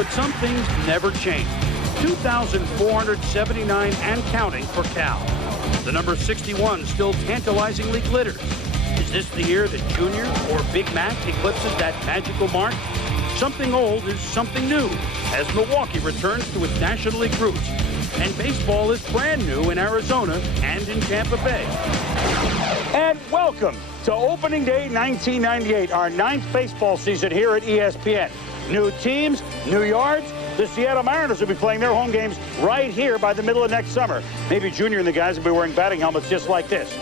but some things never change. 2,479 and counting for Cal. The number 61 still tantalizingly glitters. Is this the year that Junior or Big Mac eclipses that magical mark? Something old is something new as Milwaukee returns to its National League roots. And baseball is brand new in Arizona and in Tampa Bay. And welcome to Opening Day 1998, our 9th baseball season here at ESPN. New teams, new yards. The Seattle Mariners will be playing their home games right here by the middle of next summer. Maybe Junior and the guys will be wearing batting helmets just like this.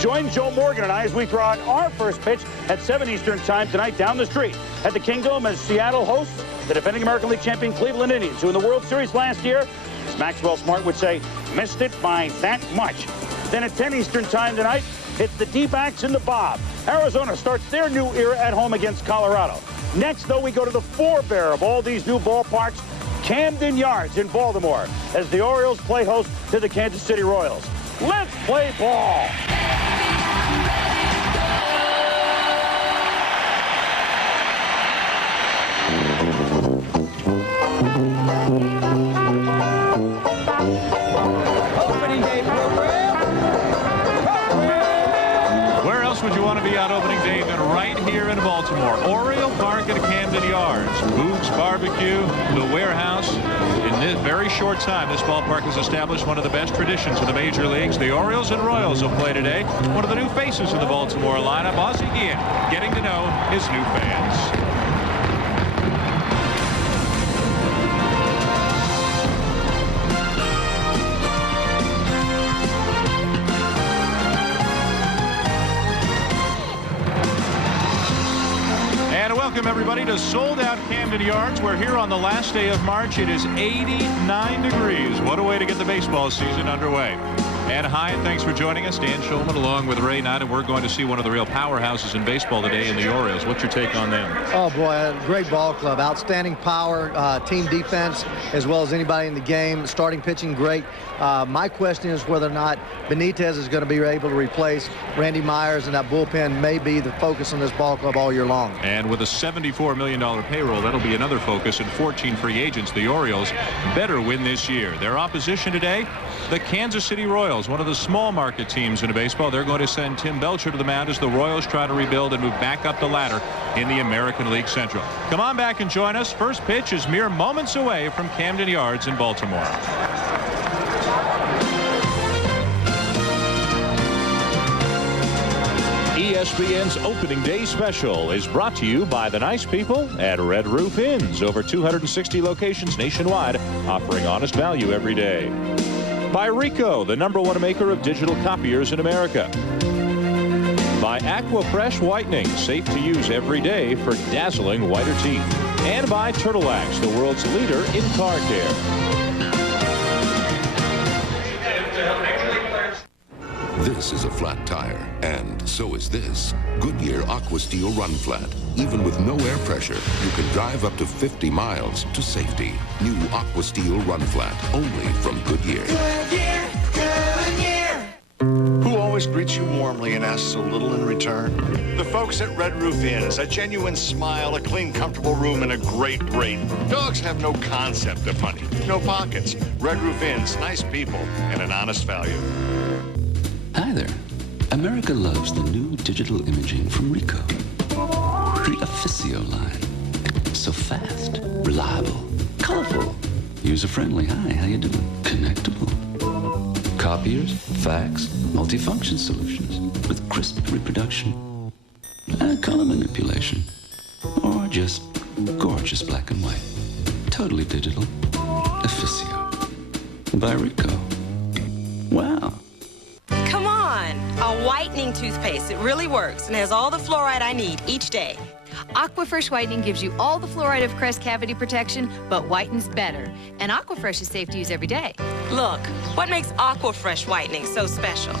Join Joe Morgan and I as we throw out our first pitch at 7 Eastern time tonight down the street at the Kingdome as Seattle hosts the defending American League champion Cleveland Indians, who in the World Series last year, as Maxwell Smart would say, missed it by that much. Then at 10 Eastern time tonight, it's the D-backs and the Bob. Arizona starts their new era at home against Colorado. Next, though, we go to the forebear of all these new ballparks, Camden Yards in Baltimore, as the Orioles play host to the Kansas City Royals. Let's play ball! Opening day program. Where else would you want to be on opening day than right here in Baltimore? Oriole Park at Camden Yards. Boog's Barbecue, the Warehouse. In this very short time, this ballpark has established one of the best traditions in the major leagues. The Orioles and Royals will play today. One of the new faces in the Baltimore lineup, Ozzie Guillen, getting to know his new fans. Welcome, everybody, to sold-out Camden Yards. We're here on the last day of March. It is 89 degrees. What a way to get the baseball season underway. And hi, and thanks for joining us. Dan Schulman along with Ray Knight, and we're going to see one of the real powerhouses in baseball today in the Orioles. What's your take on them? Oh, boy, a great ball club. Outstanding power, team defense, as well as anybody in the game. Starting pitching, great. My question is whether or not Benitez is going to be able to replace Randy Myers, and that bullpen may be the focus on this ball club all year long. And with a $74 million payroll, that'll be another focus, and 14 free agents. The Orioles better win this year. Their opposition today, the Kansas City Royals, one of the small market teams in baseball. They're going to send Tim Belcher to the mound as the Royals try to rebuild and move back up the ladder in the American League Central. Come on back and join us. First pitch is mere moments away from Camden Yards in Baltimore. ESPN's Opening Day Special is brought to you by the nice people at Red Roof Inns. Over 260 locations nationwide, offering honest value every day. By Ricoh, the #1 maker of digital copiers in America. By Aquafresh Whitening, safe to use every day for dazzling whiter teeth. And by Turtle Wax, the world's leader in car care. This is a flat tire, and so is this. Goodyear Aqua Steel Run Flat. Even with no air pressure, you can drive up to 50 miles to safety. New Aqua Steel Run Flat, only from Goodyear. Goodyear, Goodyear. Who always greets you warmly and asks so little in return? The folks at Red Roof Inns. A genuine smile, a clean, comfortable room, and a great rate. Dogs have no concept of money, no pockets. Red Roof Inns, nice people, and an honest value. Hi there. America loves the new digital imaging from Ricoh. The Officio line. So fast, reliable, colorful, user-friendly. Hi, how you doing? Connectable. Copiers, fax, multifunction solutions with crisp reproduction, color manipulation, or just gorgeous black and white. Totally digital. Officio. By Ricoh. Wow. Come on, a whitening toothpaste. It really works and has all the fluoride I need each day. Aquafresh Whitening gives you all the fluoride of crest cavity protection, but whitens better. And Aquafresh is safe to use every day. Look, what makes Aquafresh Whitening so special?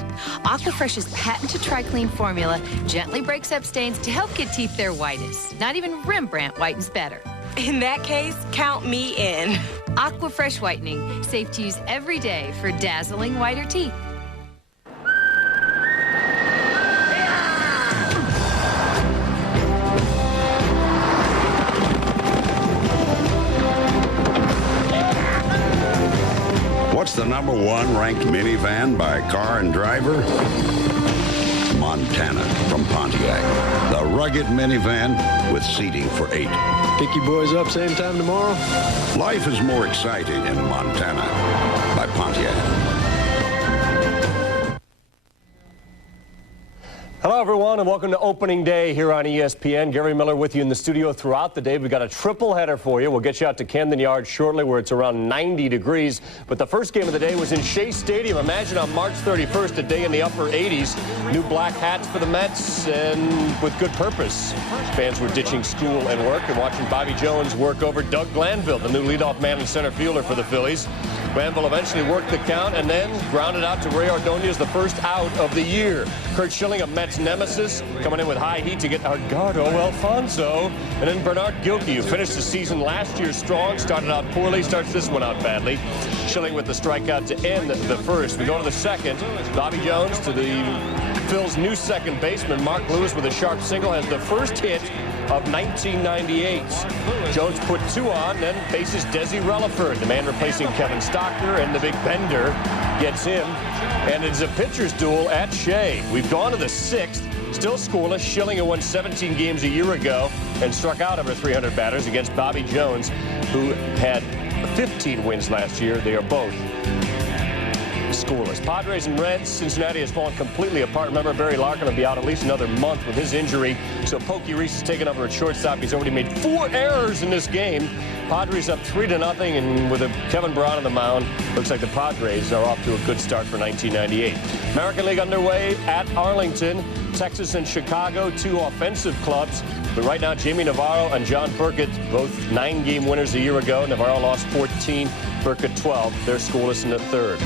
Aquafresh's patented Tri-Clean formula gently breaks up stains to help get teeth their whitest. Not even Rembrandt whitens better. In that case, count me in. Aquafresh Whitening, safe to use every day for dazzling whiter teeth. #1 ranked minivan by car and driver? Montana from Pontiac. The rugged minivan with seating for 8. Pick you boys up same time tomorrow? Life is more exciting in Montana by Pontiac. Hello, everyone, and welcome to opening day here on ESPN. Gary Miller with you in the studio throughout the day. We've got a triple header for you. We'll get you out to Camden Yards shortly, where it's around 90 degrees. But the first game of the day was in Shea Stadium. Imagine on March 31st, a day in the upper 80s. New black hats for the Mets, and with good purpose. Fans were ditching school and work and watching Bobby Jones work over Doug Glanville, the new leadoff man and center fielder for the Phillies. Glanville eventually worked the count and then grounded out to Ray Ordonez, the first out of the year. Kurt Schilling, a Mets nemesis, coming in with high heat to get Edgardo Alfonso. And then Bernard Gilkey, who finished the season last year strong, started out poorly, starts this one out badly. Schilling with the strikeout to end the first. We go to the second. Bobby Jones to the Phil's new second baseman. Mark Lewis with a sharp single has the first hit of 1998. Jones put 2 on, then faces Desi Relaford, the man replacing Kevin Stockner, and the big Bender gets him. And it's a pitcher's duel at Shea. We've gone to the 6th, still scoreless. Schilling, who won 17 games a year ago and struck out over 300 batters against Bobby Jones, who had 15 wins last year. They are both scoreless. Padres and Reds. Cincinnati has fallen completely apart. Remember, Barry Larkin will be out at least another month with his injury. So Pokey Reese has taken over at shortstop. He's already made 4 errors in this game. Padres up 3-0, and with Kevin Brown on the mound, looks like the Padres are off to a good start for 1998. American League underway at Arlington. Texas and Chicago, 2 offensive clubs. But right now, Jamie Navarro and John Burkett, both 9-game winners a year ago. Navarro lost 14, Burkett 12. They're scoreless in the 3rd.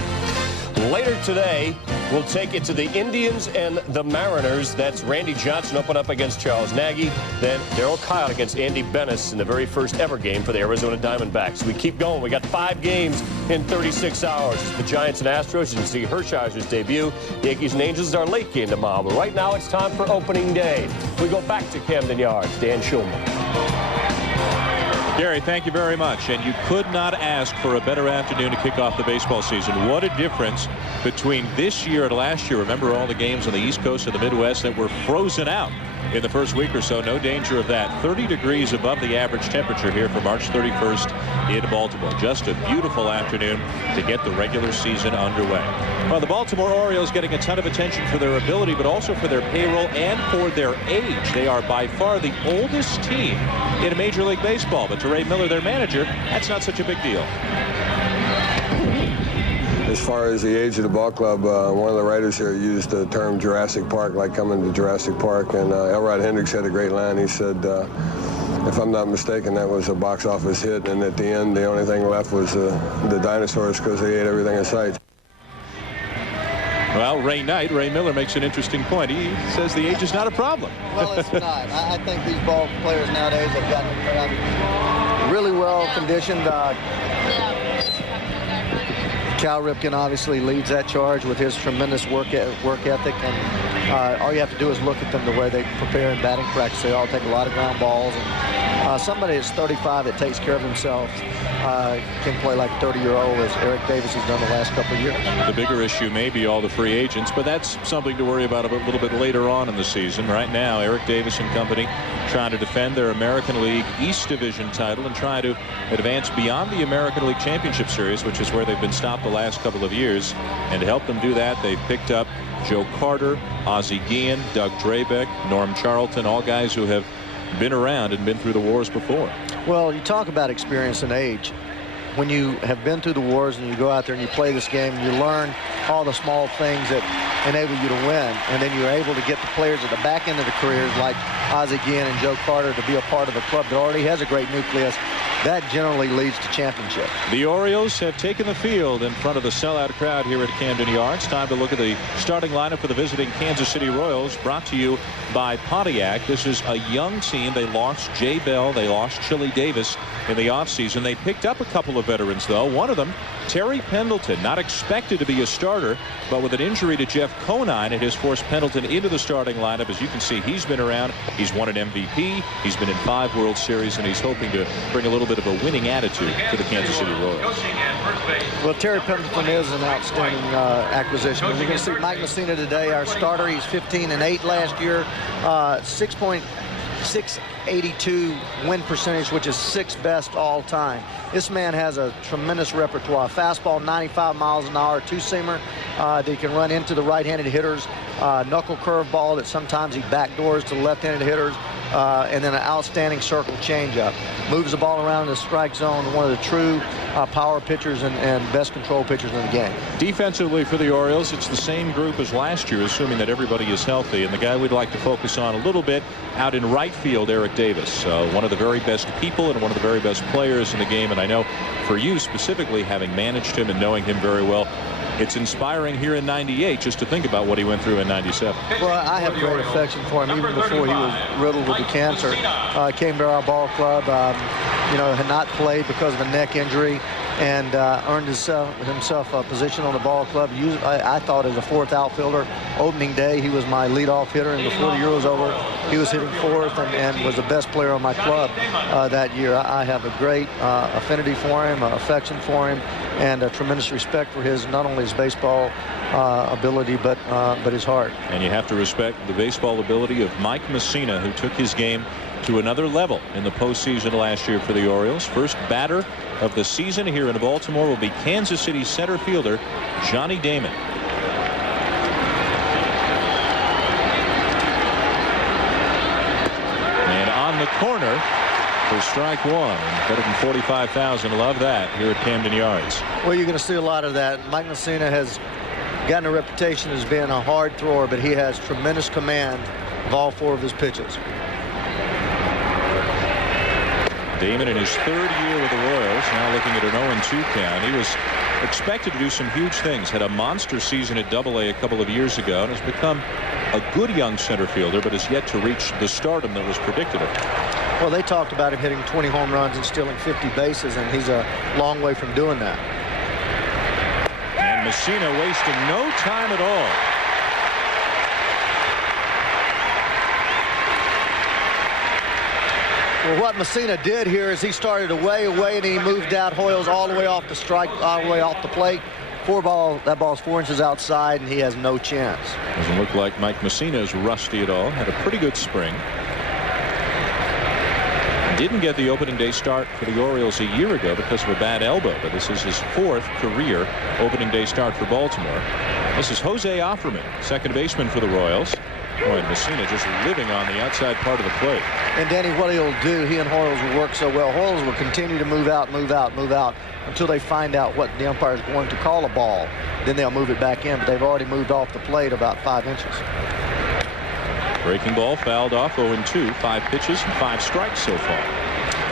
Later today, we'll take it to the Indians and the Mariners. That's Randy Johnson open up against Charles Nagy. Then Darryl Kyle against Andy Bennis in the very first ever game for the Arizona Diamondbacks. We keep going. We got 5 games in 36 hours. The Giants and Astros. You can see Hershiser's debut. Yankees and Angels is our late game tomorrow. But right now, it's time for opening day. We go back to Camden Yards. Dan Schulman. Gary, thank you very much. And you could not ask for a better afternoon to kick off the baseball season. What a difference between this year and last year. Remember all the games on the East Coast and the Midwest that were frozen out in the first week or so. No danger of that. 30 degrees above the average temperature here for March 31st in Baltimore. Just a beautiful afternoon to get the regular season underway. Well, the Baltimore Orioles getting a ton of attention for their ability, but also for their payroll and for their age. They are by far the oldest team in Major League Baseball. But to Ray Miller, their manager, that's not such a big deal. As far as the age of the ball club, one of the writers here used the term Jurassic Park, like coming to Jurassic Park. And Elrod Hendricks had a great line. He said, if I'm not mistaken, that was a box office hit. And at the end, the only thing left was the dinosaurs because they ate everything in sight. Well, Ray Miller makes an interesting point. He says the age is not a problem. Well, it's not. I think these ball players nowadays have gotten really well conditioned. Cal Ripken obviously leads that charge with his tremendous work ethic, and all you have to do is look at them the way they prepare in batting practice. They all take a lot of ground balls, and somebody that's 35 that takes care of themselves can play like a 30-year-old, as Eric Davis has done the last couple of years. The bigger issue may be all the free agents, but that's something to worry about a little bit later on in the season. Right now, Eric Davis and company trying to defend their American League East Division title and try to advance beyond the American League Championship Series, which is where they've been stopped the last couple of years. And to help them do that, they've picked up Joe Carter, Ozzie Guillen, Doug Drabeck, Norm Charlton, all guys who have been around and been through the wars before. Well, you talk about experience and age. When you have been through the wars and you go out there and you play this game, you learn all the small things that enable you to win, and then you're able to get the players at the back end of the careers like Ozzie Guillen and Joe Carter to be a part of a club that already has a great nucleus. That generally leads to championship. The Orioles have taken the field in front of the sellout crowd here at Camden Yards. Time to look at the starting lineup for the visiting Kansas City Royals, brought to you by Pontiac. This is a young team. They lost Jay Bell. They lost Chili Davis. in the offseason. They picked up a couple of veterans, though. One of them, Terry Pendleton, not expected to be a starter, but with an injury to Jeff Conine, it has forced Pendleton into the starting lineup. As you can see, he's been around. He's won an MVP. He's been in 5 World Series, and he's hoping to bring a little bit of a winning attitude to the Kansas City Royals. Well, Terry Pendleton is an outstanding acquisition. As you can see, Mike Messina today, our starter, he's 15-8 last year, 6.682 win percentage, which is 6th best all time. This man has a tremendous repertoire. Fastball 95 miles an hour, two-seamer that he can run into the right-handed hitters, knuckle curveball that sometimes he backdoors to left-handed hitters, and then an outstanding circle changeup. Moves the ball around in the strike zone. One of the true power pitchers and best control pitchers in the game. Defensively for the Orioles, it's the same group as last year, assuming that everybody is healthy. And the guy we'd like to focus on a little bit out in right field, Eric Davis, one of the very best people and one of the very best players in the game. And I know for you specifically, having managed him and knowing him very well, it's inspiring here in '98 just to think about what he went through in '97. Well, I have great affection for him even before he was riddled with the cancer. Came to our ball club, had not played because of a neck injury, and earned himself a position on the ball club. I thought as a 4th outfielder. Opening day, he was my leadoff hitter, and before the year was over, he was hitting 4th and was the best player on my club that year. I have a great affinity for him, affection for him, and a tremendous respect for not only his baseball ability, but his heart. And you have to respect the baseball ability of Mike Messina, who took his game to another level in the postseason last year for the Orioles. First batter of the season here in Baltimore will be Kansas City center fielder Johnny Damon. And on the corner for strike one. Better than 45,000. Love that here at Camden Yards. Well, you're going to see a lot of that. Mike Messina has gotten a reputation as being a hard thrower, but he has tremendous command of all 4 of his pitches. Damon in his 3rd year with the Royals, now looking at an 0-2 count. He was expected to do some huge things. Had a monster season at AA a couple of years ago and has become a good young center fielder, but has yet to reach the stardom that was predicted of him. Well, they talked about him hitting 20 home runs and stealing 50 bases, and he's a long way from doing that. And Messina wasting no time at all. Well, what Messina did here is he started away, and he moved out Hoyles all the way off the strike, all the way off the plate. That ball's 4 inches outside, and he has no chance. Doesn't look like Mike Messina is rusty at all. Had a pretty good spring. Didn't get the opening day start for the Orioles a year ago because of a bad elbow, but this is his 4th career opening day start for Baltimore. This is Jose Offerman, second baseman for the Royals. Boy, Messina just living on the outside part of the plate. And Danny, what he'll do, he and Hoyles will work so well. Hoyles will continue to move out until they find out what the umpire is going to call a ball. Then they'll move it back in, but they've already moved off the plate about 5 inches. Breaking ball fouled off 0-2, 5 pitches and 5 strikes so far.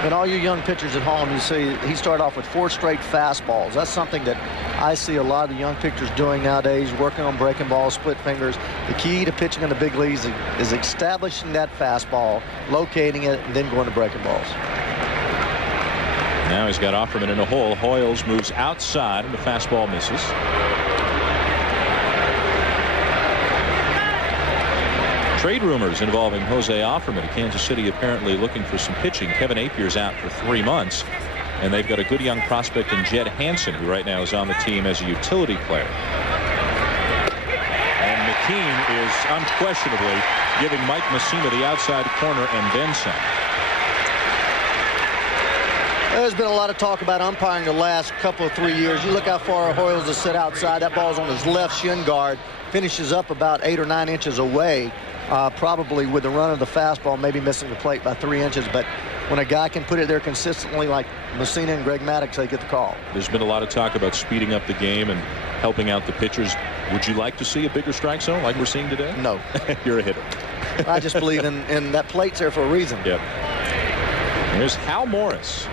And all you young pitchers at home, you see he started off with 4 straight fastballs. That's something that I see a lot of the young pitchers doing nowadays, working on breaking balls, split fingers. The key to pitching in the big leagues is establishing that fastball, locating it, and then going to breaking balls. Now he's got Offerman in a hole. Hoyles moves outside and the fastball misses. Trade rumors involving Jose Offerman. Kansas City apparently looking for some pitching. Kevin Apier's out for 3 months, and they've got a good young prospect in Jed Hansen, who right now is on the team as a utility player. And McKean is unquestionably giving Mike Messina the outside corner and then some. There's been a lot of talk about umpiring the last couple of 3 years. You look how far Hoyles has set outside. That ball's on his left shin guard. Finishes up about 8 or 9 inches away. Probably with the run of the fastball, maybe missing the plate by 3 inches. But when a guy can put it there consistently like Messina and Greg Maddux, they get the call. There's been a lot of talk about speeding up the game and helping out the pitchers. Would you like to see a bigger strike zone like we're seeing today? No. You're a hitter. I just believe in that plate's there for a reason. Yep. Here's Hal Morris.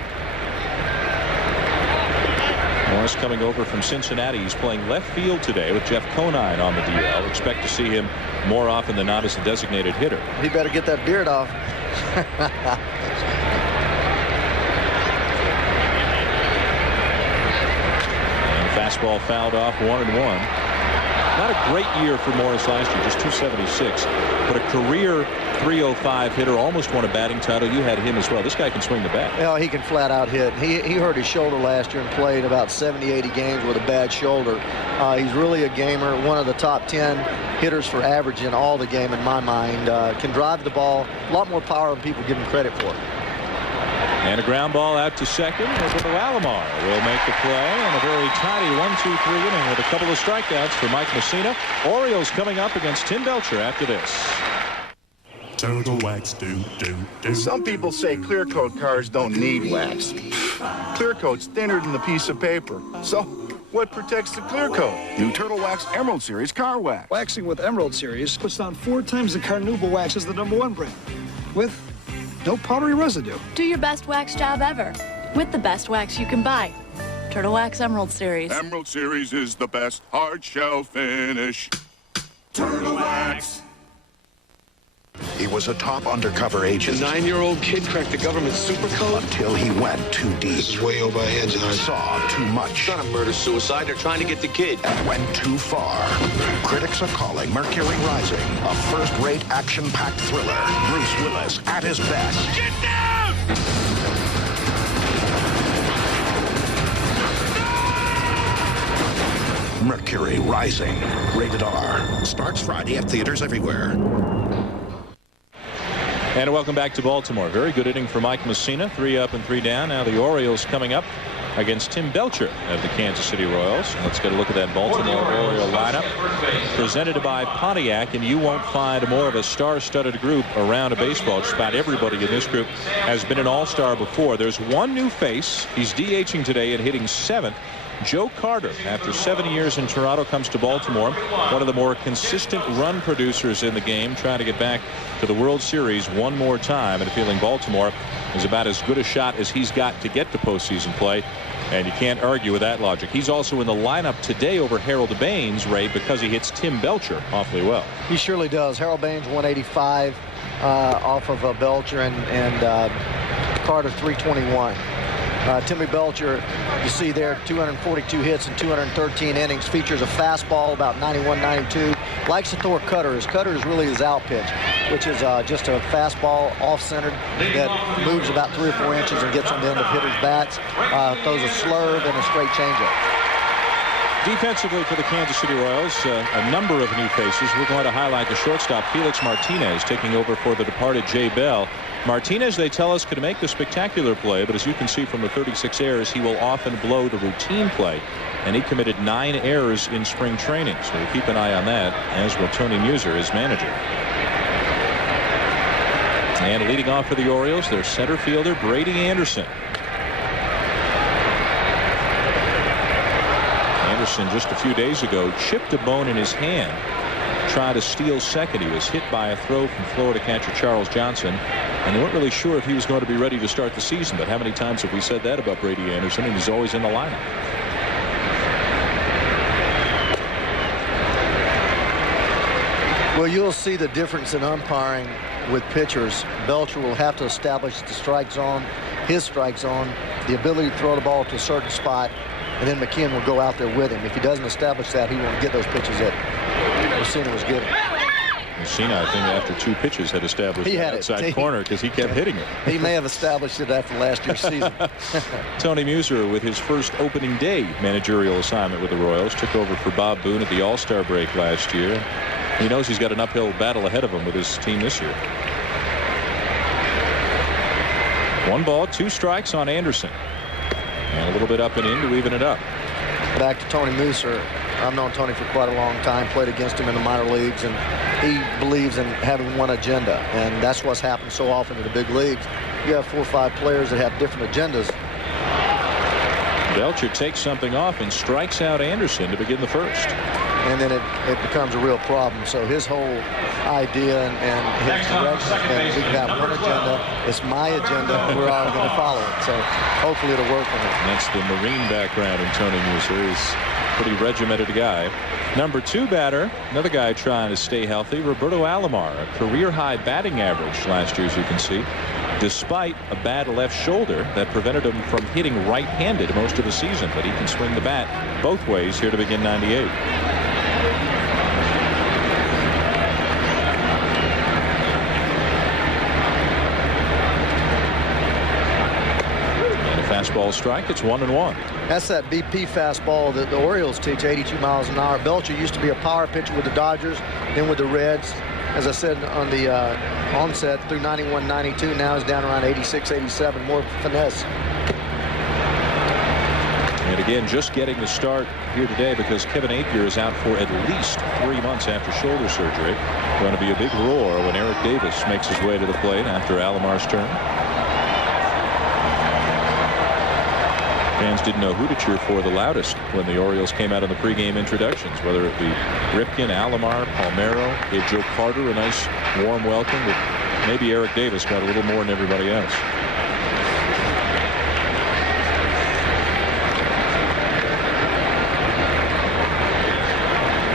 Morris coming over from Cincinnati. He's playing left field today with Jeff Conine on the DL. Expect to see him more often than not as a designated hitter. He better get that beard off. Fastball fouled off, 1-1. Not a great year for Morris last year, just 276, but a career 305 hitter, almost won a batting title. You had him as well. This guy can swing the bat. Well, he can flat out hit. He hurt his shoulder last year and played about 70-80 games with a bad shoulder. He's really a gamer, one of the top 10 hitters for average in all the game in my mind. Can drive the ball, a lot more power than people give him credit for. And a ground ball out to second. Roberto Alomar will make the play, and a very tidy 1-2-3 inning with a couple of strikeouts for Mike Messina. Orioles coming up against Tim Belcher after this. Turtle wax, do. Some people say clear coat cars don't need wax. Clear coat's thinner than the piece of paper. So what protects the clear coat? New Turtle Wax Emerald Series car wax. Waxing with Emerald Series puts down 4 times the carnauba wax as the #1 brand, with no powdery residue. Do your best wax job ever with the best wax you can buy. Turtle Wax Emerald Series. Emerald Series is the best hard shell finish. Turtle Wax. He was a top undercover agent. A 9-year-old kid cracked the government super code? Until he went too deep. This is way over our heads. He saw too much. It's not a murder-suicide. They're trying to get the kid. And went too far. Critics are calling Mercury Rising a first-rate action-packed thriller. Bruce Willis at his best. Get down! Mercury Rising. Rated R. Starts Friday at theaters everywhere. And welcome back to Baltimore. Very good inning for Mike Messina. 3 up and 3 down. Now the Orioles coming up against Tim Belcher of the Kansas City Royals. Let's get a look at that Baltimore Oriole lineup presented by Pontiac, and you won't find more of a star-studded group around a baseball. Just about everybody in this group has been an all-star before. There's one new face. He's DHing today and hitting 7th. Joe Carter, after 7 years in Toronto, comes to Baltimore. One of the more consistent run producers in the game, trying to get back to the World Series one more time, and feeling Baltimore is about as good a shot as he's got to get to postseason play. And you can't argue with that logic. He's also in the lineup today over Harold Baines, Ray, because he hits Tim Belcher awfully well. He surely does. Harold Baines 185 off of Belcher, and Carter 321. Timmy Belcher, you see there, 242 hits in 213 innings, features a fastball about 91, 92, likes to throw a cutter. His cutter is really his out pitch, which is just a fastball off-centered that moves about 3 or 4 inches and gets on the end of hitters' bats, throws a slurve and a straight changeup. Defensively for the Kansas City Royals, a number of new faces. We're going to highlight the shortstop, Felix Martinez, taking over for the departed Jay Bell. Martinez, they tell us, could make the spectacular play, but as you can see from the 36 errors, he will often blow the routine play. And he committed 9 errors in spring training, so we'll keep an eye on that, as will Tony Muser, his manager. And leading off for the Orioles, their center fielder, Brady Anderson. Anderson, just a few days ago, chipped a bone in his hand, tried to steal second. He was hit by a throw from Florida catcher Charles Johnson, and they weren't really sure if he was going to be ready to start the season. But how many times have we said that about Brady Anderson? And he's always in the lineup. Well, you'll see the difference in umpiring with pitchers. Belcher will have to establish the strike zone, his strike zone, the ability to throw the ball to a certain spot, and then McKeon will go out there with him. If he doesn't establish that, he won't get those pitches that Messina was giving. Messina, I think, after 2 pitches had established the outside corner because he kept hitting it. He may have established it after last year's season. Tony Muser, with his first opening day managerial assignment with the Royals, took over for Bob Boone at the All-Star break last year. He knows he's got an uphill battle ahead of him with his team this year. 1 ball, 2 strikes on Anderson. And a little bit up and in to even it up. Back to Tony Muser. I've known Tony for quite a long time, played against him in the minor leagues, and he believes in having one agenda, and that's what's happened so often in the big leagues. You have 4 or 5 players that have different agendas. Belcher takes something off and strikes out Anderson to begin the first. And then it becomes a real problem. So his whole idea and his direction has been, we've got one agenda, it's my agenda, and we're all going to follow it. So hopefully it'll work for him. And that's the Marine background in Tony Muser. He's a pretty regimented guy. Number 2 batter, another guy trying to stay healthy, Roberto Alomar, a career-high batting average last year, as you can see. despite a bad left shoulder that prevented him from hitting right-handed most of the season. But he can swing the bat both ways here to begin 98. Fastball strike. It's 1-1. That's that BP fastball that the Orioles teach, 82 miles an hour. Belcher used to be a power pitcher with the Dodgers, then with the Reds. As I said on the onset, through 91, 92, now he's down around 86, 87, more finesse. And again, just getting the start here today because Kevin Apier is out for at least 3 months after shoulder surgery. Going to be a big roar when Eric Davis makes his way to the plate after Alomar's turn. Fans didn't know who to cheer for the loudest when the Orioles came out in the pregame introductions, whether it be Ripken, Alomar, Palmeiro, gave Joe Carter a nice warm welcome, but maybe Eric Davis got a little more than everybody else.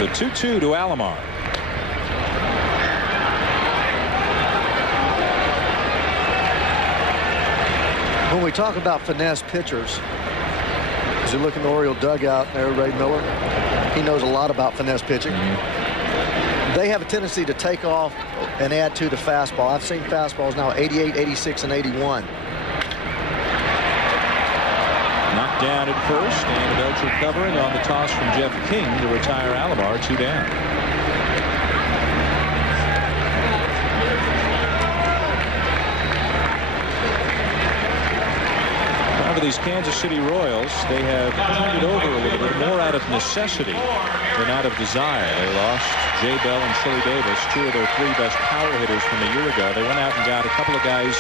The 2-2 to Alomar. When we talk about finesse pitchers, as you look in the Oriole dugout there, Ray Miller, he knows a lot about finesse pitching. They have a tendency to take off and add to the fastball. I've seen fastballs now 88, 86, and 81. Knocked down at first, and Belcher covering on the toss from Jeff King to retire Alomar, 2 down. These Kansas City Royals, they have turned it over a little bit more out of necessity than out of desire. They lost Jay Bell and Chili Davis, 2 of their 3 best power hitters from a year ago. They went out and got a couple of guys,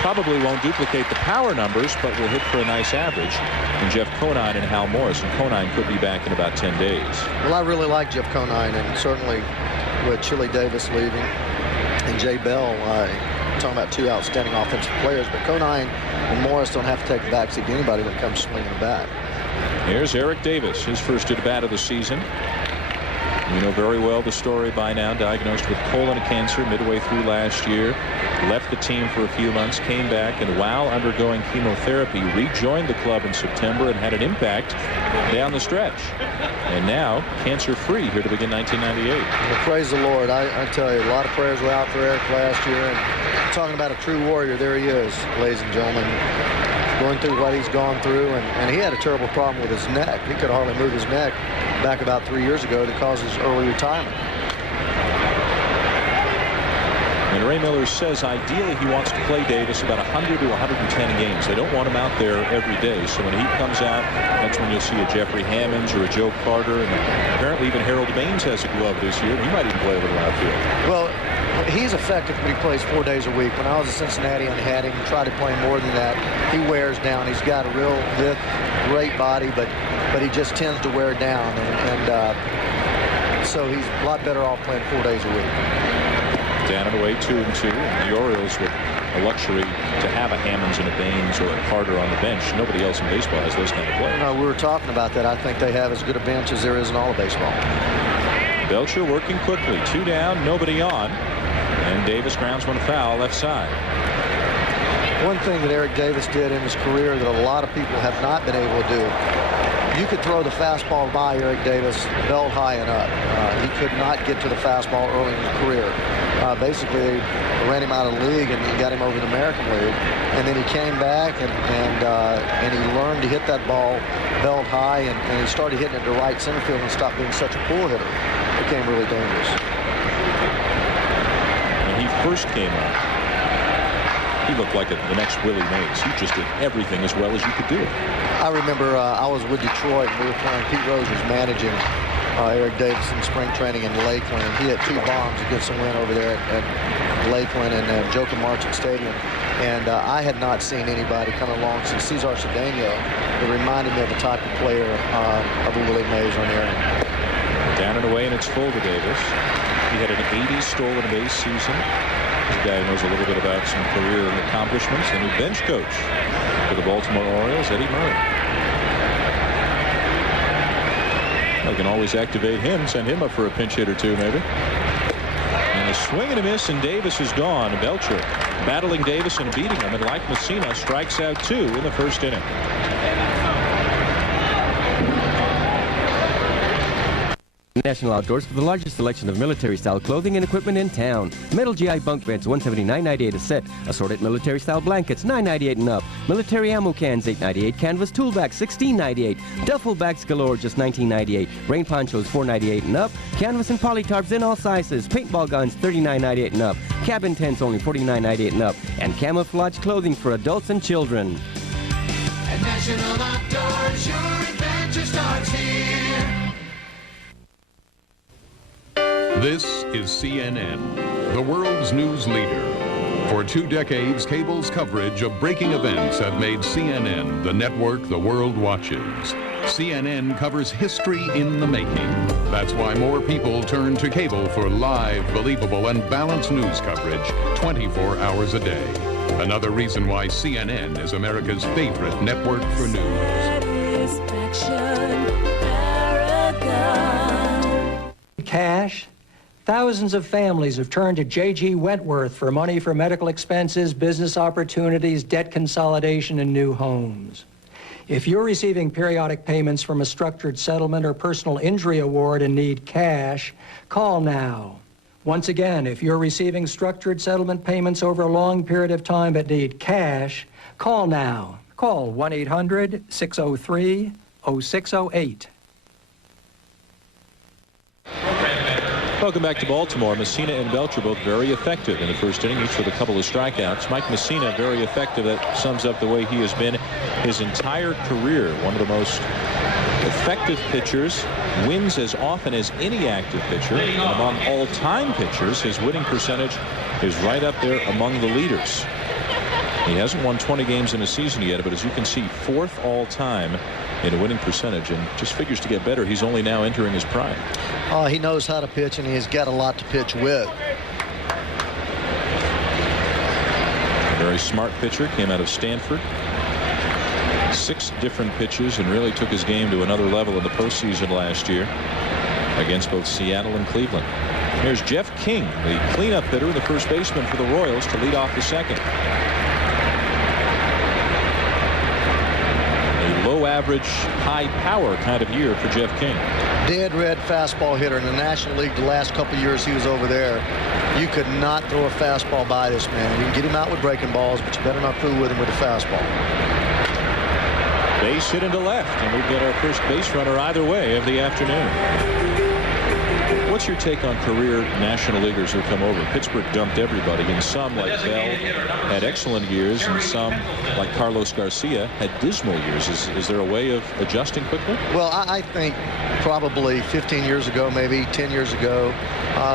probably won't duplicate the power numbers, but will hit for a nice average. And Jeff Conine and Hal Morris, and Conine could be back in about 10 days. Well, I really like Jeff Conine, and certainly with Chili Davis leaving and Jay Bell, talking about 2 outstanding offensive players, but Conine and Morris don't have to take the backseat to anybody when it comes swinging the bat. Here's Eric Davis, his first at-bat of the season. You know very well the story by now. Diagnosed with colon cancer midway through last year. Left the team for a few months, came back, and while undergoing chemotherapy, rejoined the club in September and had an impact down the stretch. And now, cancer-free here to begin 1998. Well, praise the Lord. I tell you, a lot of prayers were out for Eric last year. And talking about a true warrior, there he is, ladies and gentlemen, going through what he's gone through. And he had a terrible problem with his neck. He could hardly move his neck back about 3 years ago that caused his early retirement. And Ray Miller says ideally he wants to play Davis about 100 to 110 games. They don't want him out there every day. So when he comes out, that's when you'll see a Jeffrey Hammonds or a Joe Carter. And apparently even Harold Baines has a glove this year. He might even play a little outfield. Well, he's effective when he plays 4 days a week. When I was at Cincinnati and had him try to play more than that, he wears down. He's got a real lift, great body, but he just tends to wear down. And so he's a lot better off playing 4 days a week. Down and away 2-2. And the Orioles with a luxury to have a Hammonds and a Baines or a Carter on the bench. Nobody else in baseball has those kind of players. No, we were talking about that. I think they have as good a bench as there is in all of baseball. Belcher working quickly. 2 down, nobody on. And Davis grounds one foul left side. One thing that Eric Davis did in his career that a lot of people have not been able to do, you could throw the fastball by Eric Davis belt high and up. He could not get to the fastball early in his career. Basically, they ran him out of the league and got him over to the American League. And then he came back and he learned to hit that ball belt high, and he started hitting it to right center field and stopped being such a pull hitter. It became really dangerous. When he first came up, he looked like the next Willie Mays. He just did everything as well as you could do it. I remember I was with Detroit, and we were playing. Pete Rose was managing Eric Davis in spring training in Lakeland. He had 2 bombs to get some win over there at Lakeland and Joker Marchant Stadium. And I had not seen anybody come along since Cesar Cedeno that reminded me of the type of player of a Willie Mays on there. Down and away, and it's full to Davis. He had an 80 stolen base season. This guy knows a little bit about some career accomplishments. The new bench coach for the Baltimore Orioles, Eddie Murray. They can always activate him, send him up for a pinch hit or two, maybe. And And a swing and a miss, and Davis is gone. Belcher battling Davis and beating him, and like Messina, strikes out 2 in the first inning. National Outdoors for the largest selection of military-style clothing and equipment in town. Metal GI bunk beds, $179.98 a set. Assorted military-style blankets, $9.98 and up. Military ammo cans, $8.98. Canvas toolbacks, $16.98. Duffel bags galore, just $19.98. Rain ponchos, $4.98 and up. Canvas and polytarps in all sizes. Paintball guns, $39.98 and up. Cabin tents, only $49.98 and up. And camouflage clothing for adults and children. At National Outdoors, your adventure starts here. This is CNN, the world's news leader. For 2 decades, cable's coverage of breaking events have made CNN the network the world watches. CNN covers history in the making. That's why more people turn to cable for live, believable, and balanced news coverage 24 hours a day. Another reason why CNN is America's favorite network for news. Cash. Thousands of families have turned to J.G. Wentworth for money for medical expenses, business opportunities, debt consolidation, and new homes. If you're receiving periodic payments from a structured settlement or personal injury award and need cash, call now. Once again, if you're receiving structured settlement payments over a long period of time but need cash, call now. Call 1-800-603-0608. Welcome back to Baltimore. Messina and Belcher both very effective in the first inning, each with a couple of strikeouts. Mike Messina very effective. That sums up the way he has been his entire career. One of the most effective pitchers, wins as often as any active pitcher. Among all-time pitchers, his winning percentage is right up there among the leaders. He hasn't won 20 games in a season yet, but as you can see, 4th all-time in a winning percentage, and just figures to get better. He's only now entering his prime. He knows how to pitch, and he's got a lot to pitch with. A very smart pitcher, came out of Stanford. 6 different pitches, and really took his game to another level in the postseason last year against both Seattle and Cleveland. Here's Jeff King, the cleanup hitter and the first baseman for the Royals, to lead off the second. Average, high power kind of year for Jeff King. Dead red fastball hitter in the National League the last couple of years he was over there. You could not throw a fastball by this man. You can get him out with breaking balls, but you better not fool with him with a fastball. Base hit into left, and we've got our first base runner either way of the afternoon. What's your take on career National Leaguers who come over? Pittsburgh dumped everybody, and some, like Bell, had excellent years, and some, like Carlos Garcia, had dismal years. Is there a way of adjusting quickly? Well, I think probably 15 years ago, maybe 10 years ago,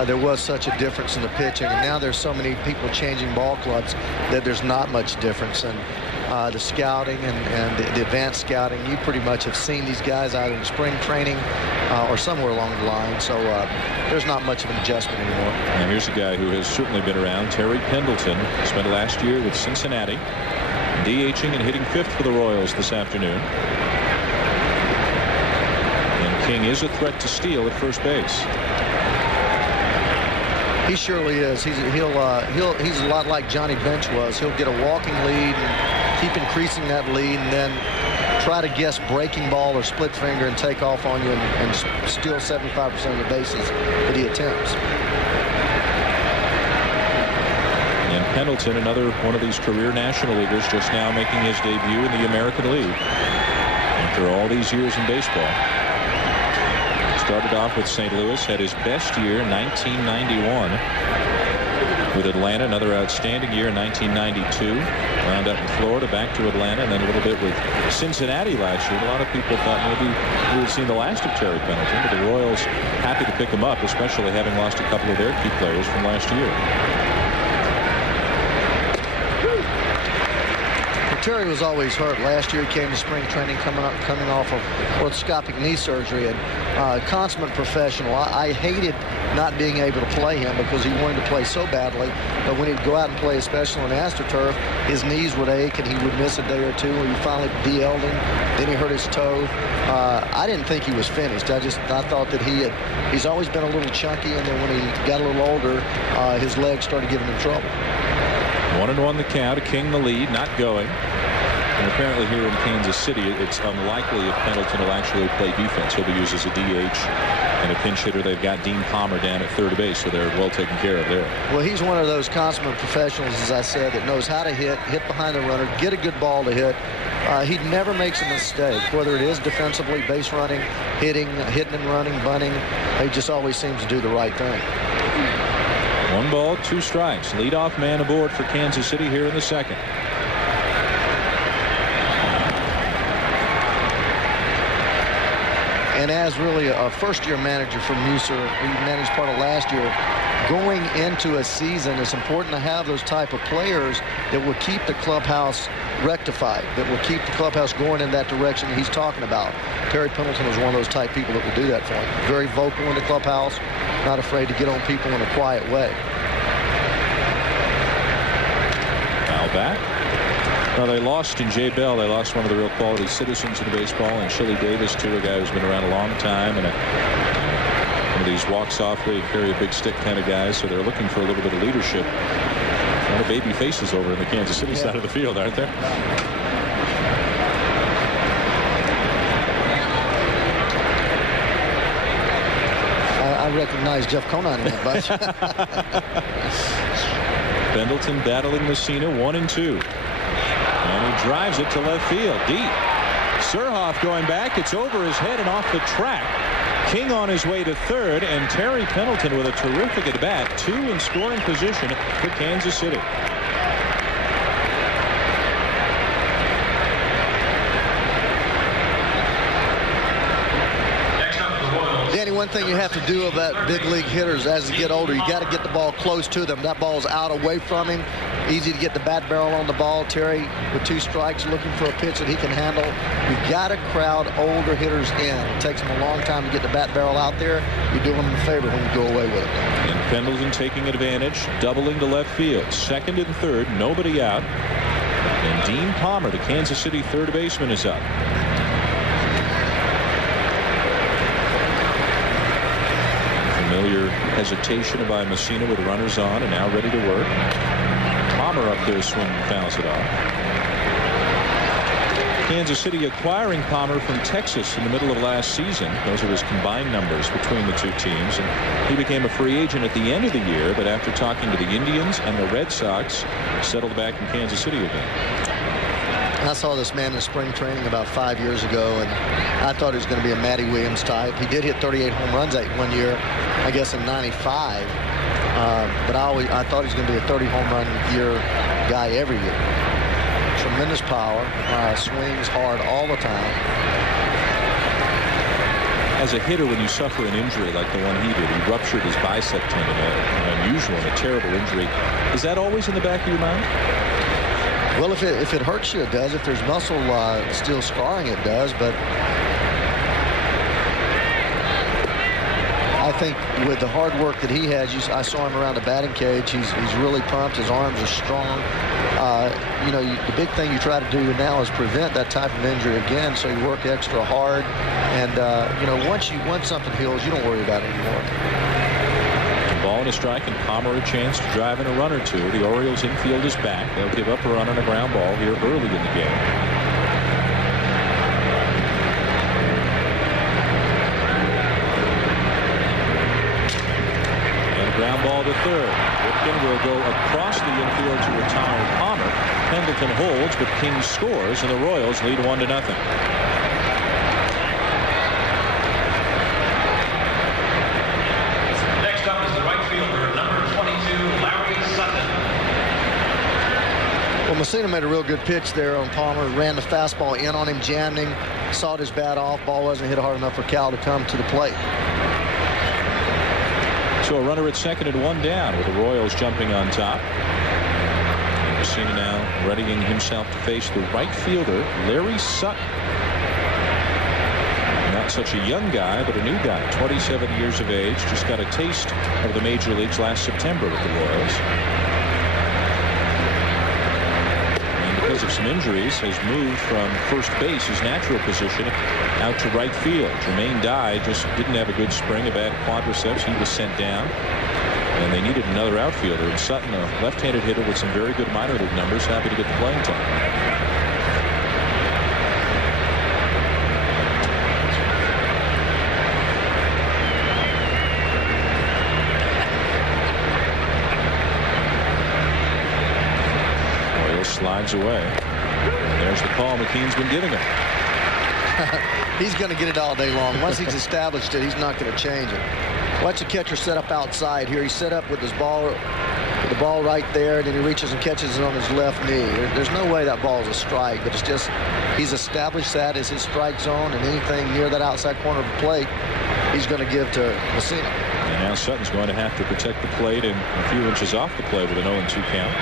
there was such a difference in the pitching, and now there's so many people changing ball clubs that there's not much difference. And the scouting and the advanced scouting, you pretty much have seen these guys either in spring training or somewhere along the line, so there's not much of an adjustment anymore. Now here's a guy who has certainly been around, Terry Pendleton. Spent last year with Cincinnati, DHing and hitting 5th for the Royals this afternoon. And King is a threat to steal at first base. He surely is. He's a lot like Johnny Bench was. He'll get a walking lead and keep increasing that lead, and then try to guess breaking ball or split finger and take off on you and steal 75% of the bases that he attempts. And Pendleton, another one of these career National Leaguers, just now making his debut in the American League after all these years in baseball. Started off with St. Louis, had his best year in 1991 with Atlanta, another outstanding year in 1992. Wound up in Florida, back to Atlanta, and then a little bit with Cincinnati last year. A lot of people thought maybe we had seen the last of Terry Pendleton, but the Royals happy to pick him up, especially having lost a couple of their key players from last year. Terry was always hurt. Last year he came to spring training coming off of orthoscopic knee surgery, and consummate professional. I hated not being able to play him because he wanted to play so badly. But when he'd go out and play, especially on AstroTurf, his knees would ache and he would miss a day or two. He finally DL'd him. Then he hurt his toe. I didn't think he was finished. I thought that he's always been a little chunky, and then when he got a little older, his legs started giving him trouble. 1-1 the count. King the lead, not going. And apparently here in Kansas City, it's unlikely if Pendleton will actually play defense. He'll be used as a DH and a pinch hitter. They've got Dean Palmer down at third base, so they're well taken care of there. Well, he's one of those consummate professionals, as I said, that knows how to hit behind the runner, get a good ball to hit. He never makes a mistake, whether it is defensively, base running, hitting and running, bunting. He just always seems to do the right thing. 1 ball, 2 strikes. Leadoff man aboard for Kansas City here in the second. And as really a first-year manager for Musser, he managed part of last year, going into a season, it's important to have those type of players that will keep the clubhouse rectified, that will keep the clubhouse going in that direction he's talking about. Terry Pendleton is one of those type people that will do that for him. Very vocal in the clubhouse, not afraid to get on people in a quiet way. Foul back. Well, they lost in Jay Bell. They lost one of the real quality citizens of the baseball, and Chili Davis, too, a guy who's been around a long time, and one of these walk softly, carry a big stick kind of guys. So they're looking for a little bit of leadership. A lot of baby faces over in the Kansas City side of the field, aren't there? I recognize Jeff Conine in that bunch. Pendleton battling Messina, 1-2. And he drives it to left field, deep. Surhoff going back. It's over his head and off the track. King on his way to third, and Terry Pendleton with a terrific at bat, 2 in scoring position for Kansas City. Danny, one thing you have to do about big league hitters as they get older, you got to get the ball close to them. That ball's out away from him. Easy to get the bat barrel on the ball. Terry with 2 strikes looking for a pitch that he can handle. You've got to crowd older hitters in. It takes them a long time to get the bat barrel out there. You're doing them a favor when you go away with it. And Pendleton taking advantage, doubling to left field. Second and third, nobody out. And Dean Palmer, the Kansas City third baseman, is up. Familiar hesitation by Messina with runners on and now ready to work. Palmer up there swinging, fouls it off. Kansas City acquiring Palmer from Texas in the middle of last season. Those are his combined numbers between the 2 teams. And he became a free agent at the end of the year, but after talking to the Indians and the Red Sox, settled back in Kansas City again. I saw this man in spring training about 5 years ago, and I thought he was going to be a Matty Williams type. He did hit 38 home runs that one year, I guess in '95. But I thought he was going to be a 30 home run year guy every year. Tremendous power, swings hard all the time. As a hitter, when you suffer an injury like the one he did, he ruptured his bicep tendon, an unusual and a terrible injury. Is that always in the back of your mind? Well, if it hurts you, it does. If there's muscle still scarring, it does. But I think with the hard work that he has, I saw him around the batting cage. He's really pumped. His arms are strong. The big thing you try to do now is prevent that type of injury again. So you work extra hard, and once something heals, you don't worry about it anymore. Ball and a strike, and Palmer a chance to drive in a run or 2. The Orioles infield is back. They'll give up a run on a ground ball here early in the game. And ground ball to third. Ripken will go across the infield to retire Palmer. Pendleton holds, but King scores, and the Royals lead 1-0. Well, Messina made a real good pitch there on Palmer. Ran the fastball in on him, jammed him, sawed his bat off. Ball wasn't hit hard enough for Cal to come to the plate. So a runner at second and 1 down with the Royals jumping on top. Messina now readying himself to face the right fielder, Larry Sutton. Not such a young guy, but a new guy, 27 years of age, just got a taste of the major leagues last September with the Royals. And because of some injuries, has moved from first base, his natural position, out to right field. Jermaine Dye just didn't have a good spring, a bad quadriceps. He was sent down. And they needed another outfielder. And Sutton, a left-handed hitter with some very good minor league numbers, happy to get the playing time. Orioles slides away. There's the call McKean's been giving him. He's going to get it all day long. Once he's established it, he's not going to change it. Watch the catcher set up outside here. He's set up with his ball, with the ball right there, and then he reaches and catches it on his left knee. There's no way that ball is a strike, but it's just he's established that as his strike zone, and anything near that outside corner of the plate, he's going to give to Messina. And now Sutton's going to have to protect the plate and a few inches off the plate with an 0-2 count.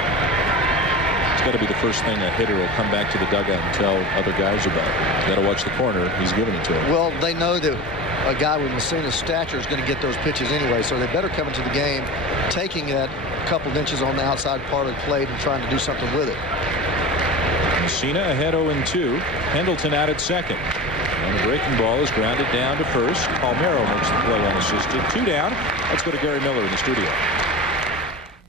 It's got to be the first thing a hitter will come back to the dugout and tell other guys about. Got to watch the corner. He's giving it to him. Well, they know that a guy with Messina's stature is going to get those pitches anyway, so they better come into the game taking that couple of inches on the outside part of the plate and trying to do something with it. Messina ahead 0-2. Pendleton out at second. And the breaking ball is grounded down to first. Palmeiro makes the play unassisted. 2 down. Let's go to Gary Miller in the studio.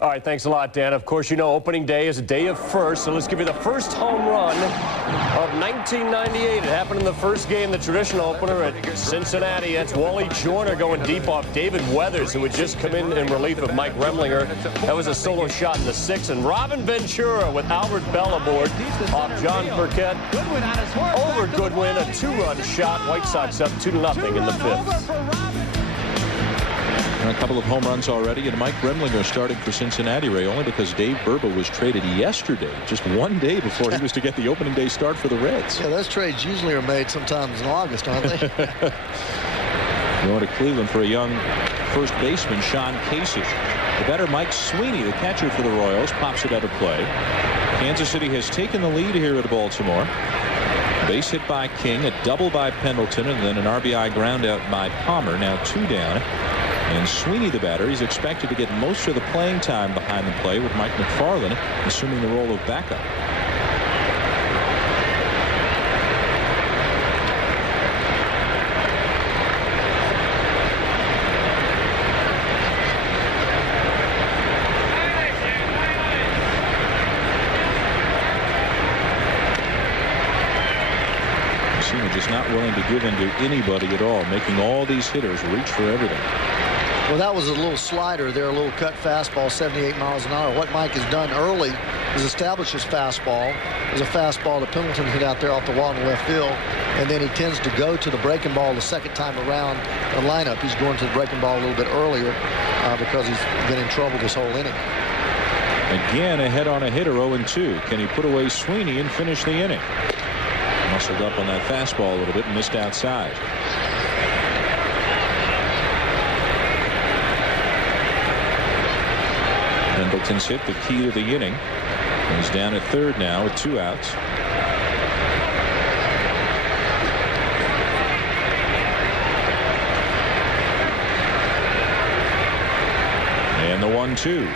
All right, thanks a lot, Dan. Of course, you know opening day is a day of first, so let's give you the first home run of 1998. It happened in the first game, the traditional opener at Cincinnati. That's Wally Joyner going deep off David Weathers, who had just come in relief of Mike Remlinger. That was a solo shot in the 6th. And Robin Ventura with Albert Bell aboard off John Burkett. Over Goodwin, a 2-run shot. White Sox up 2-0 in the 5th. A couple of home runs already, and Mike Remlinger starting for Cincinnati, Ray, only because Dave Burba was traded yesterday, just one day before he was to get the opening day start for the Reds. Yeah, those trades usually are made sometimes in August, aren't they? Going to Cleveland for a young first baseman, Sean Casey. The batter, Mike Sweeney, the catcher for the Royals, pops it out of play. Kansas City has taken the lead here at Baltimore. Base hit by King, a double by Pendleton, and then an RBI ground out by Palmer. Now 2 down. And Sweeney, the batter, he's expected to get most of the playing time behind the plate, with Mike McFarland assuming the role of backup. Messina just not willing to give in to anybody at all, making all these hitters reach for everything. Well, that was a little slider there, a little cut fastball, 78 miles an hour. What Mike has done early is establish his fastball. There's a fastball that Pendleton hit out there off the wall in left field, and then he tends to go to the breaking ball the second time around the lineup. He's going to the breaking ball a little bit earlier because he's been in trouble this whole inning. Again, ahead on a hitter, 0-2. Can he put away Sweeney and finish the inning? Muscled up on that fastball a little bit and missed outside. Pendleton's hit, the key to the inning. He's down at third now with 2 outs. And the 1-2.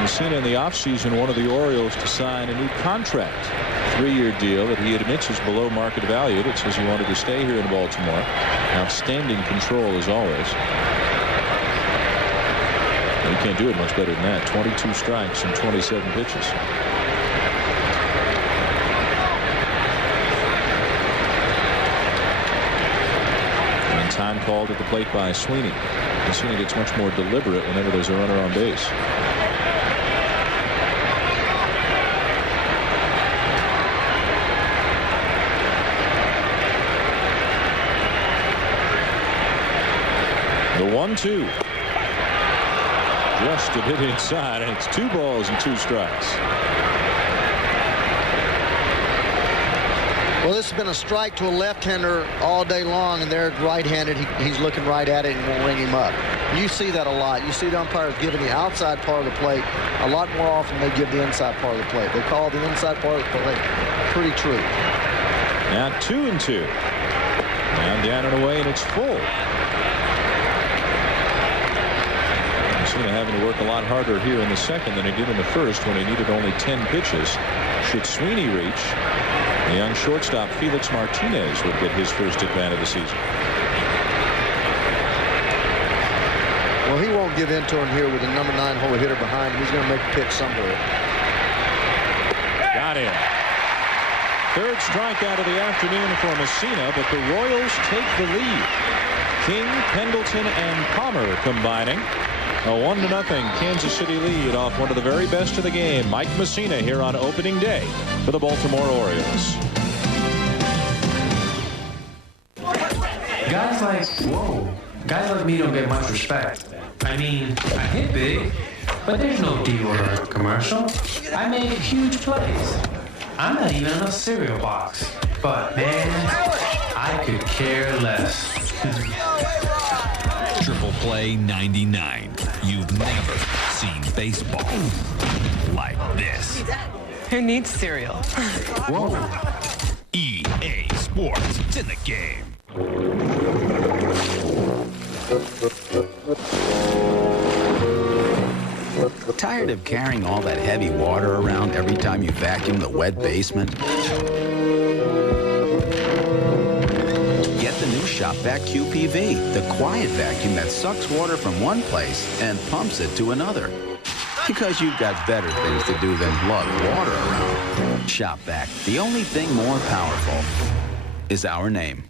Messina in the offseason wanted the Orioles to sign a new contract. 3-year deal that he admits is below market value. That says he wanted to stay here in Baltimore. Outstanding control as always. You can't do it much better than that. 22 strikes and 27 pitches. And time called at the plate by Sweeney. And Sweeney gets much more deliberate whenever there's a runner on base. The 1-2. Just a bit inside, and it's 2 balls and 2 strikes. Well, this has been a strike to a left-hander all day long, and they're right-handed. He's looking right at it and won't ring him up. You see that a lot. You see the umpires giving the outside part of the plate a lot more often than they give the inside part of the plate. They call the inside part of the plate pretty true. Now 2-2. Now down and away, and it's full. Messina having to work a lot harder here in the second than he did in the first when he needed only 10 pitches. Should Sweeney reach, the young shortstop Felix Martinez would get his first at bat of the season. Well, he won't give in to him here with the number 9 hole hitter behind him. He's going to make a pitch somewhere. Got him. Third strikeout of the afternoon for Messina, but the Royals take the lead. King, Pendleton, and Palmer combining. A 1-0 Kansas City lead off one of the very best of the game. Mike Messina here on opening day for the Baltimore Orioles. Guys like me don't get much respect. I mean, I hit big, but there's no D-order commercial. I make huge plays. I'm not even in a cereal box. But man, I could care less. Triple Play 99. You've never seen baseball like this. Who needs cereal? Whoa. EA Sports. It's in the game. Tired of carrying all that heavy water around every time you vacuum the wet basement? Get the new ShopVac QPV, the quiet vacuum that sucks water from one place and pumps it to another. Because you've got better things to do than lug water around. ShopVac, the only thing more powerful is our name.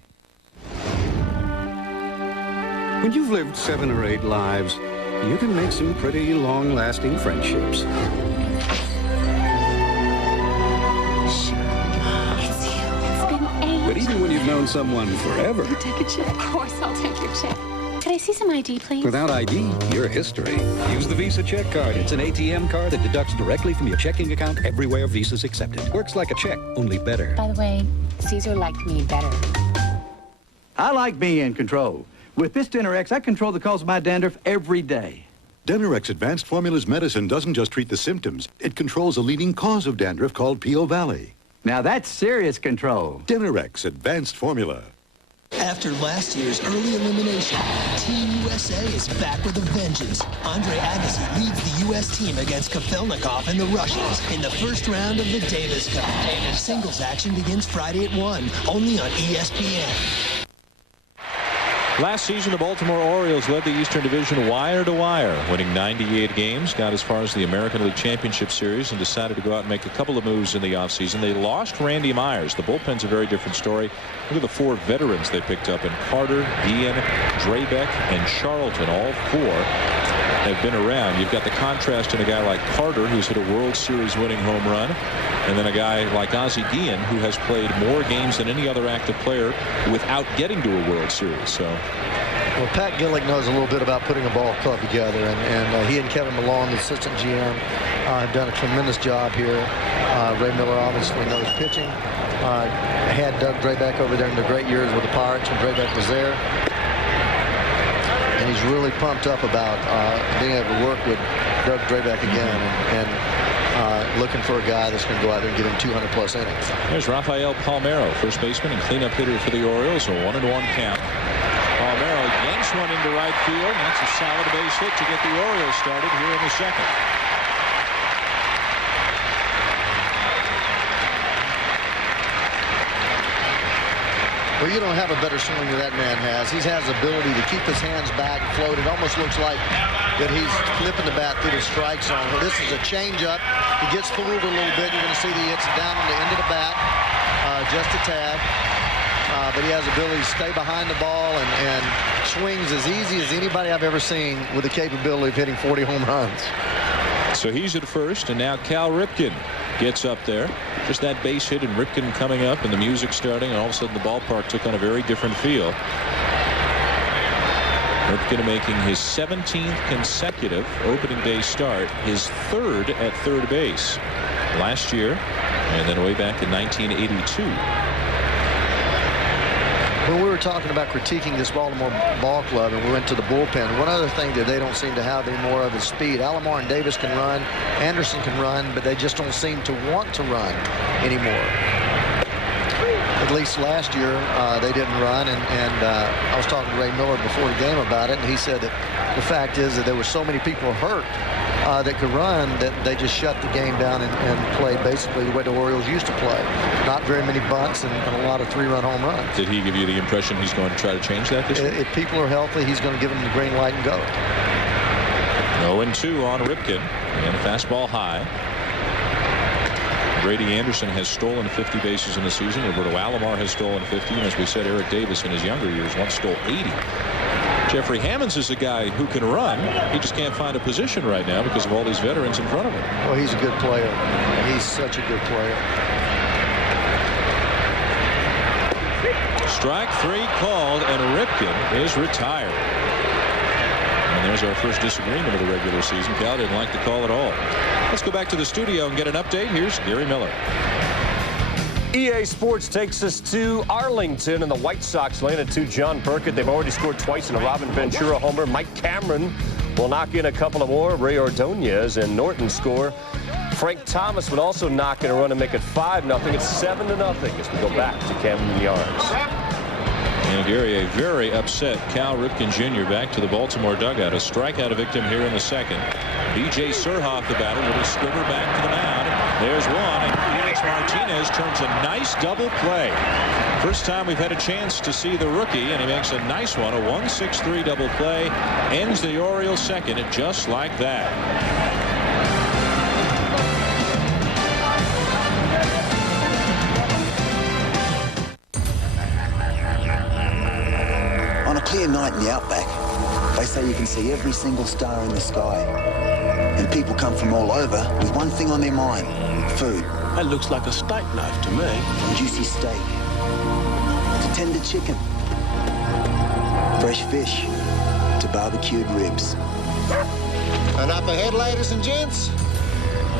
When you've lived 7 or 8 lives, you can make some pretty long-lasting friendships. It's you. It's been ages. But even when you've known someone forever, You take a check. Of course I'll take your check. Could I see some ID, please? without ID, you're history. Use the Visa check card. It's an ATM card that deducts directly from your checking account everywhere Visa's accepted. Works like a check, only better. By the way, Caesar liked me better. I like being in control. With this Dinerex, I control the cause of my dandruff every day. Dinerex Advanced Formulas medicine doesn't just treat the symptoms. It controls a leading cause of dandruff called P.O. Valley. Now that's serious control. Dinerex Advanced Formula. After last year's early elimination, Team USA is back with a vengeance. Andre Agassi leads the U.S. team against Kafelnikov and the Russians in the first round of the Davis Cup. Singles action begins Friday at 1, only on ESPN. Last season, the Baltimore Orioles led the Eastern Division wire to wire, winning 98 games, got as far as the American League Championship Series, and decided to go out and make a couple of moves in the offseason. They lost Randy Myers. The bullpen's a very different story. Look at the 4 veterans they picked up in Carter, Guillen, Drabek, and Charlton. All 4 have been around. You've got the contrast in a guy like Carter, who's hit a World Series winning home run, and then a guy like Ozzie Guillen, who has played more games than any other active player without getting to a World Series. So, well, Pat Gillick knows a little bit about putting a ball club together, and he and Kevin Malone, the assistant GM, have done a tremendous job here. Ray Miller obviously knows pitching. Had Doug Drabek over there in the great years with the Pirates when Drabek was there. And he's really pumped up about being able to work with Doug Drabek again and looking for a guy that's going to go out there and give him 200-plus innings. There's Rafael Palmeiro, first baseman and cleanup hitter for the Orioles, a 1-1 count. Palmeiro yanks one into right field, and that's a solid base hit to get the Orioles started here in the second. Well, you don't have a better swing than that man has. He has the ability to keep his hands back, float. It almost looks like that he's flipping the bat through the strike zone. Well, this is a changeup. He gets fooled a little bit. You're going to see that he hits it down on the end of the bat, just a tad. But he has the ability to stay behind the ball and swings as easy as anybody I've ever seen with the capability of hitting 40 home runs. So he's at first, and now Cal Ripken gets up there. Just that base hit and Ripken coming up and the music starting, and all of a sudden the ballpark took on a very different feel. Ripken making his 17th consecutive opening day start, his 3rd at third base last year, and then way back in 1982. When we were talking about critiquing this Baltimore ball club and we went to the bullpen, one other thing that they don't seem to have any more of is speed. Alomar and Davis can run, Anderson can run, but they just don't seem to want to run anymore. At least last year, they didn't run, and I was talking to Ray Miller before the game about it, and he said that the fact is that there were so many people hurt that could run that they just shut the game down and played basically the way the Orioles used to play. Not very many bunts and a lot of 3-run home runs. Did he give you the impression he's going to try to change that this year? If people are healthy, he's going to give them the green light and go. 0-2 on Ripken, and a fastball high. Brady Anderson has stolen 50 bases in the season. Roberto Alomar has stolen 50. And as we said, Eric Davis in his younger years once stole 80. Jeffrey Hammonds is a guy who can run. He just can't find a position right now because of all these veterans in front of him. Well, he's a good player. He's such a good player. Strike 3 called, and Ripken is retired. And there's our first disagreement of the regular season. Cal didn't like the call at all. Let's go back to the studio and get an update. Here's Gary Miller. EA Sports takes us to Arlington, and the White Sox laying it to John Burkett. They've already scored twice in a Robin Ventura homer. Mike Cameron will knock in a couple of more. Ray Ordonez and Norton score. Frank Thomas would also knock in a run and make it 5-0. It's 7-0 as we go back to Camden Yards. And Gary, a very upset Cal Ripken Jr. back to the Baltimore dugout. A strikeout victim here in the second. B.J. Surhoff, the batter, with his skipper back to the mound. There's one, and Felix Martinez turns a nice double play. First time we've had a chance to see the rookie, and he makes a nice one. A 1-6-3 double play ends the Orioles second, and just like that. On a clear night in the outback, they say you can see every single star in the sky. And people come from all over with one thing on their mind: food. That looks like a steak knife to me. From juicy steak to tender chicken, fresh fish to barbecued ribs. And up ahead, ladies and gents,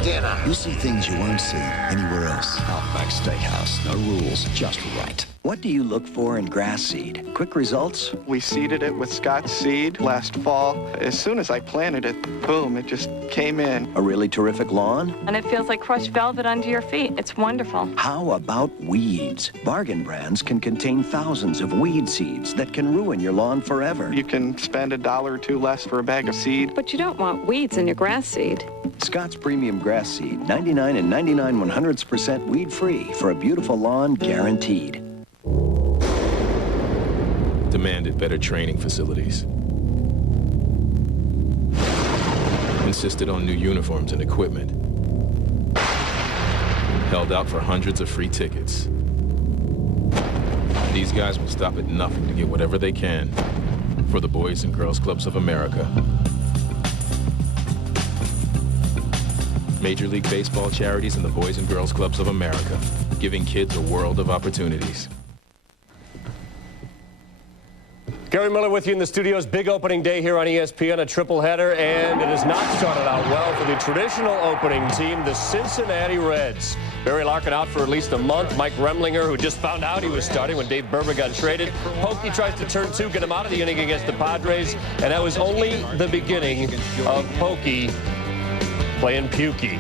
dinner. You'll see things you won't see anywhere else. Outback Steakhouse. No rules, just right. What do you look for in grass seed? Quick results? We seeded it with Scott's seed last fall. As soon as I planted it, boom, it just came in. A really terrific lawn? And it feels like crushed velvet under your feet. It's wonderful. How about weeds? Bargain brands can contain thousands of weed seeds that can ruin your lawn forever. You can spend $1 or $2 less for a bag of seed. But you don't want weeds in your grass seed. Scott's Premium Grass Seed, 99 and 99 100% weed-free for a beautiful lawn guaranteed. Demanded better training facilities. Insisted on new uniforms and equipment. Held out for hundreds of free tickets. These guys will stop at nothing to get whatever they can for the Boys and Girls Clubs of America. Major League Baseball charities and the Boys and Girls Clubs of America, giving kids a world of opportunities. Gary Miller with you in the studios. Big opening day here on ESPN, a triple header, and it has not started out well for the traditional opening team, the Cincinnati Reds. Barry Larkin out for at least a month. Mike Remlinger, who just found out he was starting when Dave Berber got traded. Pokey tries to turn two, get him out of the inning against the Padres, and that was only the beginning of Pokey playing Pukey.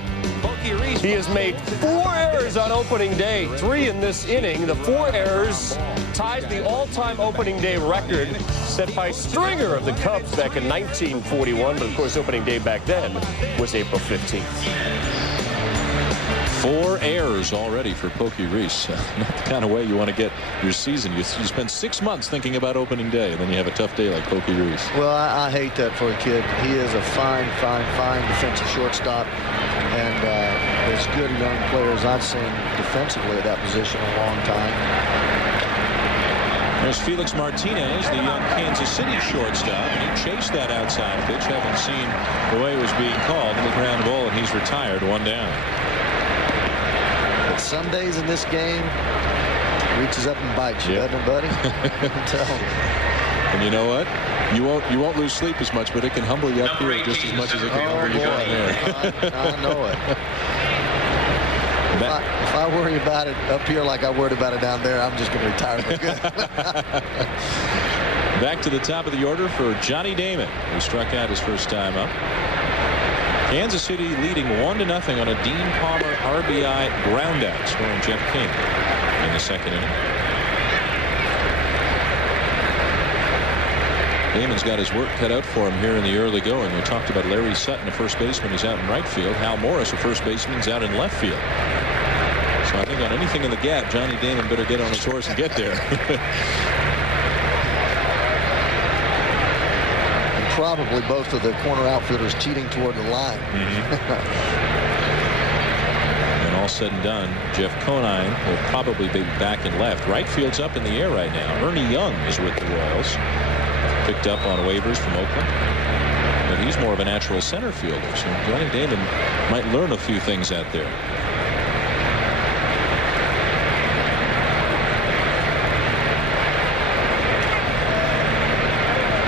He has made 4 errors on opening day, 3 in this inning. The 4 errors ties the all-time opening day record set by Stringer of the Cubs back in 1941. But, of course, opening day back then was April 15th. 4 errors already for Pokey Reese. Not the kind of way you want to get your season. You spend 6 months thinking about opening day, and then you have a tough day like Pokey Reese. Well, I hate that for a kid. He is a fine defensive shortstop, and as good a young player as I've seen defensively at that position in a long time. There's Felix Martinez, the young Kansas City shortstop, and he chased that outside pitch, having seen the way it was being called in the ground ball, and he's retired, 1 down. Some days in this game, reaches up and bites you, doesn't it, buddy? Tell him. And you know what? You won't lose sleep as much, but it can humble you up here just as much as it can humble you down there. I know it. If I worry about it up here like I worried about it down there, I'm just going to retire for good. Back to the top of the order for Johnny Damon, who struck out his first time up. Kansas City leading 1-0 on a Dean Palmer RBI groundout, scoring Jeff King in the second inning. Damon's got his work cut out for him here in the early going. We talked about Larry Sutton, a first baseman, who's out in right field. Hal Morris, a first baseman's out in left field. So I think on anything in the gap, Johnny Damon better get on his horse and get there. And probably both of the corner outfielders cheating toward the line. And all said and done, Jeff Conine will probably be back in left. Right field's up in the air right now. Ernie Young is with the Royals. Picked up on waivers from Oakland. But he's more of a natural center fielder. So Johnny Damon might learn a few things out there.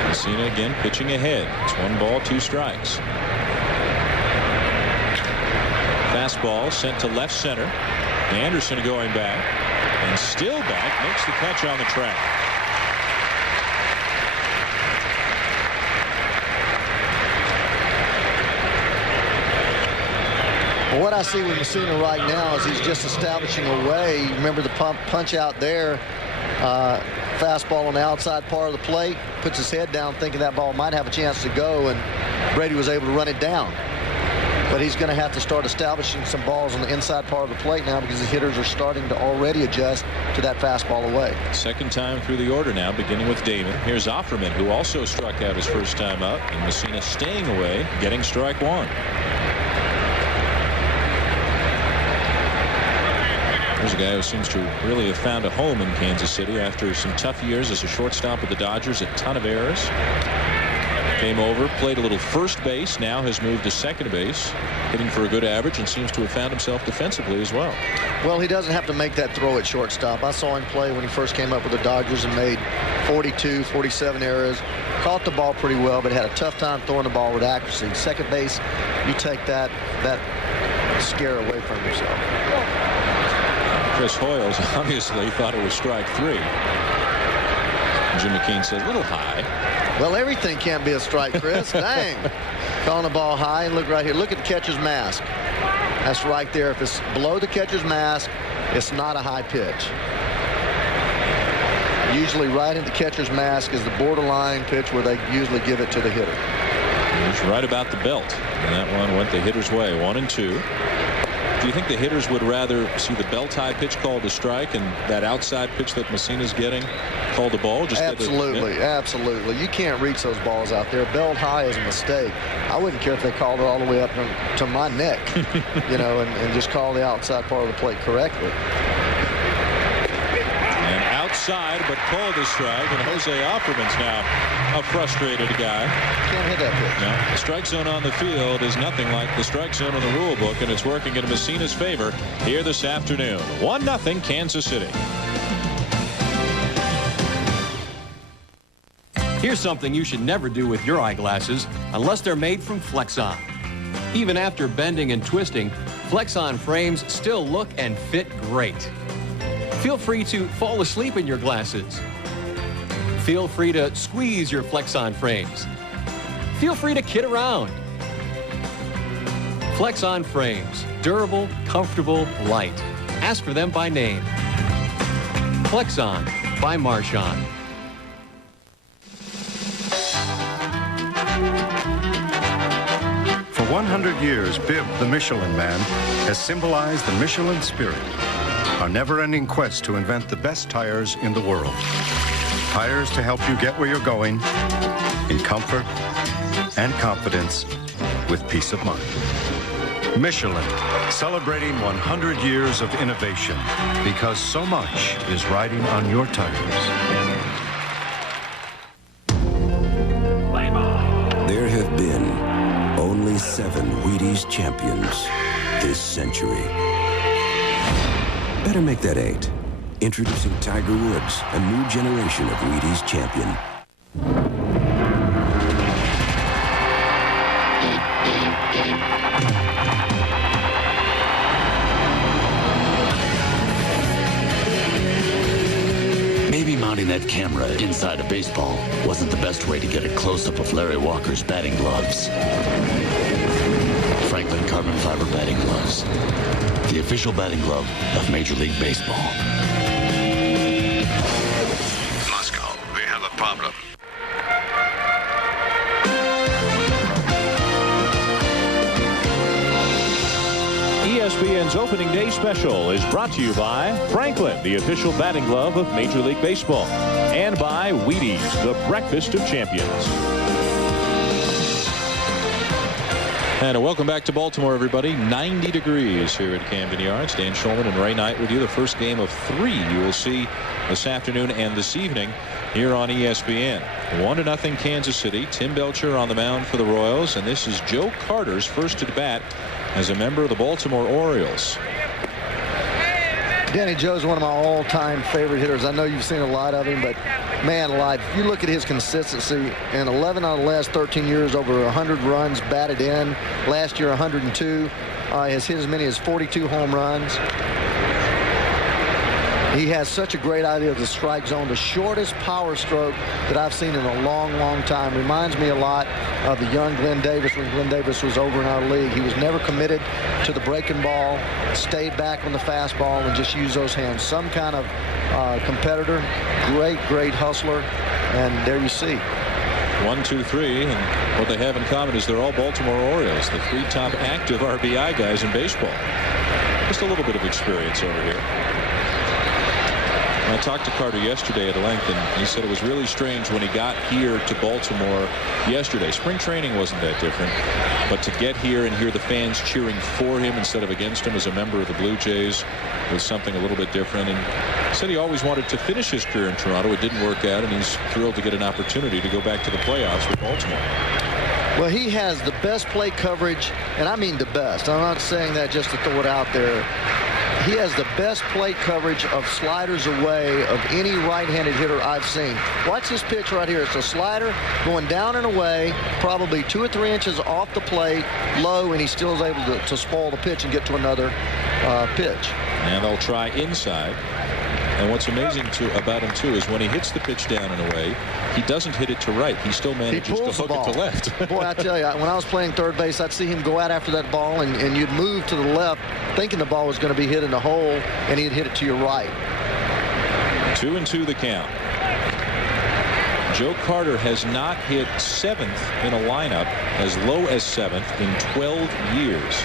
Messina again pitching ahead. It's 1 ball, 2 strikes. Fastball sent to left center. Anderson going back. And still back. Makes the catch on the track. Well, what I see with Messina right now is he's just establishing a way. Remember the punch out there. Fastball on the outside part of the plate. Puts his head down thinking that ball might have a chance to go, and Brady was able to run it down. But he's going to have to start establishing some balls on the inside part of the plate now because the hitters are starting to already adjust to that fastball away. Second time through the order now, beginning with Damon. Here's Offerman, who also struck out his first time up, and Messina staying away, getting strike 1. There's a guy who seems to really have found a home in Kansas City after some tough years as a shortstop with the Dodgers, a ton of errors. Came over, played a little first base, now has moved to second base, hitting for a good average, and seems to have found himself defensively as well. Well, he doesn't have to make that throw at shortstop. I saw him play when he first came up with the Dodgers and made 42, 47 errors. Caught the ball pretty well, but had a tough time throwing the ball with accuracy. Second base, you take that scare away from yourself. Chris Hoyles obviously thought it was strike 3. Jim McKean said a little high. Well, everything can't be a strike, Chris. Dang. Calling the ball high, and look right here. Look at the catcher's mask. That's right there. If it's below the catcher's mask, it's not a high pitch. Usually right at the catcher's mask is the borderline pitch where they usually give it to the hitter. It's right about the belt. And that one went the hitter's way, 1-2. Do you think the hitters would rather see the belt high pitch called a strike and that outside pitch that Messina's getting called a ball? Absolutely, absolutely. You can't reach those balls out there. Belt high is a mistake. I wouldn't care if they called it all the way up to my neck, you know, and just call the outside part of the plate correctly. And outside, but called a strike, and Jose Offerman's now a frustrated guy. Can't hit that pitch. No, the strike zone on the field is nothing like the strike zone in the rule book, and it's working in Messina's favor here this afternoon. 1-0 Kansas City. Here's something you should never do with your eyeglasses unless they're made from Flexon. Even after bending and twisting, Flexon frames still look and fit great. Feel free to fall asleep in your glasses. Feel free to squeeze your Flexon frames. Feel free to kid around. Flexon frames. Durable, comfortable, light. Ask for them by name. Flexon by Marchand. For 100 years, Bib, the Michelin Man, has symbolized the Michelin spirit, our never-ending quest to invent the best tires in the world. Tires to help you get where you're going in comfort and confidence with peace of mind. Michelin, celebrating 100 years of innovation because so much is riding on your tires. There have been only 7 Wheaties champions this century. Better make that 8. Introducing Tiger Woods, a new generation of Wheaties champion. camera inside a baseball wasn't the best way to get a close-up of Larry Walker's batting gloves. Franklin carbon fiber batting gloves. The official batting glove of Major League Baseball. Moscow, we have a problem. ESPN's opening day special is brought to you by Franklin, the official batting glove of Major League Baseball, and by Wheaties, the breakfast of champions. And welcome back to Baltimore, everybody. 90 degrees here at Camden Yards. Dan Shulman and Ray Knight with you. The first game of 3 you will see this afternoon and this evening here on ESPN. 1-0 Kansas City. Tim Belcher on the mound for the Royals, and this is Joe Carter's first at bat as a member of the Baltimore Orioles. Danny Joe's one of my all-time favorite hitters. I know you've seen a lot of him, but man alive, if you look at his consistency, in 11 out of the last 13 years, over 100 runs batted in. Last year, 102. Has hit as many as 42 home runs. He has such a great idea of the strike zone, the shortest power stroke that I've seen in a long, long time. Reminds me a lot of the young Glenn Davis when Glenn Davis was over in our league. He was never committed to the breaking ball, stayed back on the fastball, and just used those hands. Some kind of competitor, great hustler, and there you see. 1, 2, 3, and what they have in common is they're all Baltimore Orioles, the 3 top active RBI guys in baseball. Just a little bit of experience over here. I talked to Carter yesterday at length, and he said it was really strange when he got here to Baltimore yesterday. Spring training wasn't that different, but to get here and hear the fans cheering for him instead of against him as a member of the Blue Jays was something a little bit different. And he said he always wanted to finish his career in Toronto. It didn't work out, and he's thrilled to get an opportunity to go back to the playoffs with Baltimore. Well, he has the best plate coverage, and I mean the best. I'm not saying that just to throw it out there. He has the best plate coverage of sliders away of any right-handed hitter I've seen. Watch this pitch right here. It's a slider going down and away, probably 2 or 3 inches off the plate, low, and he still is able to spoil the pitch and get to another pitch. And they'll try inside. And what's amazing about him, too, is when he hits the pitch down and away, he doesn't hit it to right. He still manages to hook it to left. Boy, I tell you, when I was playing third base, I'd see him go out after that ball, and you'd move to the left, thinking the ball was going to be hit in the hole, and he'd hit it to your right. 2-2 the count. Joe Carter has not hit 7th in a lineup, as low as 7th in 12 years.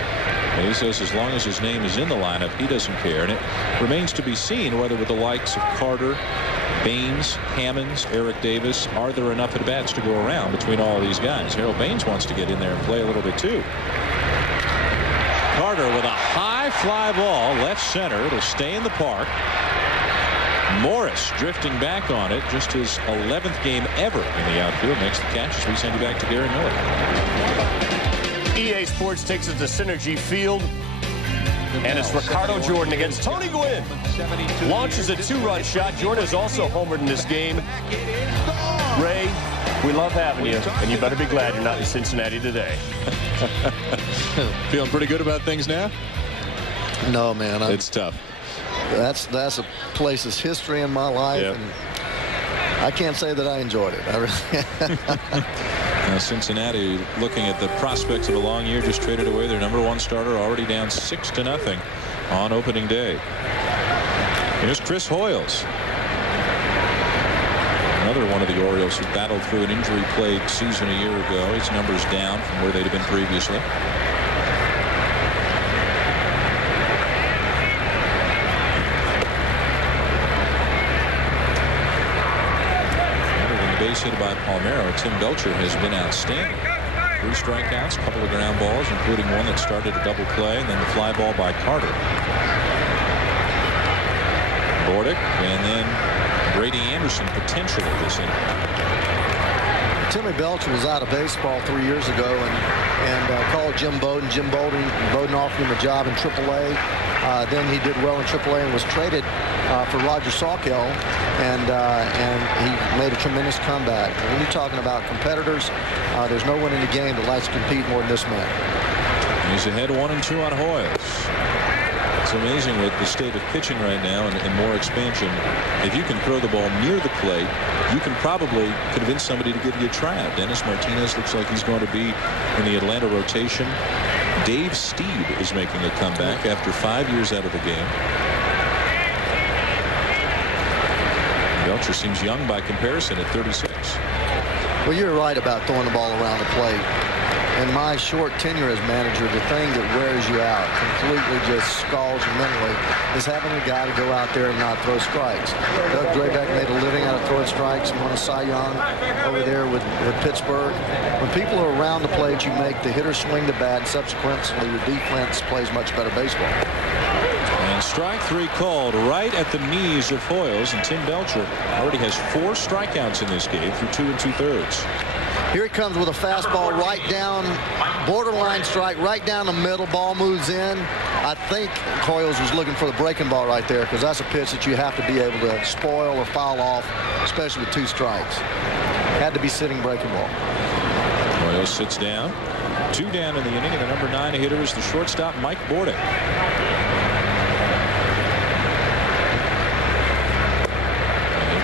And he says as long as his name is in the lineup, he doesn't care. And it remains to be seen whether with the likes of Carter, Baines, Hammonds, Eric Davis, are there enough at-bats to go around between all these guys? Harold Baines wants to get in there and play a little bit too. Carter with a high fly ball, left center. It'll stay in the park. Morris drifting back on it, just his 11th game ever in the outfield. Makes the catch as we send you back to Gary Miller. EA Sports takes us to Synergy Field, and it's Ricardo Jordan against Tony Gwynn. Launches a 2-run shot. Jordan is also homered in this game. Ray, we love having you, and you better be glad you're not in Cincinnati today. Feeling pretty good about things now? No, man. It's tough. That's a place's history in my life, yep. And I can't say that I enjoyed it. I really. Now Cincinnati, looking at the prospects of a long year, just traded away their #1 starter, already down 6-0 on opening day. Here's Chris Hoyles, another one of the Orioles who battled through an injury-plagued season a year ago. His numbers down from where they'd have been previously. Base hit by Palmeiro. Tim Belcher has been outstanding. 3 strikeouts, a couple of ground balls, including one that started a double play, and then the fly ball by Carter. Bordick, and then Brady Anderson potentially this inning. Timmy Belcher was out of baseball 3 years ago and called Jim Bowden. Jim Bowden offered him a job in AAA. Then he did well in AAA and was traded for Roger Sawkill, and he made a tremendous comeback. When you're talking about competitors, there's no one in the game that likes to compete more than this man. He's ahead 1-2 on Hoyles. It's amazing with the state of pitching right now and more expansion. If you can throw the ball near the plate, you can probably convince somebody to give you a tryout. Dennis Martinez looks like he's going to be in the Atlanta rotation. Dave Steed is making a comeback after 5 years out of the game. Belcher seems young by comparison at 36. Well, you're right about throwing the ball around the plate. In my short tenure as manager, the thing that wears you out, completely just scalds you mentally, is having a guy to go out there and not throw strikes. Doug Drabek made a living out of throwing strikes and won a Cy Young over there with Pittsburgh. When people are around the plate, you make the hitter swing the bat, and subsequently your defense plays much better baseball. And strike 3 called right at the knees of Hoyles, and Tim Belcher already has 4 strikeouts in this game through 2 2/3. Here he comes with a fastball right down, borderline strike, right down the middle. Ball moves in. I think Hoyles was looking for the breaking ball right there, because that's a pitch that you have to be able to spoil or foul off, especially with 2 strikes. Had to be sitting breaking ball. Hoyles sits down. 2 down in the inning, and the number 9 hitter is the shortstop, Mike Bordick.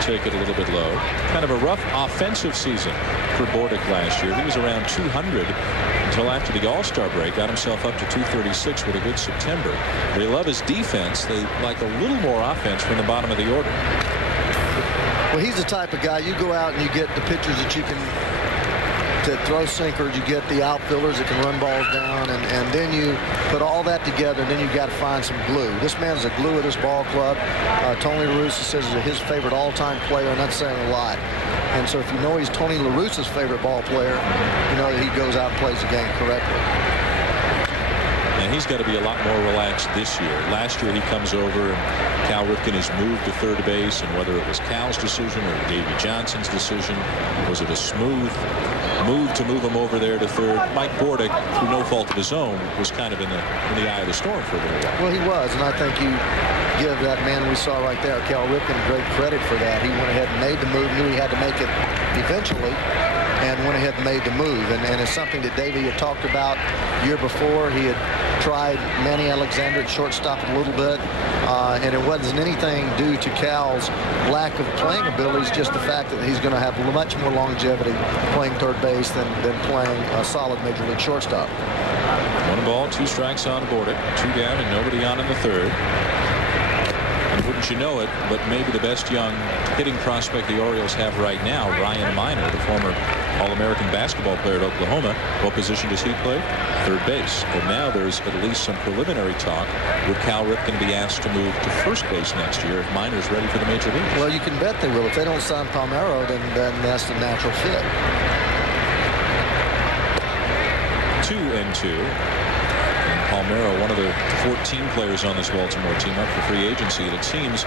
Take it a little bit low. Kind of a rough offensive season for Bordick last year. He was around 200 until after the All-Star break. Got himself up to 236 with a good September. They love his defense. They like a little more offense from the bottom of the order. Well, he's the type of guy, you go out and you get the pitchers that you can to throw sinkers, you get the outfielders that can run balls down, and then you put all that together, and then you got to find some glue. This man's the glue of this ball club. Tony La Russa says he's his favorite all-time player, and that's saying a lot. And so if you know he's Tony La Russa's favorite ball player, you know that he goes out and plays the game correctly. And he's got to be a lot more relaxed this year. Last year he comes over and Cal Ripken has moved to third base, and whether it was Cal's decision or Davey Johnson's decision, was it a smooth move to move him over there to third? Mike Bordick, through no fault of his own, was kind of in the eye of the storm for a little while. Well, he was, and I think you give that man we saw right there, Cal Ripken, great credit for that. He went ahead and made the move, knew he had to make it eventually, and went ahead and made the move. And it's something that Davey had talked about year before. He had tried Manny Alexander at shortstop a little bit, and it wasn't anything due to Cal's lack of playing abilities, just the fact that he's going to have much more longevity playing third base than playing a solid major league shortstop. 1 ball, 2 strikes on Bordick, 2 down and nobody on in the third. And wouldn't you know it, but maybe the best young hitting prospect the Orioles have right now, Ryan Minor, the former All-American basketball player at Oklahoma. What position does he play? Third base. But now there's at least some preliminary talk. Would Cal Ripken be asked to move to first base next year if Minor's ready for the major leagues? Well, you can bet they will. If they don't sign Palmeiro, then that's the natural fit. 2-2. And Palmeiro, one of the 14 players on this Baltimore team, up for free agency, and it seems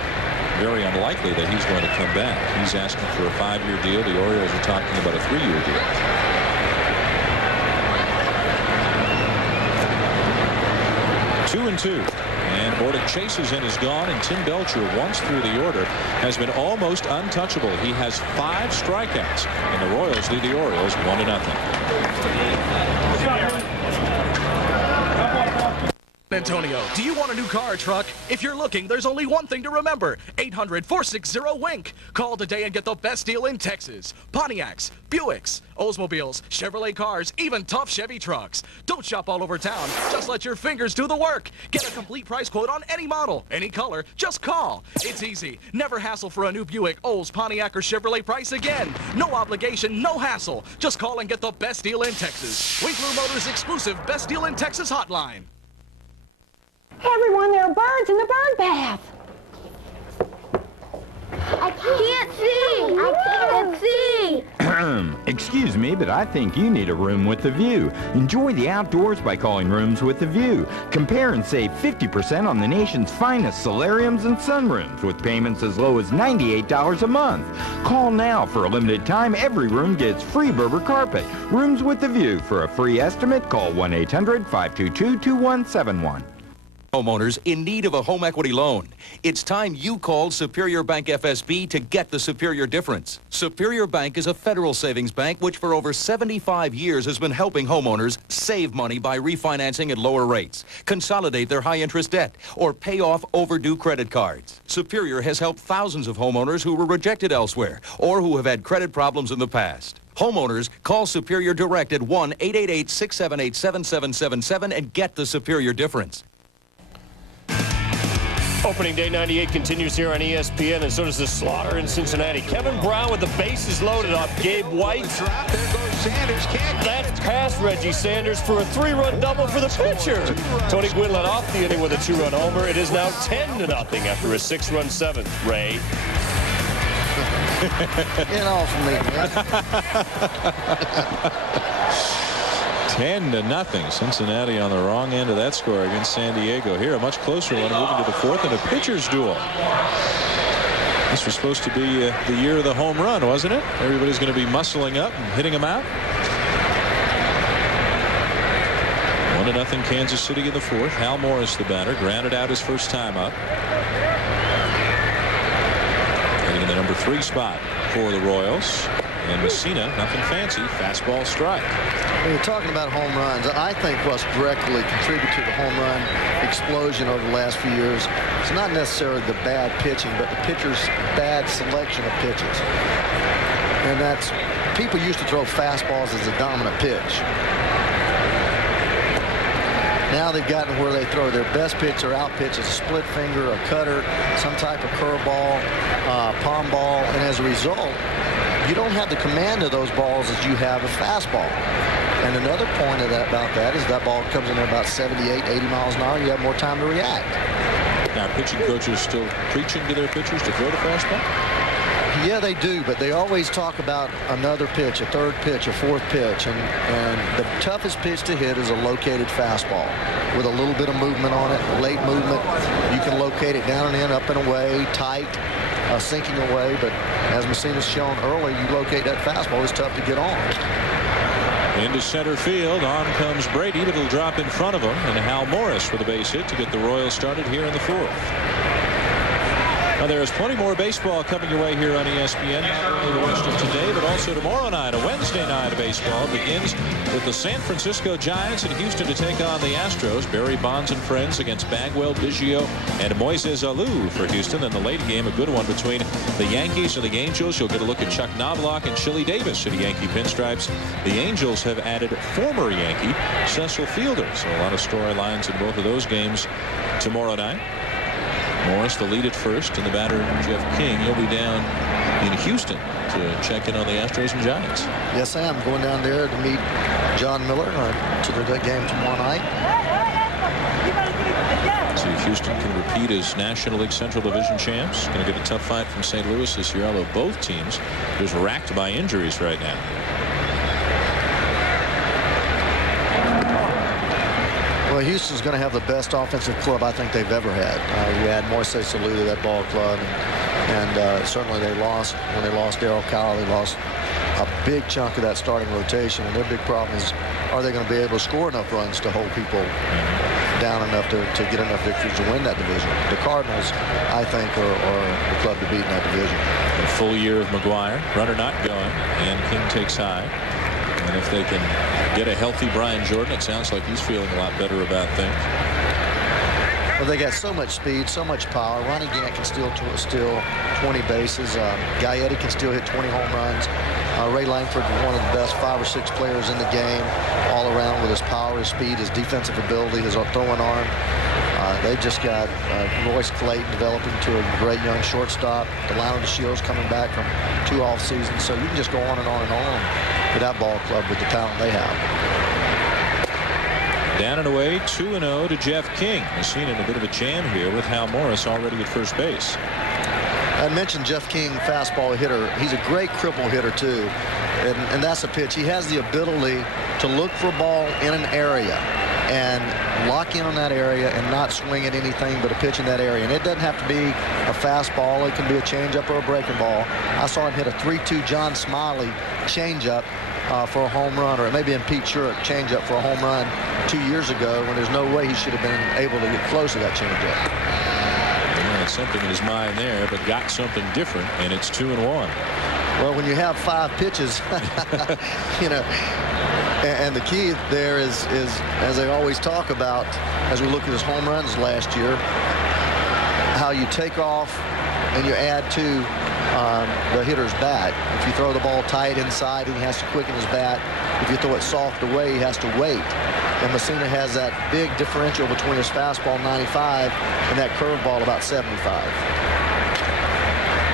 very unlikely that he's going to come back. He's asking for a 5-year deal. The Orioles are talking about a 3-year deal. Two and 2. And Bordick chases and is gone, and Tim Belcher, once through the order, has been almost untouchable. He has 5 strikeouts, and the Royals lead the Orioles 1-0. Antonio, do you want a new car or truck? If you're looking, there's only one thing to remember: 800-460-WINK. Call today and get the best deal in Texas. Pontiacs, Buicks, Oldsmobiles, Chevrolet cars, even tough Chevy trucks. Don't shop all over town. Just let your fingers do the work. Get a complete price quote on any model, any color. Just call. It's easy. Never hassle for a new Buick, Olds, Pontiac, or Chevrolet price again. No obligation, no hassle. Just call and get the best deal in Texas. Winkler Motors' exclusive Best Deal in Texas hotline. Hey everyone, there are birds in the bird bath. I can't see. I can't see. Excuse me, but I think you need a room with a view. Enjoy the outdoors by calling Rooms with a View. Compare and save 50% on the nation's finest solariums and sunrooms with payments as low as $98 a month. Call now. For a limited time, every room gets free Berber carpet. Rooms with a View. For a free estimate, call 1-800-522-2171. Homeowners in need of a home equity loan. It's time you called Superior Bank FSB to get the superior difference. Superior Bank is a federal savings bank which for over 75 years has been helping homeowners save money by refinancing at lower rates, consolidate their high-interest debt, or pay off overdue credit cards. Superior has helped thousands of homeowners who were rejected elsewhere or who have had credit problems in the past. Homeowners, call Superior Direct at 1-888-678-7777 and get the superior difference. Opening day 98 continues here on ESPN, and so does the slaughter in Cincinnati. Kevin Brown with the bases loaded up. Gabe White. There goes Sanders. That's past Reggie Sanders for a 3-run double for the pitcher. Tony Gwynn led off the inning with a 2-run homer. It is now 10-0 after a 6-run seventh. Ray. Get off me, man. 10-0. Cincinnati on the wrong end of that score against San Diego. Here, a much closer one moving to the fourth in a pitcher's duel. This was supposed to be the year of the home run, wasn't it? Everybody's going to be muscling up and hitting them out. 1-0 Kansas City in the fourth. Hal Morris, the batter, grounded out his first time up. Hitting in the number 3 spot for the Royals. And Messina, nothing fancy, fastball strike. When you're talking about home runs, I think what's directly contributed to the home run explosion over the last few years is not necessarily the bad pitching, but the pitcher's bad selection of pitches. And that's, people used to throw fastballs as a dominant pitch. Now they've gotten where they throw their best pitch or out pitch as a split finger, a cutter, some type of curveball, palm ball, and as a result, you don't have the command of those balls as you have a fastball. And another point of that about that is that ball comes in there about 78, 80 miles an hour. You have more time to react. Now, pitching coaches still preaching to their pitchers to throw the fastball? Yeah, they do, but they always talk about another pitch, a third pitch, a fourth pitch, and the toughest pitch to hit is a located fastball with a little bit of movement on it, late movement. You can locate it down and in, up and away, tight, sinking away, but as Messina's shown early, you locate that fastball, it's tough to get on. Into center field, on comes Brady, but it'll drop in front of him, and Hal Morris with a base hit to get the Royals started here in the fourth. Now, there's plenty more baseball coming your way here on ESPN, not only the rest of today, but also tomorrow night. A Wednesday night of baseball begins with the San Francisco Giants in Houston to take on the Astros. Barry Bonds and friends against Bagwell, Biggio, and Moises Alou for Houston. And the late game, a good one between the Yankees and the Angels. You'll get a look at Chuck Knobloch and Chili Davis in Yankee pinstripes. The Angels have added former Yankee Cecil Fielder. So a lot of storylines in both of those games tomorrow night. Morris, the lead at first, and the batter, Jeff King. He'll be down in Houston to check in on the Astros and Giants. Yes, I am going down there to meet John Miller to the game tomorrow night. See if Houston can repeat as National League Central Division champs. Going to get a tough fight from St. Louis this year, although both teams are just racked by injuries right now. Well, Houston's going to have the best offensive club I think they've ever had. You add Moises Alou to that ball club, and certainly they lost. When they lost Darryl Cowell, they lost a big chunk of that starting rotation, and their big problem is, are they going to be able to score enough runs to hold people down enough to get enough victories to win that division? The Cardinals, I think, are the club to beat in that division. A full year of McGuire, runner not going, and King takes high. And if they can get a healthy Brian Jordan, it sounds like he's feeling a lot better about things. Well, they got so much speed, so much power. Ronnie Gant can steal 20 bases. Gaetti can still hit 20 home runs. Ray Langford, one of the best 5 or 6 players in the game, all around with his power, his speed, his defensive ability, his throwing arm. They've just got Royce Clayton developing to a great young shortstop. Delano DeShields coming back from 2 off seasons. So you can just go on and on and on with that ball club with the talent they have. Down and away, 2-0 to Jeff King. Messina in a bit of a jam here with Hal Morris already at first base. I mentioned Jeff King, fastball hitter. He's a great cripple hitter, too. And that's a pitch. He has the ability to look for a ball in an area and lock in on that area and not swing at anything but a pitch in that area. And it doesn't have to be a fastball. It can be a changeup or a breaking ball. I saw him hit a 3-2 John Smiley changeup for a home run, or it may be in Pete Sherrick changeup for a home run 2 years ago when there's no way he should have been able to get close to that changeup. Had something in his mind there, but got something different, and it's 2-1. Well, when you have 5 pitches, you know, and the key there is as they always talk about, as we look at his home runs last year, how you take off and you add to the hitter's bat. If you throw the ball tight inside, he has to quicken his bat. If you throw it soft away, he has to wait. And Messina has that big differential between his fastball 95 and that curveball about 75.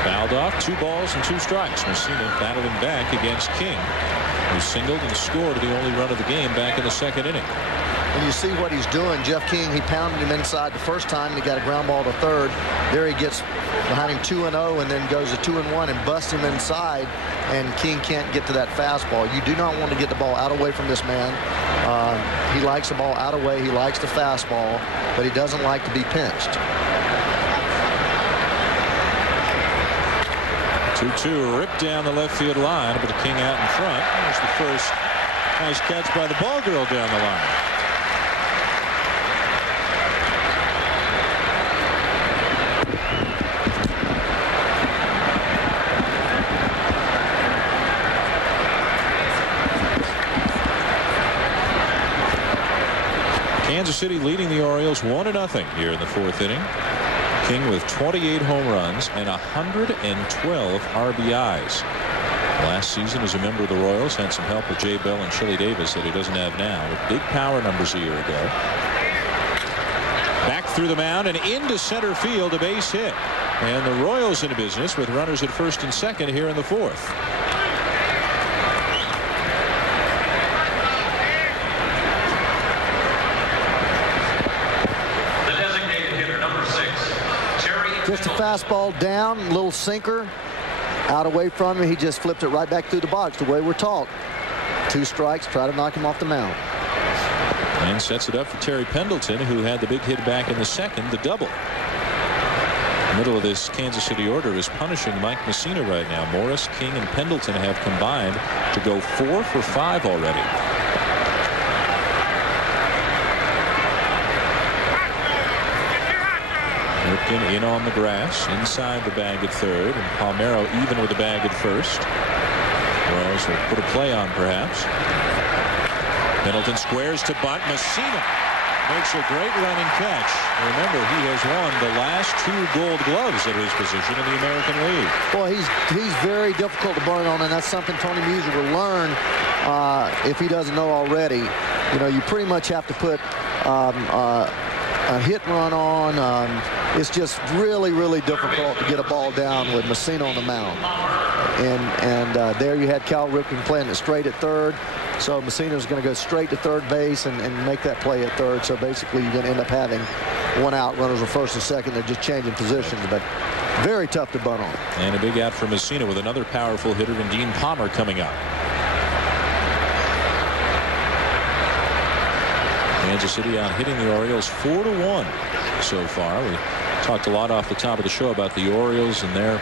Fouled off, 2 balls and 2 strikes. Messina battling back against King, who singled and scored the only run of the game back in the 2nd inning. And you see what he's doing. Jeff King, he pounded him inside the first time, and he got a ground ball to third. There he gets behind him 2-0, and then goes to 2-1 and busts him inside, and King can't get to that fastball. You do not want to get the ball out away from this man. He likes the ball out away. He likes the fastball, but he doesn't like to be pinched. 2-2 ripped down the left field line, but King out in front. There's the first nice catch by the ball girl down the line. Kansas City leading the Orioles 1-0 here in the 4th inning. King with 28 home runs and 112 RBIs. Last season as a member of the Royals, had some help with Jay Bell and Chili Davis that he doesn't have now, with big power numbers a year ago. Back through the mound and into center field, a base hit. And the Royals in business with runners at 1st and 2nd here in the 4th. Just a fastball down, little sinker, out away from him. He just flipped it right back through the box the way we're taught. 2 strikes, try to knock him off the mound. And sets it up for Terry Pendleton, who had the big hit back in the 2nd, the double. The middle of this Kansas City order is punishing Mike Messina right now. Morris, King, and Pendleton have combined to go 4 for 5 already. Ripken in on the grass, inside the bag at 3rd, and Palmeiro even with the bag at 1st. Royals will put a play on, perhaps. Pendleton squares to bunt. Messina makes a great running catch. Remember, he has won the last 2 Gold Gloves at his position in the American League. Boy, he's very difficult to burn on, and that's something Tony Musial will learn if he doesn't know already. You know, you pretty much have to put a hit run on. It's just really, really difficult to get a ball down with Messina on the mound. And there you had Cal Ripken playing it straight at 3rd. So Messina's going to go straight to 3rd base and make that play at 3rd. So basically you're going to end up having 1 out, runners on 1st and 2nd. They're just changing positions, but very tough to bunt on. And a big out for Messina with another powerful hitter in Dean Palmer coming up. Kansas City out hitting the Orioles 4-1 so far. We talked a lot off the top of the show about the Orioles and their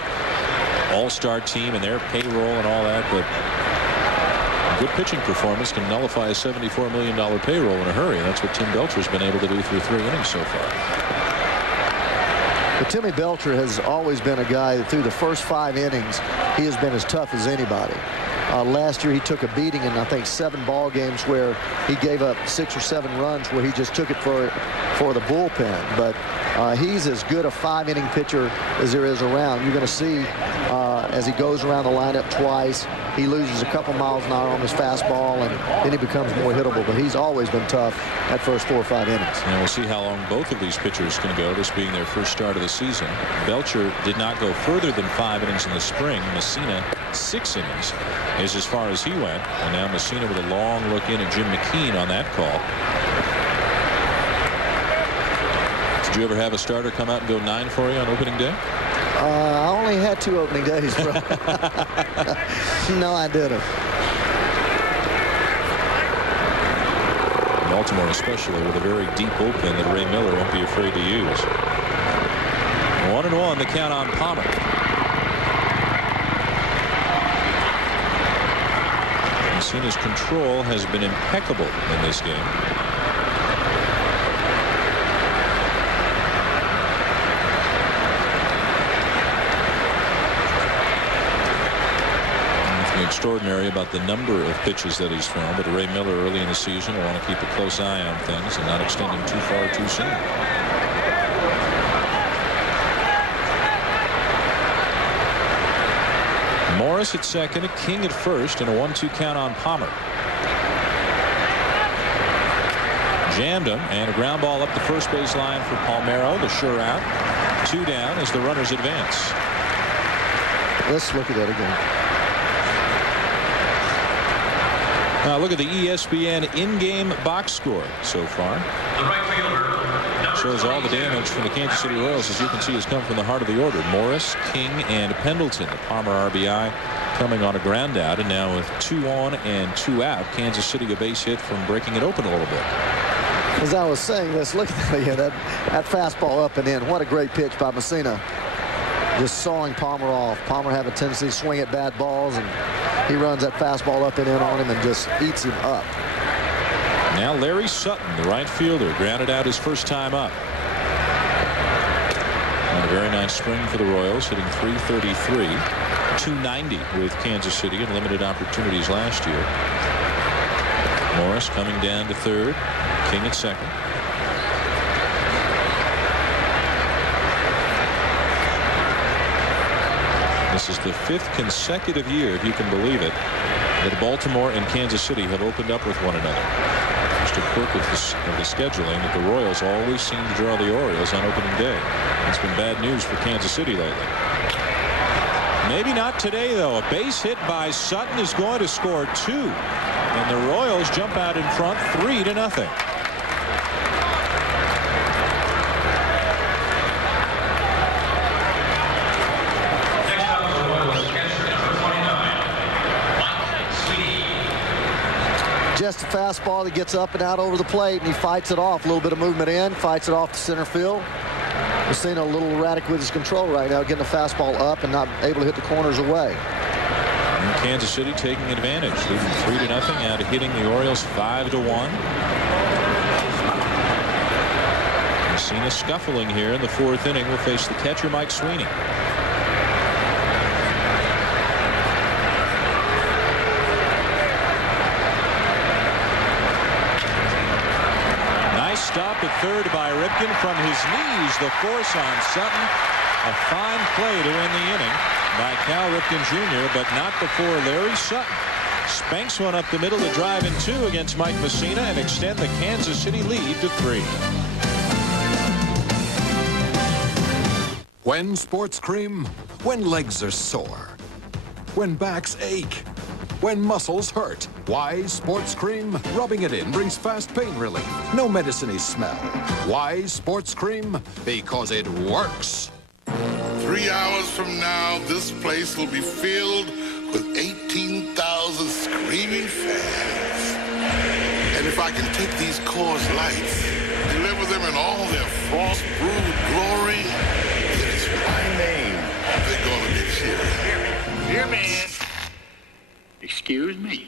all-star team and their payroll and all that, but a good pitching performance can nullify a $74 million payroll in a hurry. That's what Tim Belcher's been able to do through 3 innings so far. But Timmy Belcher has always been a guy that through the first 5 innings, he has been as tough as anybody. Last year he took a beating in I think 7 ball games where he gave up 6 or 7 runs where he just took it for the bullpen. But he's as good a 5-inning pitcher as there is around. You're going to see as he goes around the lineup twice, he loses a couple miles an hour on his fastball, and then he becomes more hittable. But he's always been tough that first 4 or 5 innings. And we'll see how long both of these pitchers can go, this being their first start of the season. Belcher did not go further than 5 innings in the spring. Messina 6 innings is as far as he went. And now Messina with a long look in at Jim McKean on that call. Did you ever have a starter come out and go 9 for you on opening day? I only had 2 opening days, bro. No, I didn't. Baltimore especially with a very deep bullpen that Ray Miller won't be afraid to use. 1-1 the count on Palmer. Messina's control has been impeccable in this game. Extraordinary about the number of pitches that he's thrown, but Ray Miller early in the season will want to keep a close eye on things and not extend him too far too soon. Morris at second, King at first, and a 1-2 count on Palmer. Jammed him, and a ground ball up the first base line for Palmeiro, the sure out. 2 down as the runners advance. Let's look at that again. Now look at the ESPN in-game box score so far. The right fielder shows all the damage from the Kansas City Royals, as you can see, has come from the heart of the order. Morris, King, and Pendleton. The Palmer RBI coming on a ground out, and now with 2 on and 2 out, Kansas City a base hit from breaking it open a little bit. As I was saying this, look at that fastball up and in. What a great pitch by Messina. Just sawing Palmer off. Palmer have a tendency to swing at bad balls, and he runs that fastball up and in on him and just eats him up. Now Larry Sutton, the right fielder, grounded out his first time up. And a very nice spring for the Royals, hitting .333, .290 with Kansas City in limited opportunities last year. Morris coming down to third, King at second. This is the 5th consecutive year, if you can believe it, that Baltimore and Kansas City have opened up with one another. Just a quirk of the scheduling that the Royals always seem to draw the Orioles on opening day. It's been bad news for Kansas City lately. Maybe not today, though. A base hit by Sutton is going to score 2. And the Royals jump out in front 3-0. Just a fastball that gets up and out over the plate, and he fights it off. A little bit of movement in, fights it off to center field. We're seeing a little erratic with his control right now, getting the fastball up and not able to hit the corners away. And Kansas City taking advantage, leading 3-0 out of hitting the Orioles 5-1. Messina scuffling here in the 4th inning. Will face the catcher Mike Sweeney. Stop at third by Ripken from his knees. The force on Sutton. A fine play to end the inning by Cal Ripken Jr., but not before Larry Sutton spanks one up the middle to drive in 2 against Mike Messina and extend the Kansas City lead to 3. When sports cream, when legs are sore, when backs ache, when muscles hurt. Wise Sports Cream, rubbing it in brings fast pain relief. No medicine-y smell. Wise Sports Cream, because it works. 3 hours from now, this place will be filled with 18,000 screaming fans. And if I can take these Coors Lights, deliver them in all their frost-brewed glory, it is my name they're going to be cheering. Dear man. Excuse me.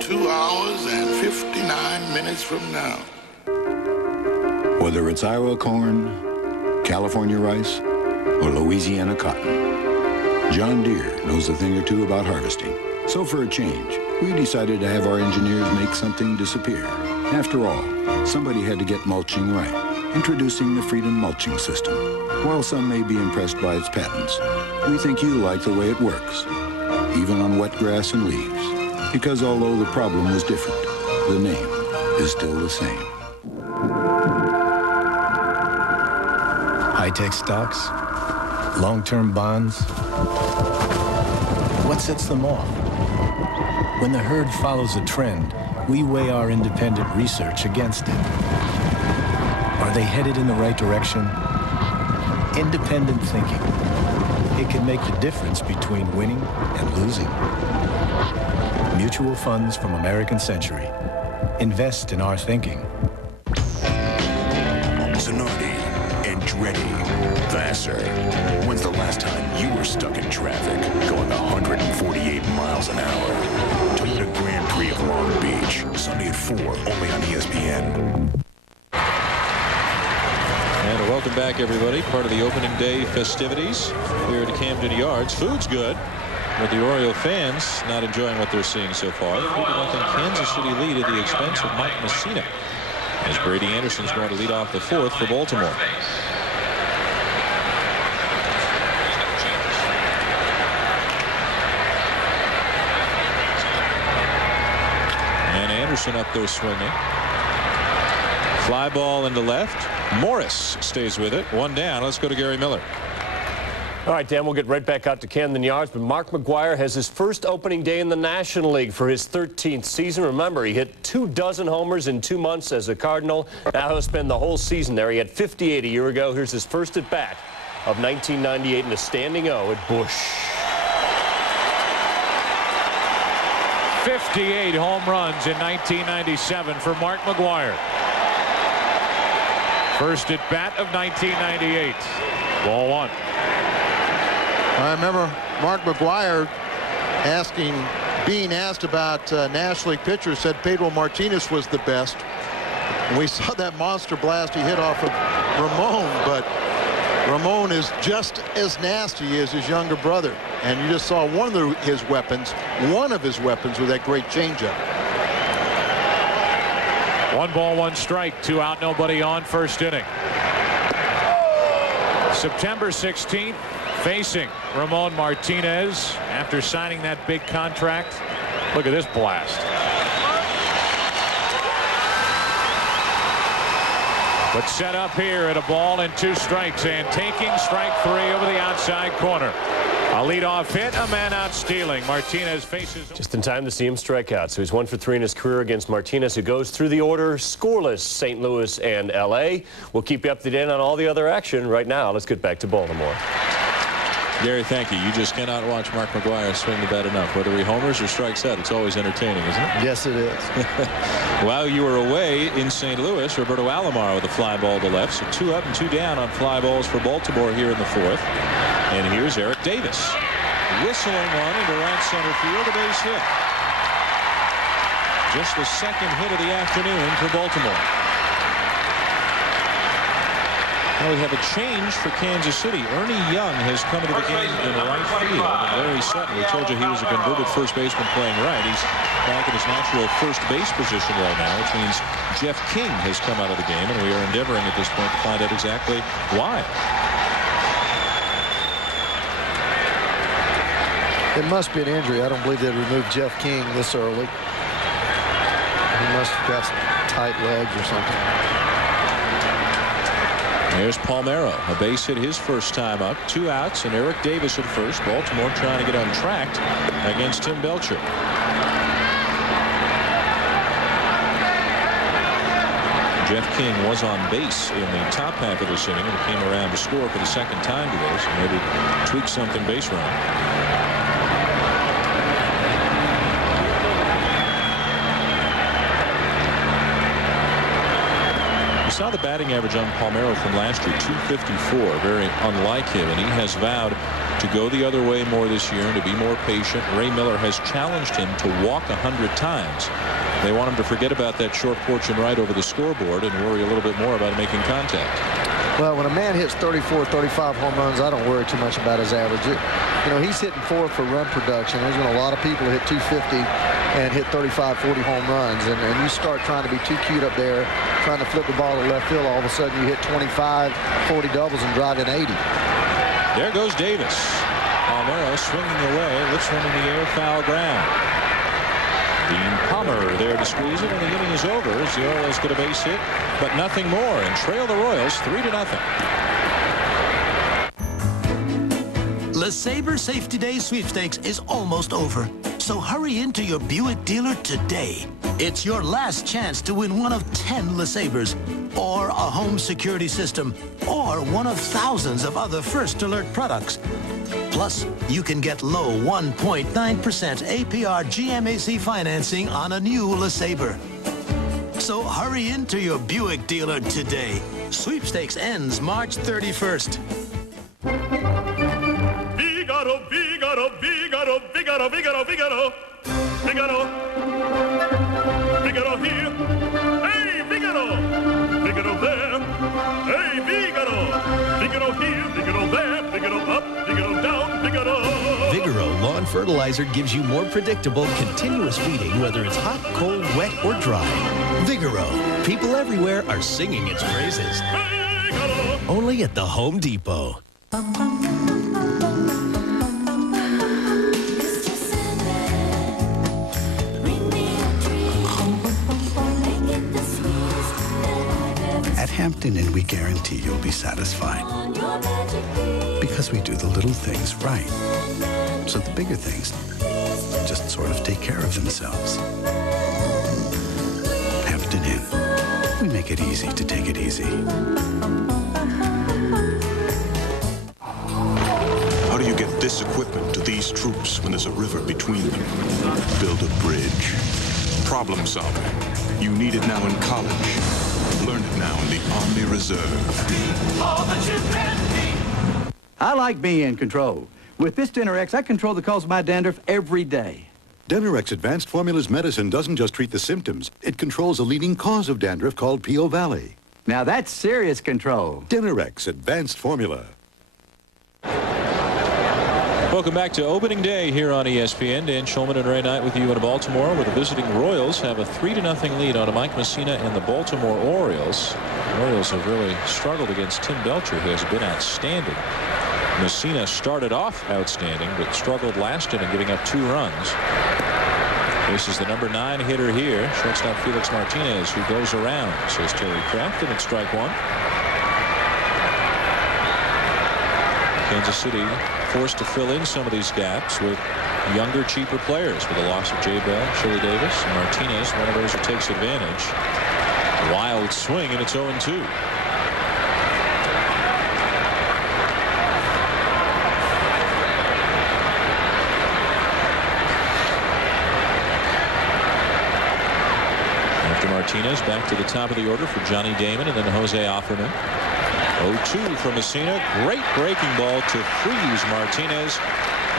Two hours and 59 minutes from now. Whether it's Iowa corn, California rice, or Louisiana cotton, John Deere knows a thing or two about harvesting. So for a change, we decided to have our engineers make something disappear. After all, somebody had to get mulching right. Introducing the Freedom Mulching System. While some may be impressed by its patents, we think you like the way it works, even on wet grass and leaves. Because although the problem was different, the name is still the same. High-tech stocks, long-term bonds. What sets them off? When the herd follows a trend, we weigh our independent research against it. Are they headed in the right direction? Independent thinking. It can make the difference between winning and losing. Mutual funds from American Century. Invest in our thinking. Zanardi, Andretti, Vassar. When's the last time you were stuck in 4, only on ESPN. And welcome back, everybody. Part of the opening day festivities here at Camden Yards. Food's good, but the Oriole fans not enjoying what they're seeing so far. 3-0 Kansas City lead at the expense of Mike Messina, as Brady Anderson's going to lead off the fourth for Baltimore. And Anderson up there swinging. Fly ball into left. Morris stays with it. One down. Let's go to Gary Miller. All right, Dan, we'll get right back out to Camden Yards, but Mark McGwire has his first opening day in the National League for his 13th season. Remember, he hit 24 homers in 2 months as a Cardinal. Now he'll spend the whole season there. He had 58 a year ago. Here's his first at bat of 1998 in a standing O at Busch. 58 home runs in 1997 for Mark McGwire. First at bat of 1998. Ball one. I remember Mark McGwire being asked about National League pitchers, said Pedro Martinez was the best. And we saw that monster blast he hit off of Ramon, but Ramon is just as nasty as his younger brother. And you just saw one of his weapons with that great changeup. 1 ball, 1 strike, 2 out, nobody on, first inning. September 16th, facing Ramon Martinez after signing that big contract. Look at this blast. But set up here at a ball and 2 strikes, and taking strike 3 over the outside corner. A leadoff hit, a man out stealing. Martinez faces... Just in time to see him strike out. So he's 1 for 3 in his career against Martinez, who goes through the order scoreless. St. Louis and L.A. We'll keep you up to date on all the other action. Right now, let's get back to Baltimore. Gary, thank you. You just cannot watch Mark McGwire swing the bat enough. Whether he homers or strikes out, it's always entertaining, isn't it? Yes, it is. While you were away in St. Louis, Roberto Alomar with a fly ball to left. So 2 up and 2 down on fly balls for Baltimore here in the fourth. And here's Eric Davis. Whistling one into right center field, a base hit. Just the second hit of the afternoon for Baltimore. Now we have a change for Kansas City. Ernie Young has come into the game in right field. And Larry Sutton, we told you he was a converted first baseman playing right. He's back in his natural first base position right now, which means Jeff King has come out of the game, and we are endeavoring at this point to find out exactly why. It must be an injury. I don't believe they'd remove Jeff King this early. He must have got some tight legs or something. There's Palmeiro, a base hit his first time up. 2 outs, and Eric Davis at first. Baltimore trying to get untracked against Tim Belcher. Jeff King was on base in the top half of this inning and came around to score for the second time today, so maybe tweak something base running. Saw the batting average on Palmeiro from last year, 254, very unlike him, and he has vowed to go the other way more this year and to be more patient. Ray Miller has challenged him to walk 100 times. They want him to forget about that short porch and right over the scoreboard and worry a little bit more about making contact. Well, when a man hits 34, 35 home runs, I don't worry too much about his average. You know, he's hitting 4 for run production. There's been a lot of people who hit 250 and hit 35, 40 home runs. And you start trying to be too cute up there, trying to flip the ball to left field. All of a sudden, you hit 25, 40 doubles and drive in 80. There goes Davis. Palmeiro swinging away, lifts one in the air, foul ground. Dean Palmer there to squeeze it, and the inning is over as the Orioles get a base hit, but nothing more, and trail the Royals 3-0. LeSabre Safety Day Sweepstakes is almost over, so hurry into your Buick dealer today. It's your last chance to win one of 10 LeSabres, or a home security system, or one of thousands of other First Alert products. Plus, you can get low 1.9% APR GMAC financing on a new LeSabre. So hurry into your Buick dealer today. Sweepstakes ends March 31st. Figaro, Figaro, Figaro, Figaro, Figaro, Figaro, Figaro, Figaro. Figaro here. Hey, Figaro! Figaro there. Hey, Figaro! Figaro here, Figaro there, Figaro up, Figaro down, Figaro. Vigoro Lawn Fertilizer gives you more predictable, continuous feeding, whether it's hot, cold, wet, or dry. Vigoro. People everywhere are singing its praises. Vigoro. Only at the Home Depot. At Hampton Inn, we guarantee you'll be satisfied. Because we do the little things right. So the bigger things just sort of take care of themselves. Hampton Inn. We make it easy to take it easy. How do you get this equipment to these troops when there's a river between them? Build a bridge. Problem solving. You need it now in college. Learn it now in the Army Reserve. All that you can be. I like being in control. With this Dinerex, I control the cause of my dandruff every day. Dinerex Advanced Formulas medicine doesn't just treat the symptoms. It controls a leading cause of dandruff called P.O. Valley. Now that's serious control. Dinerex Advanced Formula. Welcome back to opening day here on ESPN. Dan Schulman and Ray Knight with you in Baltimore, where the visiting Royals have a 3-0 lead on Mike Messina and the Baltimore Orioles. The Orioles have really struggled against Tim Belcher, who has been outstanding. Messina started off outstanding, but struggled last inning, giving up 2 runs. This is the number 9 hitter here, shortstop Felix Martinez, who goes around, says Terry Kraft, and it's strike 1. Kansas City forced to fill in some of these gaps with younger, cheaper players, with the loss of Jay Bell, Chili Davis, and Martinez, one of those who takes advantage. Wild swing, and it's 0-2. After Martinez, back to the top of the order for Johnny Damon and then Jose Offerman. 0-2 from Messina. Great breaking ball to freeze Martinez.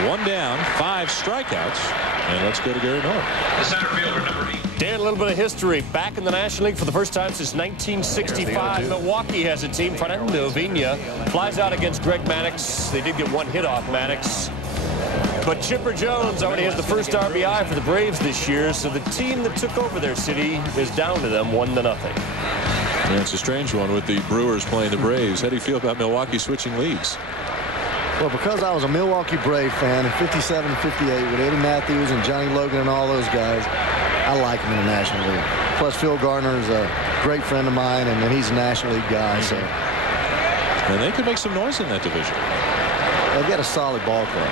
1 down, 5 strikeouts. And let's go to Gary Miller. The center fielder, number 8. Dan, a little bit of history. Back in the National League for the first time since 1965. Milwaukee has a team. Fernando Vina flies out against Greg Maddux. They did get 1 hit off Maddux. But Chipper Jones already has the first RBI for the Braves this year. So the team that took over their city is down to them 1-0. Yeah, it's a strange one with the Brewers playing the Braves. How do you feel about Milwaukee switching leagues? Well, because I was a Milwaukee Brave fan in 57 and 58 with Eddie Matthews and Johnny Logan and all those guys, I like them in the National League. Plus, Phil Garner is a great friend of mine, and he's a National League guy. So, and they could make some noise in that division. They've got a solid ball club.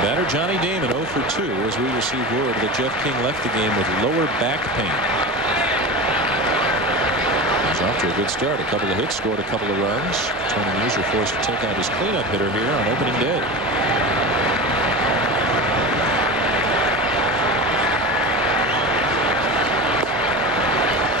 Batter Johnny Damon 0 for 2 as we receive word that Jeff King left the game with lower back pain. Off to a good start. A couple of hits, scored a couple of runs. Tony Musier forced to take out his cleanup hitter here on opening day.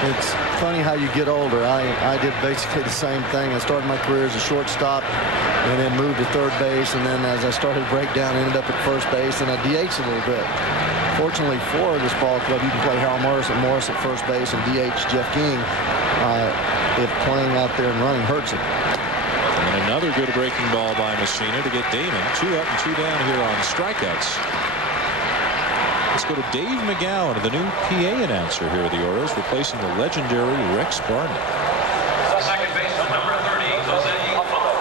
It's funny how you get older. I did basically the same thing. I started my career as a shortstop and then moved to third base, and then as I started to break down, ended up at first base, and I DH'd a little bit. Fortunately for this ball club, you can play Harold Morris at first base and DH Jeff King if playing out there and running hurts it. And another good breaking ball by Messina to get Damon 2 up and 2 down here on strikeouts. Let's go to Dave McGowan, the new PA announcer here at the Orioles, replacing the legendary Rex Barney. Second baseman, number 30, Jose Buffalo.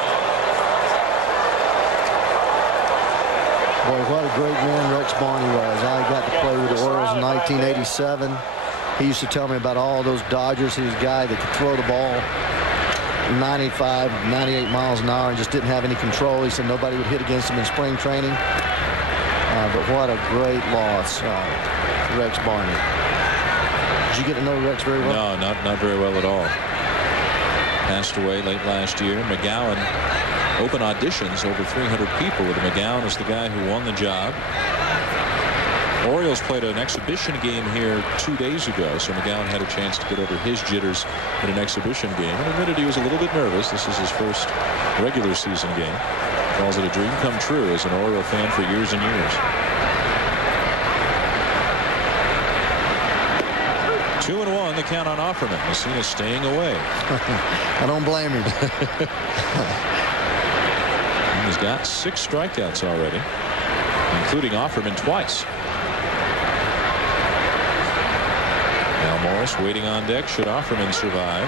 Boy, what a great man Rex Barney was. I got to play with the Orioles in 1987. He used to tell me about all those Dodgers. He was a guy that could throw the ball 95, 98 miles an hour and just didn't have any control. He said nobody would hit against him in spring training. But what a great loss, Rex Barney. Did you get to know Rex very well? No, not very well at all. Passed away late last year. McGowan, open auditions, over 300 people with McGowan as the guy who won the job. Orioles played an exhibition game here 2 days ago, so McGowan had a chance to get over his jitters in an exhibition game and admitted he was a little bit nervous. This is his first regular season game. Calls it a dream come true as an Oriole fan for years and years. the count on Offerman. Messina staying away. I don't blame him. He's got 6 strikeouts already, including Offerman twice. Now Morris waiting on deck. Should Offerman survive?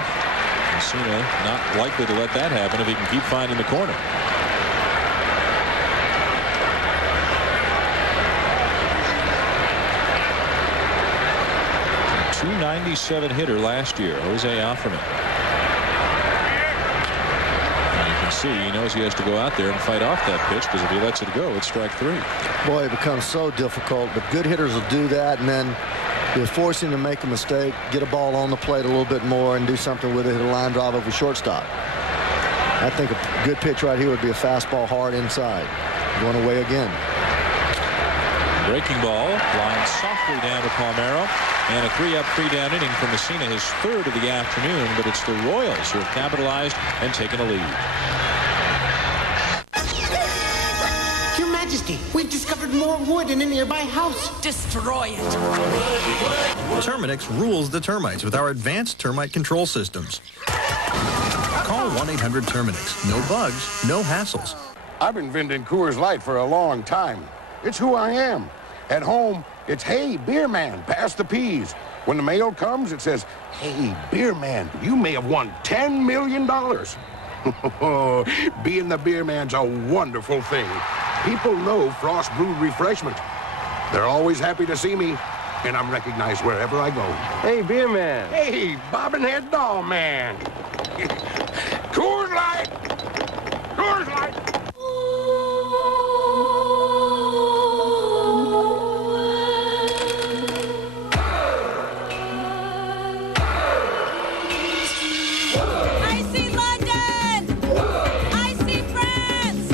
Messina not likely to let that happen if he can keep finding the corner. 297 hitter last year, Jose Offerman. And you can see he knows he has to go out there and fight off that pitch, because if he lets it go, it's strike 3. Boy, it becomes so difficult, but good hitters will do that, and then you'll force him to make a mistake, get a ball on the plate a little bit more, and do something with it, hit a line drive over shortstop. I think a good pitch right here would be a fastball hard inside. Going away again. Breaking ball, flying softly down to Palmeiro, and a 3-up, 3-down inning for Messina, his 3rd of the afternoon, but it's the Royals who have capitalized and taken a lead. Your Majesty, we've discovered more wood in a nearby house. Destroy it. Terminix rules the termites with our advanced termite control systems. Call 1-800-TERMINIX. No bugs, no hassles. I've been vending Coors Light for a long time. It's who I am. At home, it's, hey, beer man, pass the peas. When the mail comes, it says, hey, beer man, you may have won $10 million. Being the beer man's a wonderful thing. People know Frost Brewed Refreshment. They're always happy to see me, and I'm recognized wherever I go. Hey, beer man. Hey, bobbin head doll man. Coors Light! Coors Light! I see London! I see France!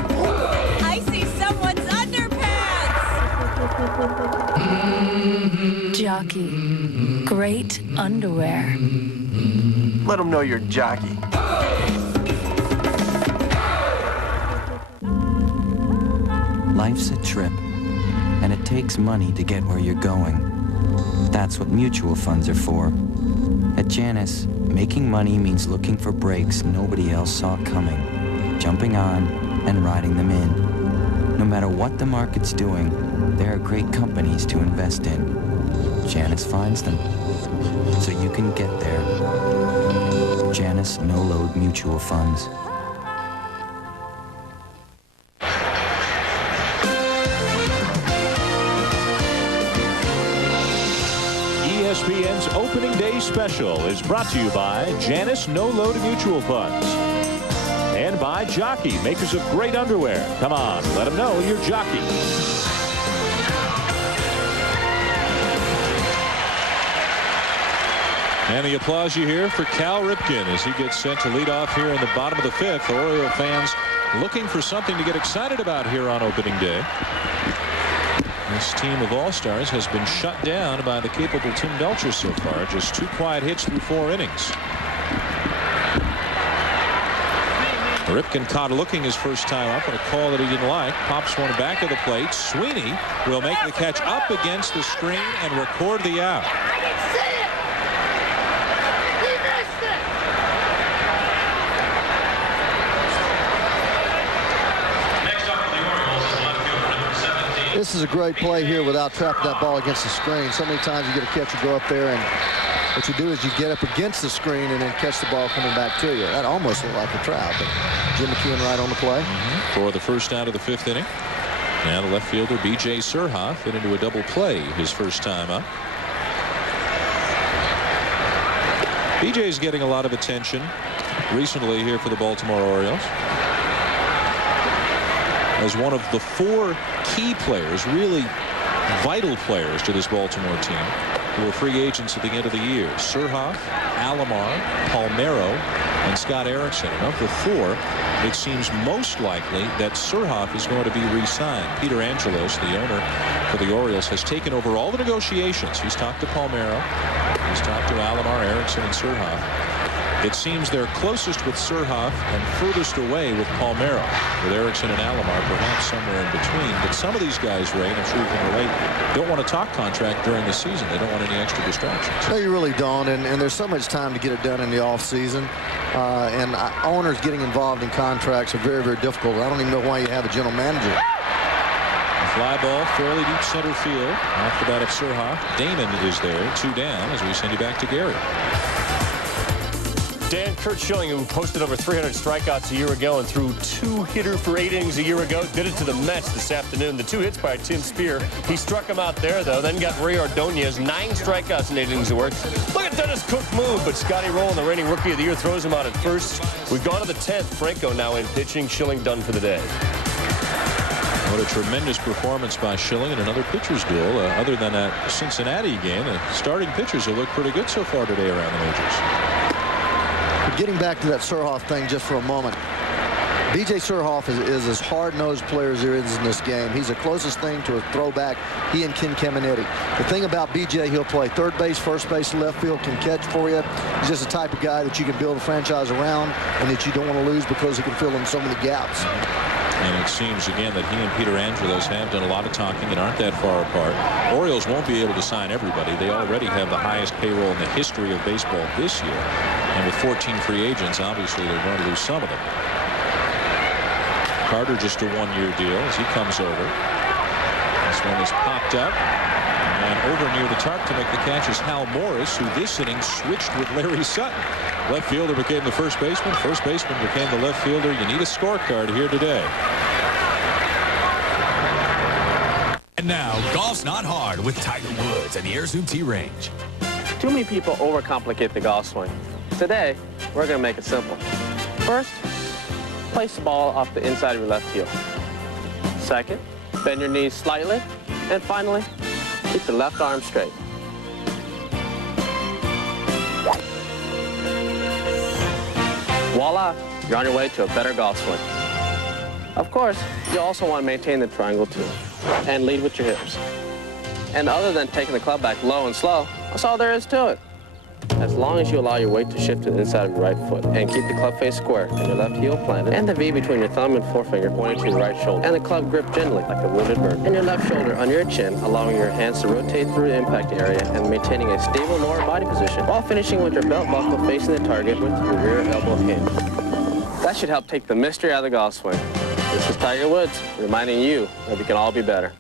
I see someone's underpants! Jockey. Great underwear. Let them know you're jockey. Life's a trip, and it takes money to get where you're going. That's what mutual funds are for. At Janus, making money means looking for breaks nobody else saw coming, jumping on and riding them in. No matter what the market's doing, there are great companies to invest in. Janus finds them, so you can get there. Janus no-load mutual funds. ESPN's Opening Day Special is brought to you by Janus No-Load Mutual Funds and by Jockey, makers of great underwear. Come on, let them know you're Jockey. And the applause you hear for Cal Ripken as he gets set to lead off here in the bottom of the 5th. Oriole fans looking for something to get excited about here on opening day. This team of All-Stars has been shut down by the capable Tim Belcher so far. Just 2 quiet hits through 4 innings. Ripken caught looking his first time up on a call that he didn't like. Pops one back of the plate. Sweeney will make the catch up against the screen and record the out. This is a great play here without trapping that ball against the screen. So many times you get a catcher go up there, and what you do is you get up against the screen and then catch the ball coming back to you. That almost looked like a trap, but Jim McKeon right on the play. For the first out of the 5th inning. Now the left fielder B.J. Surhoff hit into a double play his first time up. B.J. is getting a lot of attention recently here for the Baltimore Orioles as one of the 4 key players, really vital players to this Baltimore team, who were free agents at the end of the year. Surhoff, Alomar, Palmeiro, and Scott Erickson. And of the 4, it seems most likely that Surhoff is going to be re-signed. Peter Angelos, the owner for the Orioles, has taken over all the negotiations. He's talked to Palmeiro. He's talked to Alomar, Erickson, and Surhoff. It seems they're closest with Surhoff and furthest away with Palmeiro, with Erickson and Alomar perhaps somewhere in between. But some of these guys, Ray, and I'm sure you can relate, don't want to talk contract during the season. They don't want any extra distractions. No, you really don't, and there's so much time to get it done in the offseason. And owners getting involved in contracts are very, very difficult. I don't even know why you have a general manager. A fly ball, fairly deep center field. Off the bat of Surhoff. Damon is there, 2 down, as we send you back to Gary. Dan, Kurt Schilling, who posted over 300 strikeouts a year ago and threw 2-hitter for 8 innings a year ago, did it to the Mets this afternoon. The 2 hits by Tim Spear. He struck him out there, though, then got Ray Ordonez, 9 strikeouts in 8 innings of work. Look at Dennis Cook move, but Scotty Rowland, the reigning Rookie of the Year, throws him out at first. We've gone to the 10th. Franco now in pitching. Schilling done for the day. What a tremendous performance by Schilling in another pitcher's duel. Other than that Cincinnati game, the starting pitchers have looked pretty good so far today around the majors. Getting back to that Surhoff thing just for a moment. B.J. Surhoff is as hard-nosed player as there is in this game. He's the closest thing to a throwback, he and Ken Caminiti. The thing about B.J., he'll play third base, first base, left field, can catch for you. He's just the type of guy that you can build a franchise around and that you don't want to lose because he can fill in so many gaps. And it seems, again, that he and Peter Angelos have done a lot of talking and aren't that far apart. Orioles won't be able to sign everybody. They already have the highest payroll in the history of baseball this year. And with 14 free agents, obviously they're going to lose some of them. Carter just a 1-year deal as he comes over. This one is popped up. And over near the tarp to make the catch is Hal Morris, who this inning switched with Larry Sutton. Left fielder became the first baseman. First baseman became the left fielder. You need a scorecard here today. And now, golf's not hard with Tiger Woods and the Air Zoom T-Range. Too many people overcomplicate the golf swing. Today, we're going to make it simple. First, place the ball off the inside of your left heel. Second, bend your knees slightly. And finally, keep your left arm straight. Voila, you're on your way to a better golf swing. Of course, you also want to maintain the triangle too, and lead with your hips. And other than taking the club back low and slow, that's all there is to it. As long as you allow your weight to shift to the inside of your right foot and keep the club face square and your left heel planted and the V between your thumb and forefinger pointing to your right shoulder and the club grip gently like a wounded bird and your left shoulder under your chin, allowing your hands to rotate through the impact area and maintaining a stable lower body position while finishing with your belt buckle facing the target with your rear elbow hinge. That should help take the mystery out of the golf swing. This is Tiger Woods reminding you that we can all be better.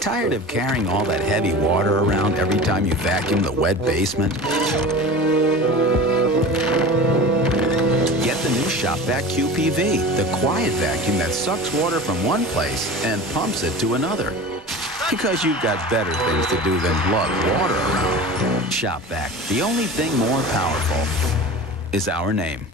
Tired of carrying all that heavy water around every time you vacuum the wet basement? Get the new Shop Vac QPV, the quiet vacuum that sucks water from one place and pumps it to another. Because you've got better things to do than lug water around. Shop Vac, the only thing more powerful is our name.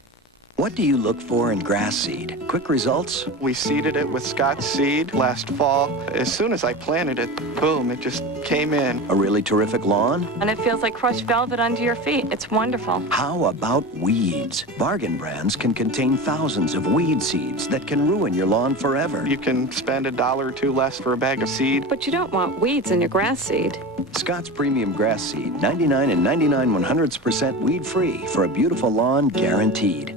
What do you look for in grass seed? Quick results? We seeded it with Scott's seed last fall. As soon as I planted it, boom, it just came in. A really terrific lawn? And it feels like crushed velvet under your feet. It's wonderful. How about weeds? Bargain brands can contain thousands of weed seeds that can ruin your lawn forever. You can spend $1 or $2 less for a bag of seed. But you don't want weeds in your grass seed. Scott's Premium Grass Seed, 99 and 99 100% weed-free for a beautiful lawn guaranteed.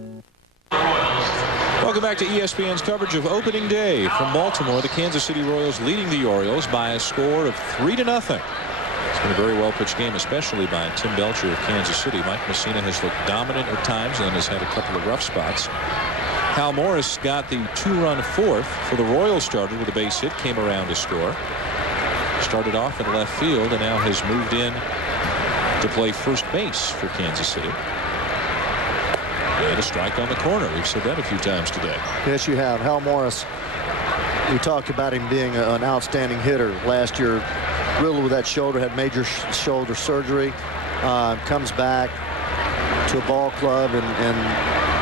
Welcome back to ESPN's coverage of opening day from Baltimore. The Kansas City Royals leading the Orioles by a score of 3-0. It's been a very well-pitched game, especially by Tim Belcher of Kansas City. Mike Messina has looked dominant at times and has had a couple of rough spots. Hal Morris got the 2-run fourth for the Royals starter with a base hit, came around to score. Started off in left field and now has moved in to play first base for Kansas City. And a strike on the corner. We've said that a few times today. Yes, you have. Hal Morris, we talked about him being an outstanding hitter last year. Riddled with that shoulder, had major shoulder surgery. Comes back to a ball club in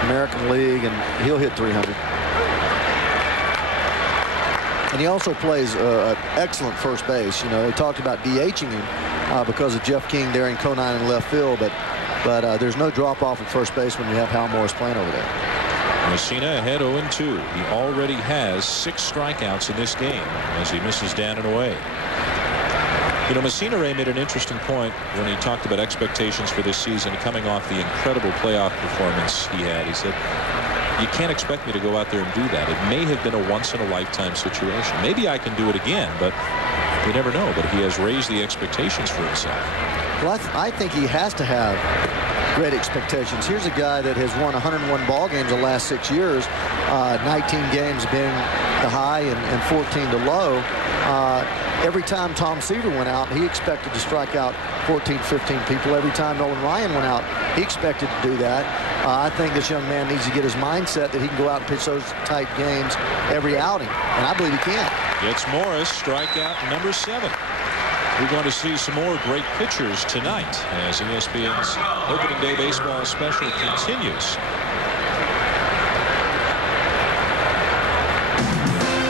American League, and he'll hit 300. And he also plays excellent first base. You know, they talked about DHing him because of Jeff King there in Conine in left field, but there's no drop-off at first base when you have Hal Morris playing over there. Messina ahead 0-2. He already has 6 strikeouts in this game as he misses down and away. You know, Messina Ray made an interesting point when he talked about expectations for this season coming off the incredible playoff performance he had. He said, you can't expect me to go out there and do that. It may have been a once-in-a-lifetime situation. Maybe I can do it again, but you never know. But he has raised the expectations for himself. Well, I think he has to have great expectations. Here's a guy that has won 101 ball games the last 6 years, 19 games being the high and 14 the low. Every time Tom Seaver went out, he expected to strike out 14, 15 people. Every time Nolan Ryan went out, he expected to do that. I think this young man needs to get his mindset that he can go out and pitch those tight games every outing, and I believe he can. It's Morris, strikeout number 7. We're going to see some more great pitchers tonight as ESPN's opening day baseball special continues.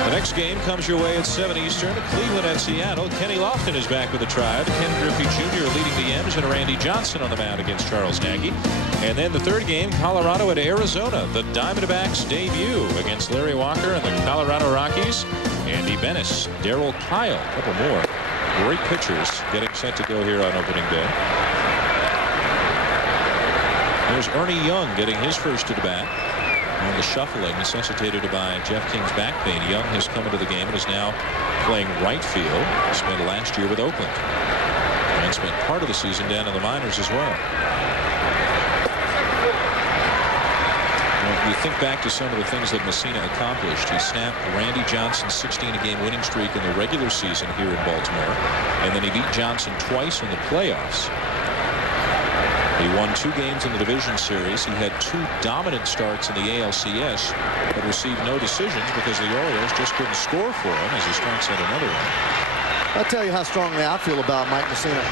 The next game comes your way at 7 Eastern. Cleveland at Seattle. Kenny Lofton is back with the Tribe. Ken Griffey Jr. leading the M's and Randy Johnson on the mound against Charles Nagy. And then the third game, Colorado at Arizona. The Diamondbacks debut against Larry Walker and the Colorado Rockies. Andy Bennis, Darryl Kyle, a couple more great pitchers getting set to go here on opening day. There's Ernie Young getting his first at bat. On the shuffling necessitated by Jeff King's back pain. Young has come into the game and is now playing right field. Spent last year with Oakland and spent part of the season down in the minors as well. You think back to some of the things that Messina accomplished. He snapped Randy Johnson's 16-game winning streak in the regular season here in Baltimore, and then he beat Johnson twice in the playoffs. He won 2 games in the division series. He had 2 dominant starts in the ALCS, but received no decisions because the Orioles just couldn't score for him as he strikes out another one. I'll tell you how strongly I feel about Mike Messina.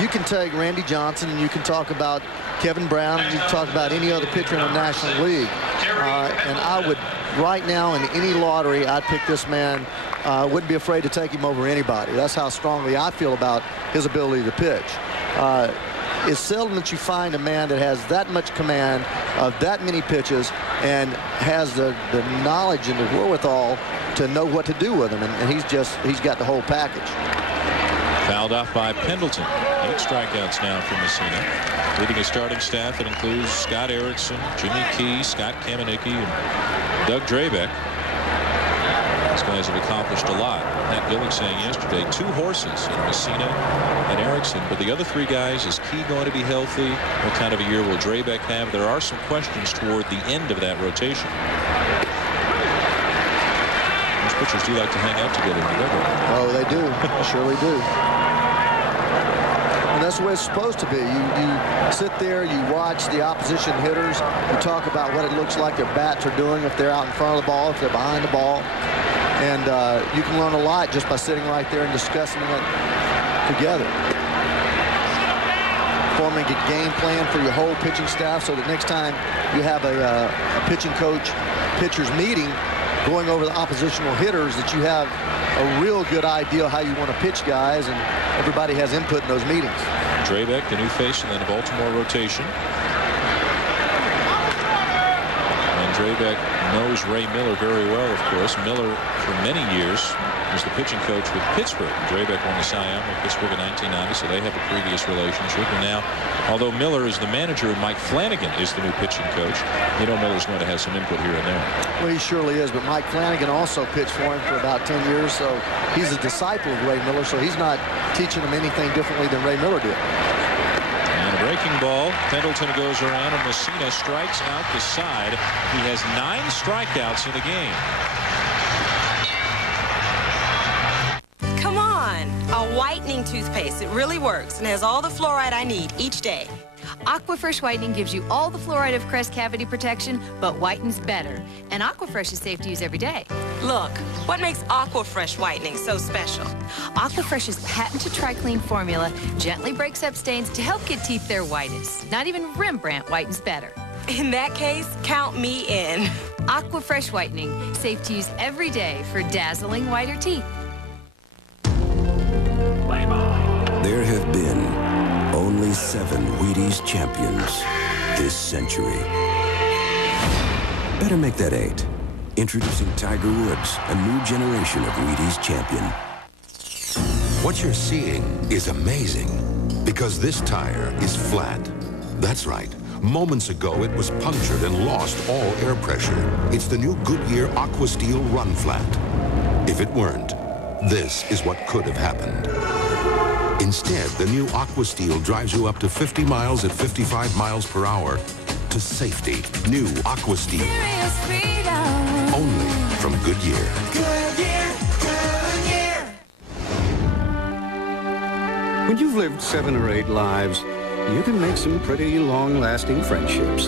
You can take Randy Johnson and you can talk about Kevin Brown and you can talk about any other pitcher in the National League. And I would, right now in any lottery, I'd pick this man. Wouldn't be afraid to take him over anybody. That's how strongly I feel about his ability to pitch. It's seldom that you find a man that has that much command of that many pitches and has the knowledge and the wherewithal to know what to do with them. And he's got the whole package. Fouled off by Pendleton. 8 strikeouts now for Messina. Leading his starting staff, it includes Scott Erickson, Jimmy Key, Scott Kamenicki, and Doug Drabeck. These guys have accomplished a lot. Pat Gillick saying yesterday, 2 horses in Messina and Erickson, but the other 3 guys, is Key going to be healthy? What kind of a year will Drabeck have? There are some questions toward the end of that rotation. Most pitchers do like to hang out together in the dugout. Oh, they do. Surely do. And that's the way it's supposed to be. You sit there, you watch the opposition hitters, you talk about what it looks like their bats are doing, if they're out in front of the ball, if they're behind the ball. And you can learn a lot just by sitting right there and discussing it together. Forming a game plan for your whole pitching staff so that next time you have a pitching coach, pitchers meeting, going over the oppositional hitters, that you have a real good idea how you want to pitch guys, and everybody has input in those meetings. Drabeck, the new face in the Baltimore rotation. And Drabeck knows Ray Miller very well, of course. Miller, for many years, was the pitching coach with Pittsburgh. Drabeck won the Cy Young with Pittsburgh in 1990, so they have a previous relationship. And now, although Miller is the manager and Mike Flanagan is the new pitching coach, you know Miller's going to have some input here and there. Well, he surely is, but Mike Flanagan also pitched for him for about 10 years, so he's a disciple of Ray Miller, so he's not teaching him anything differently than Ray Miller did. And a breaking ball. Pendleton goes around, and Messina strikes out the side. He has 9 strikeouts in the game. Come on, a whitening toothpaste. It really works and has all the fluoride I need each day. Aquafresh Whitening gives you all the fluoride of crest cavity protection, but whitens better. And Aquafresh is safe to use every day. Look, what makes Aquafresh Whitening so special? Aquafresh's patented Tri-Clean formula gently breaks up stains to help get teeth their whitest. Not even Rembrandt whitens better. In that case, count me in. Aquafresh Whitening, safe to use every day for dazzling whiter teeth. There have been only 7 Wheaties champions this century. Better make that 8. Introducing Tiger Woods, a new generation of Wheaties champion. What you're seeing is amazing because this tire is flat. That's right. Moments ago, it was punctured and lost all air pressure. It's the new Goodyear Aqua Steel Run Flat. If it weren't, this is what could have happened. Instead, the new Aqua Steel drives you up to 50 miles at 55 miles per hour to safety. New Aqua Steel. Only from Goodyear. Goodyear, Goodyear. When you've lived 7 or 8 lives, you can make some pretty long-lasting friendships.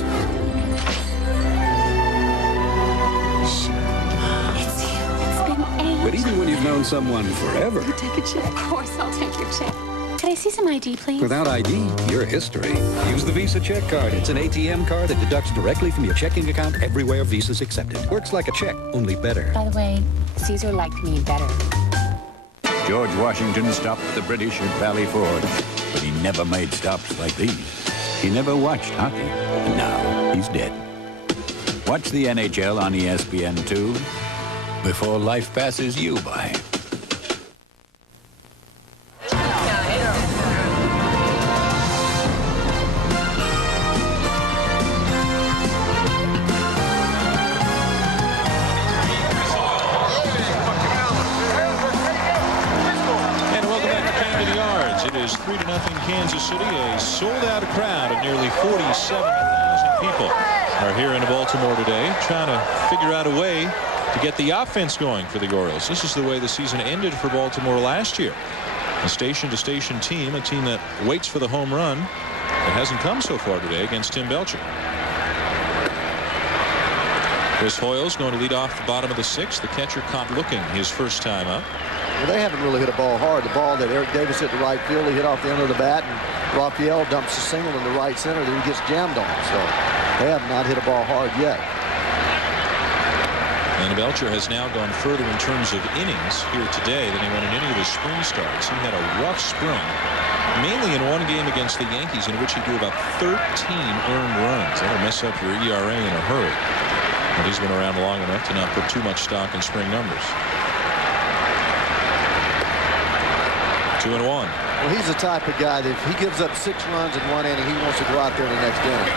But even when you've known someone forever, You take a check. Of course, I'll take your check. Could I see some ID, please? without ID, you're history. Use the Visa check card. It's an ATM card that deducts directly from your checking account everywhere Visa's accepted. Works like a check, only better. By the way, Caesar liked me better. George Washington stopped the British at Valley Forge, but he never made stops like these. He never watched hockey, and now he's dead. Watch the NHL on ESPN2 before life passes you by. It is 3-0 Kansas City. A sold-out crowd of nearly 47,000 people are here in Baltimore today, trying to figure out a way to get the offense going for the Orioles. This is the way the season ended for Baltimore last year. A station-to-station team, a team that waits for the home run that hasn't come so far today against Tim Belcher. Chris Hoyle's going to lead off the bottom of the 6th. The catcher caught looking his first time up. Well, they haven't really hit a ball hard. The ball that Eric Davis hit to right field, he hit off the end of the bat, and Raphael dumps a single in the right center that he gets jammed on. So they have not hit a ball hard yet. And Belcher has now gone further in terms of innings here today than he went in any of his spring starts. He had a rough spring, mainly in one game against the Yankees, in which he drew about 13 earned runs. That'll mess up your ERA in a hurry. But he's been around long enough to not put too much stock in spring numbers. 2-1. Well, he's the type of guy that if he gives up 6 runs in one inning, he wants to go out there in the next inning.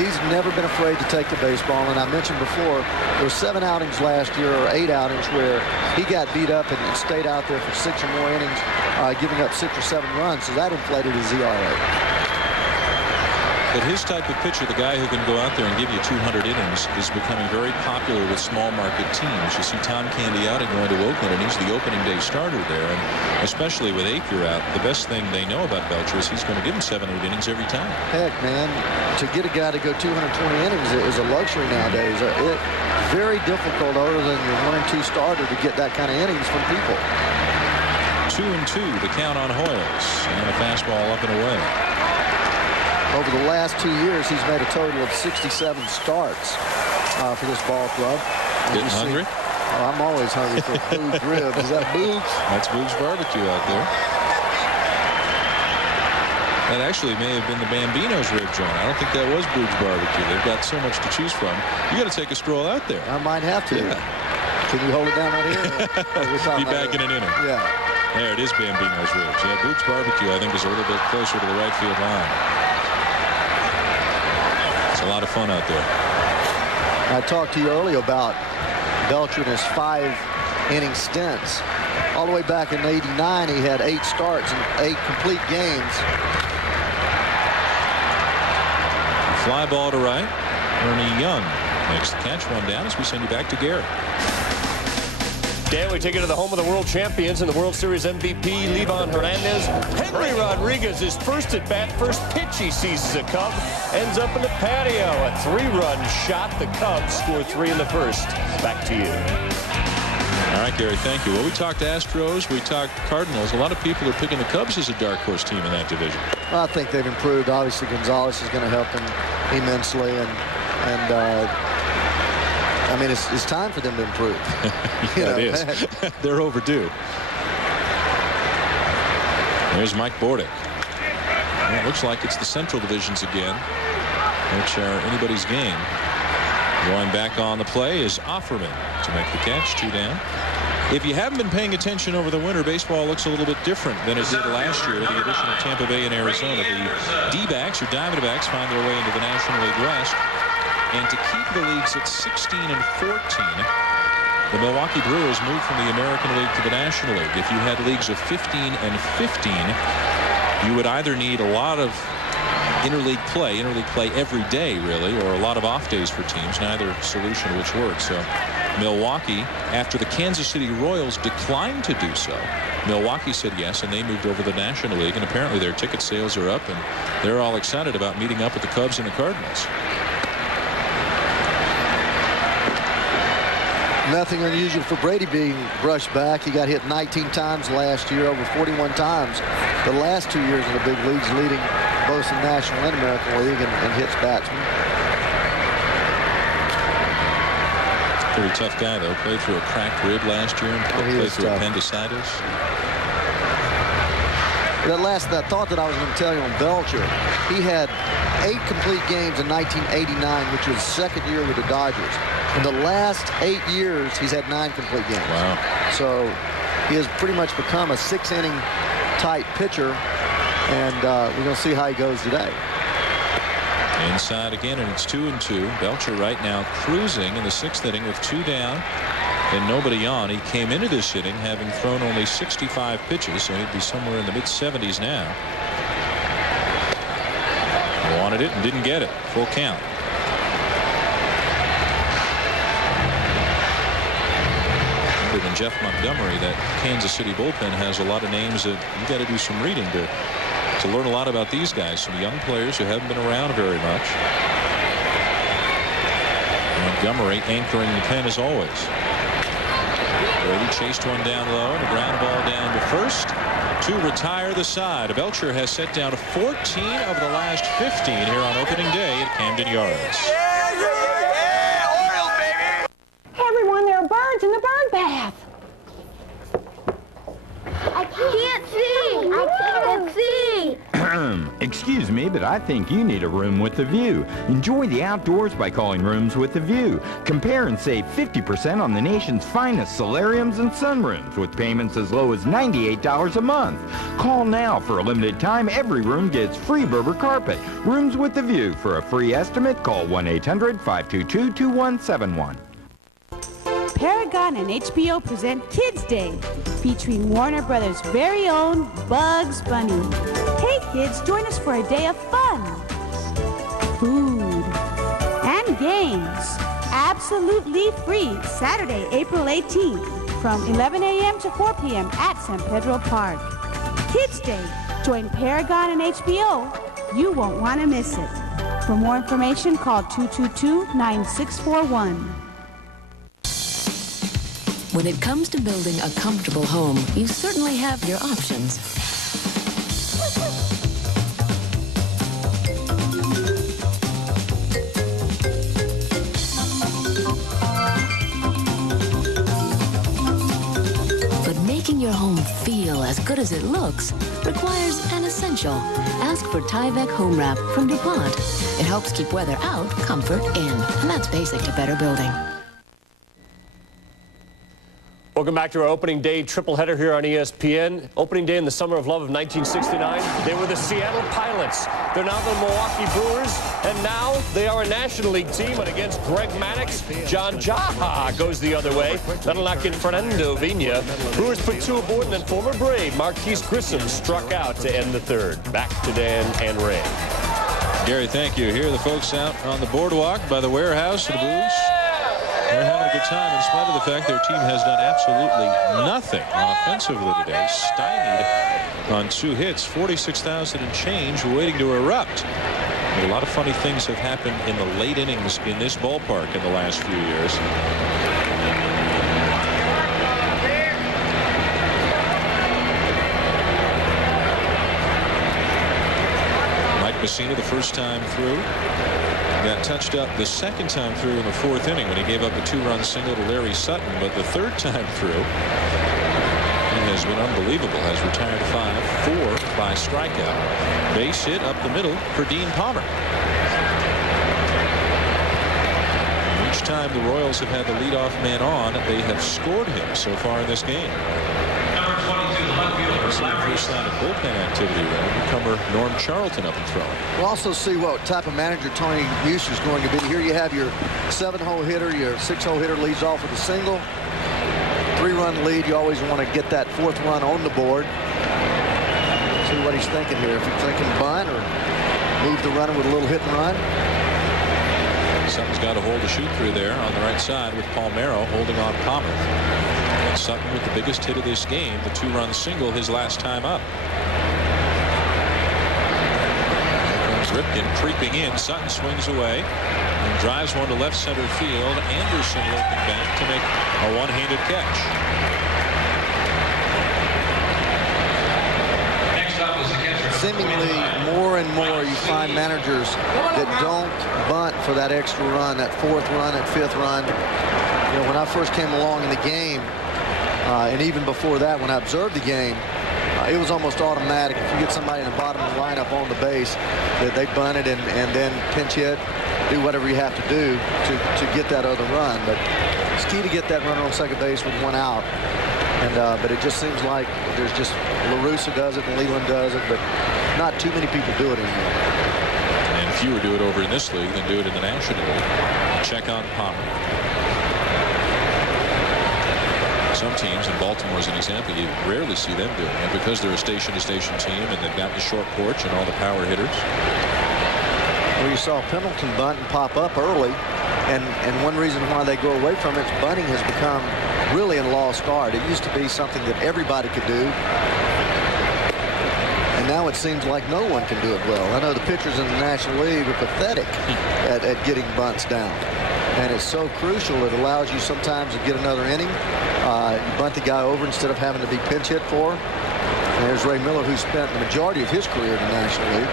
He's never been afraid to take the baseball, and I mentioned before, there were 7 outings last year, or 8 outings, where he got beat up and stayed out there for 6 or more innings, giving up 6 or 7 runs, so that inflated his ERA. But his type of pitcher, the guy who can go out there and give you 200 innings, is becoming very popular with small market teams. You see Tom Candiotti going to Oakland, and he's the opening day starter there. And especially with Apier out, the best thing they know about Belcher is he's going to give him 7 or 8 innings every time. Heck, man, to get a guy to go 220 innings is a luxury nowadays. It's very difficult, other than your 1 and 2 starter, to get that kind of innings from people. 2-2, the count on Hoyles, and a fastball up and away. Over the last 2 years, he's made a total of 67 starts for this ball club. Getting hungry? Oh, I'm always hungry for Boog's ribs. Is that Boog's? That's Boog's barbecue out there. That actually may have been the Bambino's rib joint. I don't think that was Boog's barbecue. They've got so much to choose from. You got to take a stroll out there. I might have to. Yeah. Can you hold it down right here? Be back in an inning. Yeah. There it is, Bambino's ribs. Yeah, Boog's barbecue, I think, is a little bit closer to the right field line. A lot of fun out there. I talked to you earlier about Belcher and his 5-inning stints. All the way back in '89, he had 8 starts and 8 complete games. Fly ball to right. Ernie Young makes the catch. 1 down as we send you back to Garrett. Dan, we take it to the home of the world champions and the World Series MVP, Livan Hernandez. Henry Rodriguez is first at bat, first pitch he sees as a Cub, ends up in the patio. A 3-run shot. The Cubs score 3 in the first. Back to you. All right, Gary, thank you. Well, we talked Astros, we talked Cardinals. A lot of people are picking the Cubs as a dark horse team in that division. Well, I think they've improved. Obviously, Gonzalez is going to help them immensely, and I mean, it's time for them to improve. Yeah, it is. They're overdue. There's Mike Bordick. Well, it looks like it's the Central Divisions again, which are anybody's game. Going back on the play is Offerman to make the catch. 2 down. If you haven't been paying attention over the winter, baseball looks a little bit different than it did last year with the addition of Tampa Bay and Arizona. The D-backs or Diamondbacks find their way into the National League West. And to keep the leagues at 16 and 14, the Milwaukee Brewers moved from the American League to the National League. If you had leagues of 15 and 15, you would either need a lot of interleague play every day, really, or a lot of off days for teams, neither solution which works. So Milwaukee, after the Kansas City Royals declined to do so, Milwaukee said yes, and they moved over to the National League, and apparently their ticket sales are up, and they're all excited about meeting up with the Cubs and the Cardinals. Nothing unusual for Brady being brushed back. He got hit 19 times last year, over 41 times the last 2 years in the big leagues, leading both the National and American League in hits batsmen. Pretty tough guy, though. Played through a cracked rib last year and played through appendicitis. That thought that I was going to tell you on Belcher, he had 8 complete games in 1989, which was his second year with the Dodgers. In the last 8 years, he's had 9 complete games. Wow. So he has pretty much become a 6-inning type pitcher, and we're going to see how he goes today. Inside again, and it's 2-2. Belcher right now cruising in the 6th inning with 2 down and nobody on. He came into this inning having thrown only 65 pitches, so he'd be somewhere in the mid-70s now. Wanted it and didn't get it. Full count. Other than Jeff Montgomery, that Kansas City bullpen has a lot of names that you got to do some reading to learn a lot about these guys. Some young players who haven't been around very much. Montgomery anchoring the pen as always. Brady chased one down low and a ground ball down to first to retire the side. Belcher has set down 14 of the last 15 here on opening day at Camden Yards. Orioles, baby! Hey, everyone, there are birds in the bird bath. I can't see! I can't see! Excuse me, but I think you need a room with a view. Enjoy the outdoors by calling Rooms with a View. Compare and save 50% on the nation's finest solariums and sunrooms with payments as low as $98 a month. Call now. For a limited time, every room gets free Berber carpet. Rooms with a View. For a free estimate, call 1-800-522-2171. Paragon and HBO present Kids Day, featuring Warner Brothers' very own Bugs Bunny. Hey kids, join us for a day of fun, food, and games. Absolutely free, Saturday, April 18th, from 11 a.m. to 4 p.m. at San Pedro Park. Kids Day. Join Paragon and HBO. You won't want to miss it. For more information, call 222-9641. When it comes to building a comfortable home, you certainly have your options. But making your home feel as good as it looks requires an essential. Ask for Tyvek Home Wrap from DuPont. It helps keep weather out, comfort in, and that's basic to better building. Welcome back to our opening day triple header here on ESPN. Opening day in the summer of love of 1969. They were the Seattle Pilots. They're now the Milwaukee Brewers. And now they are a National League team. And against Greg Maddux, John Jaha goes the other way. That'll knock in Fernando Vina. Brewers put 2 aboard, and then former Brave Marquise Grissom struck out to end the third. Back to Dan and Ray. Gary, thank you. Here are the folks out on the boardwalk by the warehouse and the booze. They're having a good time in spite of the fact their team has done absolutely nothing offensively today. Stymied on 2 hits, 46,000 and change waiting to erupt. A lot of funny things have happened in the late innings in this ballpark in the last few years. Mike Messina the first time through. Got touched up the second time through in the 4th inning when he gave up a 2-run single to Larry Sutton, but the 3rd time through he has been unbelievable. Has retired 5-4 by strikeout. Base hit up the middle for Dean Palmer. Each Each time the Royals have had the leadoff man on, they have scored him so far in this game. Number 22, the left fielder, First sign of bullpen activity there. Newcomer Norm Charlton up and throwing. We'll also see what type of manager Tony Mush is going to be. Here you have your 7-hole hitter, your 6-hole hitter leads off with a single. 3-run lead, you always want to get that 4th run on the board. See what he's thinking here. If he's thinking bunt or move the runner with a little hit and run. Sutton's got a hole to shoot through there on the right side with Palmeiro holding on Palmer. And Sutton with the biggest hit of this game, the 2-run single his last time up. Here comes Ripken creeping in. Sutton swings away and drives one to left center field. Anderson looking back to make a one-handed catch. Seemingly more and more you find managers that don't bunt for that extra run, that 4th run, that 5th run. You know, when I first came along in the game, and even before that, when I observed the game, it was almost automatic. If you get somebody in the bottom of the lineup on the base, that they bunt it and then pinch hit, do whatever you have to do to get that other run. But it's key to get that runner on second base with 1 out. And but it just seems like there's just LaRussa does it and Leland does it, but not too many people do it anymore. And fewer do it over in this league than do it in the National League. Check on Palmer. Some teams, and Baltimore as an example, you rarely see them doing it because they're a station-to-station team and they've got the short porch and all the power hitters. Well, you saw Pendleton bunt and pop up early, and one reason why they go away from it is bunting has become really a lost art. It used to be something that everybody could do, and now it seems like no one can do it well. I know the pitchers in the National League are pathetic at getting bunts down, and it's so crucial. It allows you sometimes to get another inning. You bunt the guy over instead of having to be pinch hit for. And there's Ray Miller, who spent the majority of his career in the National League.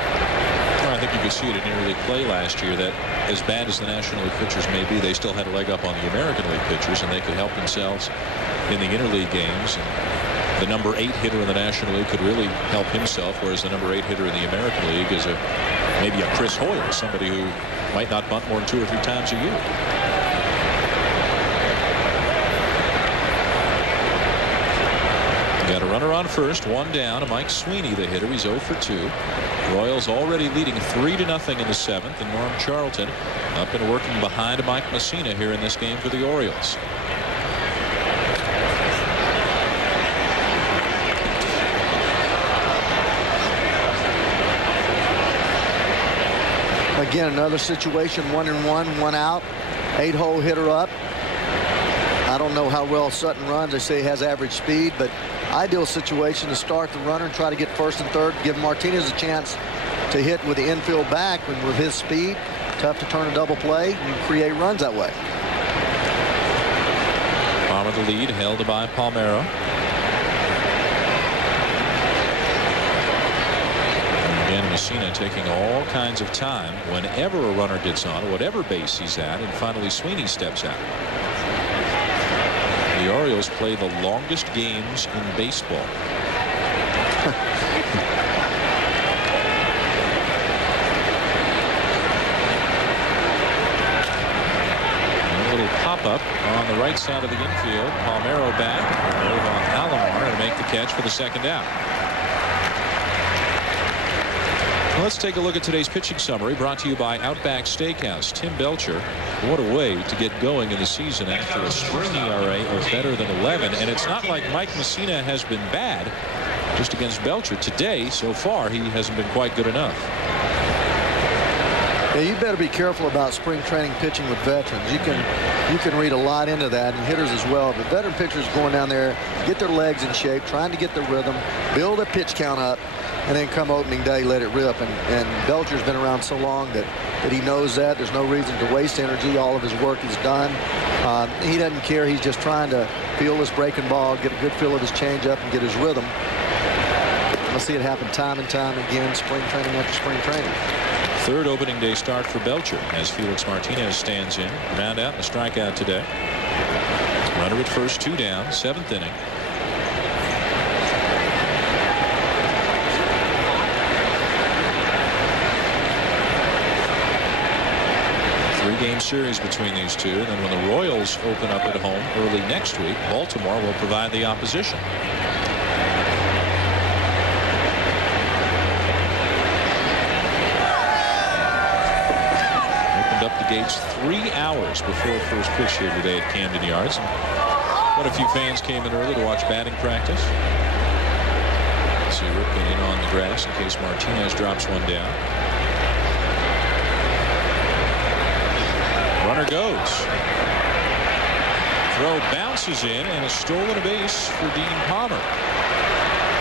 Well, I think you could see it in interleague play last year that as bad as the National League pitchers may be, they still had a leg up on the American League pitchers, and they could help themselves in the interleague games. And the number 8 hitter in the National League could really help himself, whereas the number 8 hitter in the American League is maybe a Chris Hoyle, somebody who might not bunt more than 2 or 3 times a year. Got a runner on first, 1 down. Mike Sweeney, the hitter. He's 0 for 2. Royals already leading 3-0 in the 7th, and Norm Charlton up and working behind Mike Messina here in this game for the Orioles. Again, another situation, 1-1, 1 out, 8-hole hitter up. I don't know how well Sutton runs. They say he has average speed, but ideal situation to start the runner and try to get first and third, give Martinez a chance to hit with the infield back, and with his speed, tough to turn a double play. You can create runs that way. Palmer the lead, held by Palmeiro. Again, Messina taking all kinds of time whenever a runner gets on, whatever base he's at, and finally Sweeney steps out. The Orioles play the longest games in baseball. A little pop-up on the right side of the infield. Palmeiro back, move on Alomar, and make the catch for the 2nd out. Let's take a look at today's pitching summary, brought to you by Outback Steakhouse. Tim Belcher, what a way to get going in the season after a spring ERA of better than 11. And it's not like Mike Messina has been bad just against Belcher. Today, so far, he hasn't been quite good enough. Yeah, you better be careful about spring training pitching with veterans. You can read a lot into that, and hitters as well. But veteran pitchers going down there, get their legs in shape, trying to get the rhythm, build a pitch count up, and then come opening day, let it rip. And Belcher's been around so long that he knows that. There's no reason to waste energy. All of his work is done. He doesn't care. He's just trying to feel this breaking ball, get a good feel of his changeup, and get his rhythm. We'll see it happen time and time again, spring training after spring training. 3rd opening day start for Belcher as Felix Martinez stands in. Ground out and a strikeout today. Runner at first, 2 down, 7th inning. Three-game series between these two, and then when the Royals open up at home early next week, Baltimore will provide the opposition. Opened up the gates 3 hours before first pitch here today at Camden Yards. Quite a few fans came in early to watch batting practice. See Ripken in on the grass in case Martinez drops one down. Runner goes. Throw bounces in and a stolen base for Dean Palmer.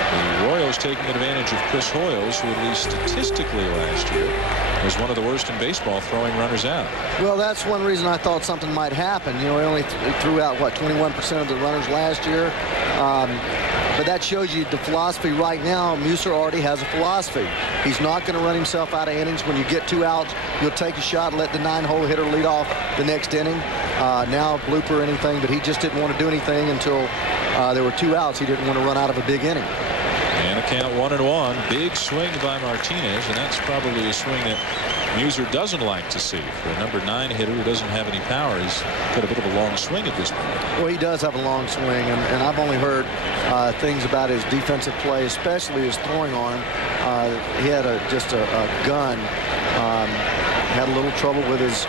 The Royals taking advantage of Chris Hoyles, who at least statistically last year was one of the worst in baseball throwing runners out. Well, that's one reason I thought something might happen. You know, he only threw out, what, 21% of the runners last year. But that shows you the philosophy right now. Muser already has a philosophy. He's not going to run himself out of innings. When you get 2 outs, you'll take a shot and let the 9-hole hitter lead off the next inning. Now blooper or anything, but he just didn't want to do anything until there were 2 outs. He didn't want to run out of a big inning. And a count 1-1. Big swing by Martinez, and that's probably a swing that Muser doesn't like to see. For a number 9 hitter who doesn't have any power, he's got a bit of a long swing at this point. Well, he does have a long swing, and I've only heard things about his defensive play, especially his throwing arm. He had just a gun. Had a little trouble with his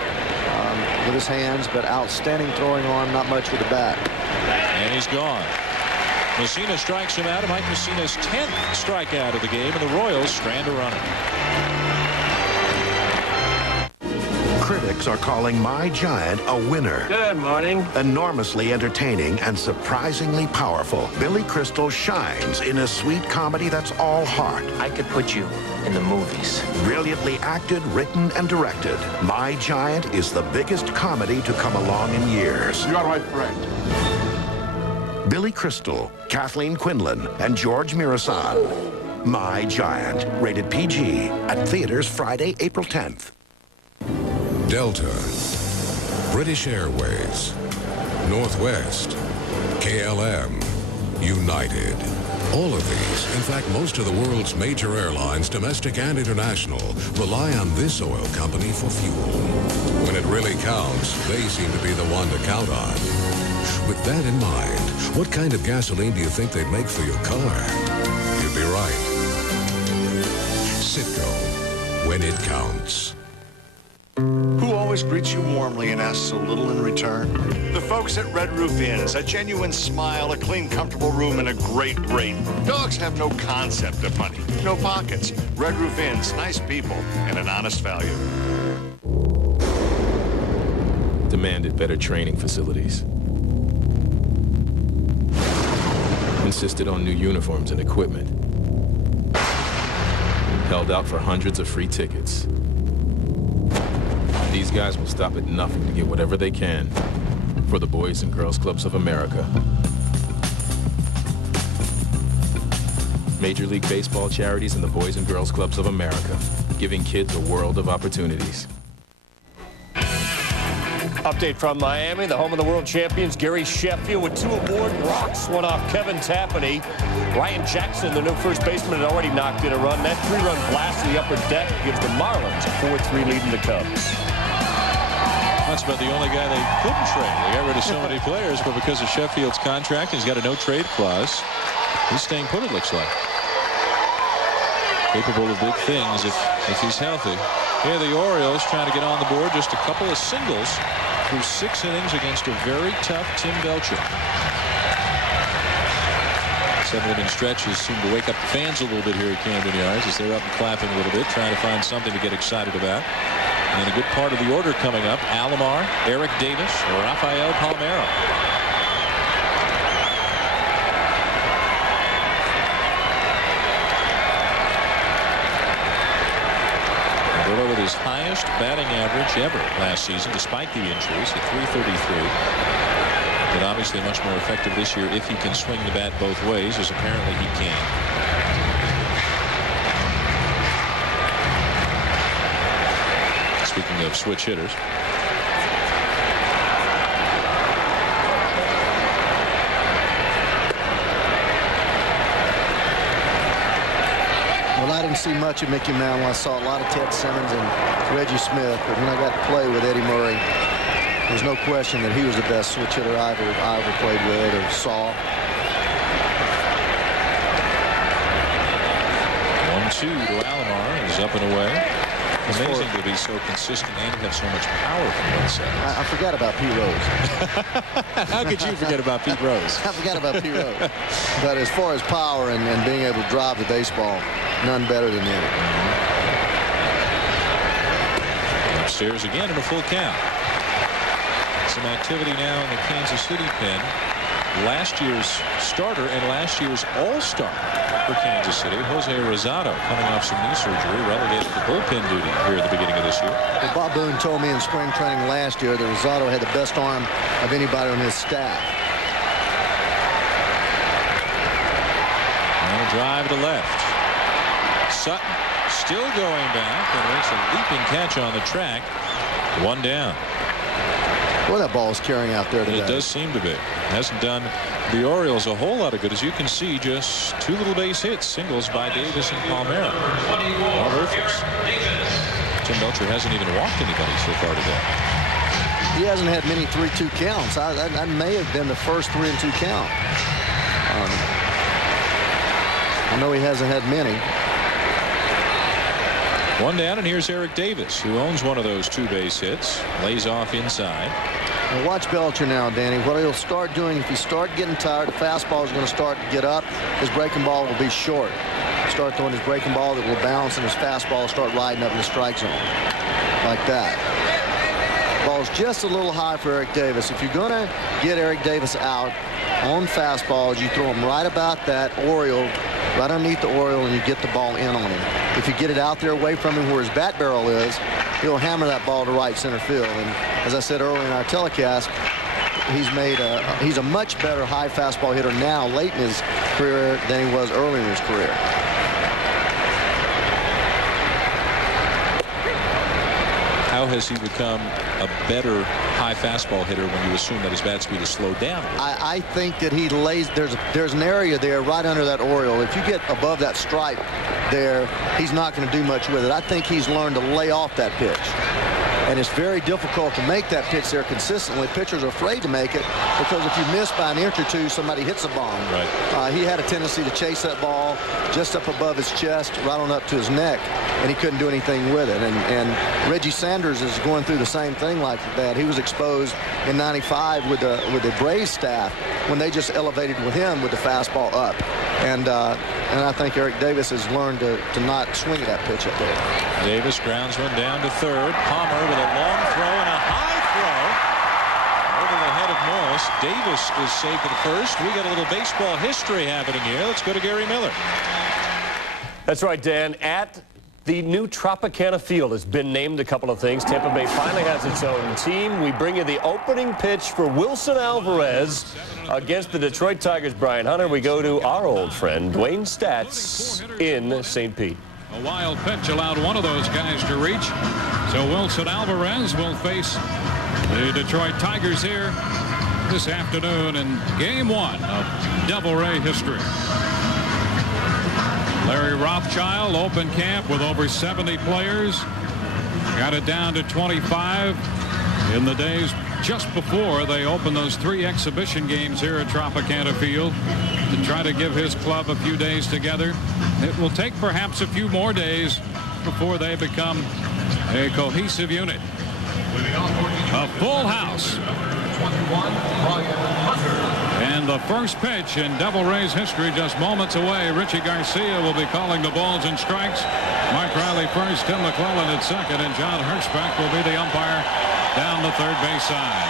hands, but outstanding throwing arm, not much with the bat. And he's gone. Messina strikes him out. Mike Messina's 10th strikeout of the game, and the Royals strand a runner. Critics are calling My Giant a winner. Good morning. Enormously entertaining and surprisingly powerful, Billy Crystal shines in a sweet comedy that's all heart. I could put you in the movies. Brilliantly acted, written, and directed, My Giant is the biggest comedy to come along in years. You are my friend. Billy Crystal, Kathleen Quinlan, and George Mirasan. My Giant, rated PG, at theaters Friday, April 10th. Delta, British Airways, Northwest, KLM, United. All of these, in fact, most of the world's major airlines, domestic and international, rely on this oil company for fuel. When it really counts, they seem to be the one to count on. With that in mind, what kind of gasoline do you think they'd make for your car? You'd be right. Citgo, when it counts. Who always greets you warmly and asks so little in return? The folks at Red Roof Inns. A genuine smile, a clean, comfortable room, and a great rate. Dogs have no concept of money, no pockets. Red Roof Inns, nice people, and an honest value. Demanded better training facilities. Insisted on new uniforms and equipment. Held out for hundreds of free tickets. These guys will stop at nothing to get whatever they can for the Boys and Girls Clubs of America. Major League Baseball charities and the Boys and Girls Clubs of America, giving kids a world of opportunities. Update from Miami, the home of the world champions, Gary Sheffield with 2 award rocks, one off Kevin Tapani. Ryan Jackson, the new first baseman, had already knocked in a run. That 3-run blast in the upper deck gives the Marlins a 4-3 lead in the Cubs. That's about the only guy they couldn't trade. They got rid of so many players, but because of Sheffield's contract, he's got a no-trade clause. He's staying put, it looks like. Capable of big things if he's healthy. Here the Orioles trying to get on the board. Just a couple of singles through 6 innings against a very tough Tim Belcher. 7-inning stretches seem to wake up the fans a little bit here at Camden Yards as they're up and clapping a little bit, trying to find something to get excited about. And a good part of the order coming up: Alomar, Eric Davis, Rafael Palmeiro. With his highest batting average ever last season, despite the injuries, at .333. But obviously much more effective this year if he can swing the bat both ways, as apparently he can. Speaking of switch hitters. Well, Well, I didn't see much of Mickey Mantle. I saw a lot of Ted Simmons and Reggie Smith, but when I got to play with Eddie Murray, there's no question that he was the best switch hitter I ever played with or saw. 1-2 to Alomar. He's up and away. Amazing to be so consistent and have so much power from one side. I forgot about Pete Rose. How could you forget about Pete Rose? I forgot about Pete Rose. But as far as power and being able to drive the baseball, none better than him. Upstairs again in a full count. Some activity now in the Kansas City pen. Last year's starter and last year's all-star for Kansas City, Jose Rosado, coming off some knee surgery, relegated to bullpen duty here at the beginning of this year. Well, Bob Boone told me in spring training last year that Rosado had the best arm of anybody on his staff. And a drive to left. Sutton still going back and makes a leaping catch on the track. One down. Well, that ball is carrying out there today. It does seem to be. Hasn't done the Orioles a whole lot of good. As you can see, just 2 little base hits, singles by Davis and Palmeiro. All worthless. Tim Belcher hasn't even walked anybody so far today. He hasn't had many 3-2 counts. I may have been the first 3-2 count. I know he hasn't had many. One down, and here's Eric Davis, who owns one of those 2 base hits. Lays off inside. Well, watch Belcher now, Danny. What he'll start doing, if you start getting tired, the fastball is going to start to get up. His breaking ball will be short. Start throwing his breaking ball that will bounce, and his fastball will start riding up in the strike zone. Like that. Ball's just a little high for Eric Davis. If you're going to get Eric Davis out on fastballs, you throw him right about that Oriole, right underneath the Oriole, and you get the ball in on him. If you get it out there away from him where his bat barrel is, he'll hammer that ball to right center field. And as I said earlier in our telecast, he's a much better high fastball hitter now late in his career than he was early in his career. How has he become a better high fastball hitter when you assume that his bat speed is slowed down? I think that he lays, there's an area there right under that Oriole. If you get above that stripe there, he's not going to do much with it. I think he's learned to lay off that pitch. And it's very difficult to make that pitch there consistently. Pitchers are afraid to make it because if you miss by an inch or two, somebody hits a bomb. Right. He had a tendency to chase that ball just up above his chest, right on up to his neck, and he couldn't do anything with it. And Reggie Sanders is going through the same thing like that. He was exposed in '95 with the Braves staff when they just elevated with him with the fastball up. And I think Eric Davis has learned to not swing that pitch up there. Davis grounds one down to third. Palmer with a long throw and a high throw over the head of Morris. Davis is safe at first. We got a little baseball history happening here. Let's go to Gary Miller. That's right, Dan. At the new Tropicana Field has been named a couple of things. Tampa Bay finally has its own team. We bring you the opening pitch for Wilson Alvarez against the Detroit Tigers. Brian Hunter. We go to our old friend Dwayne Statz in St. Pete. A wild pitch allowed one of those guys to reach. So Wilson Alvarez will face the Detroit Tigers here this afternoon in Game 1 of Devil Ray history. Larry Rothschild opened camp with over 70 players. Got it down to 25 in the days just before they opened those 3 exhibition games here at Tropicana Field to try to give his club a few days together. It will take perhaps a few more days before they become a cohesive unit. A full house. And the first pitch in Devil Rays history just moments away. Richie Garcia will be calling the balls and strikes. Mark Riley first, Tim McClellan at second, and John Hirschbeck will be the umpire down the third base side.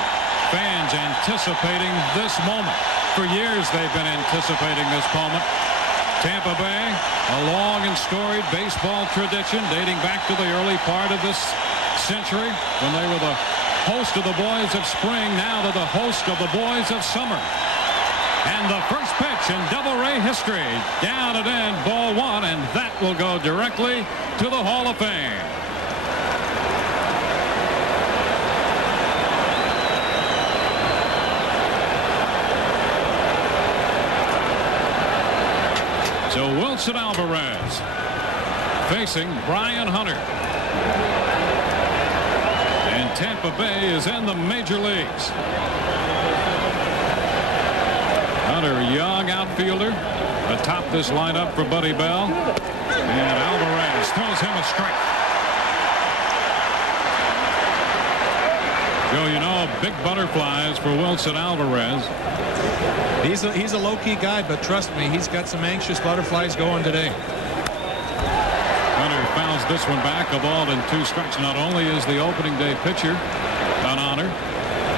Fans anticipating this moment. For years they've been anticipating this moment. Tampa Bay, a long and storied baseball tradition dating back to the early part of this century when they were the host of the Boys of Spring. Now they're the host of the Boys of Summer. And the first pitch in Devil Ray history. Down and in, ball 1, and that will go directly to the Hall of Fame. So Wilson Alvarez facing Brian Hunter. And Tampa Bay is in the major leagues. Hunter, young outfielder, atop this lineup for Buddy Bell. And Alvarez throws him a strike. Joe, you know, big butterflies for Wilson Alvarez. He's a low-key guy, but trust me, he's got some anxious butterflies going today. Hunter fouls this one back, a ball and 2 strikes. Not only is the opening day pitcher an honor,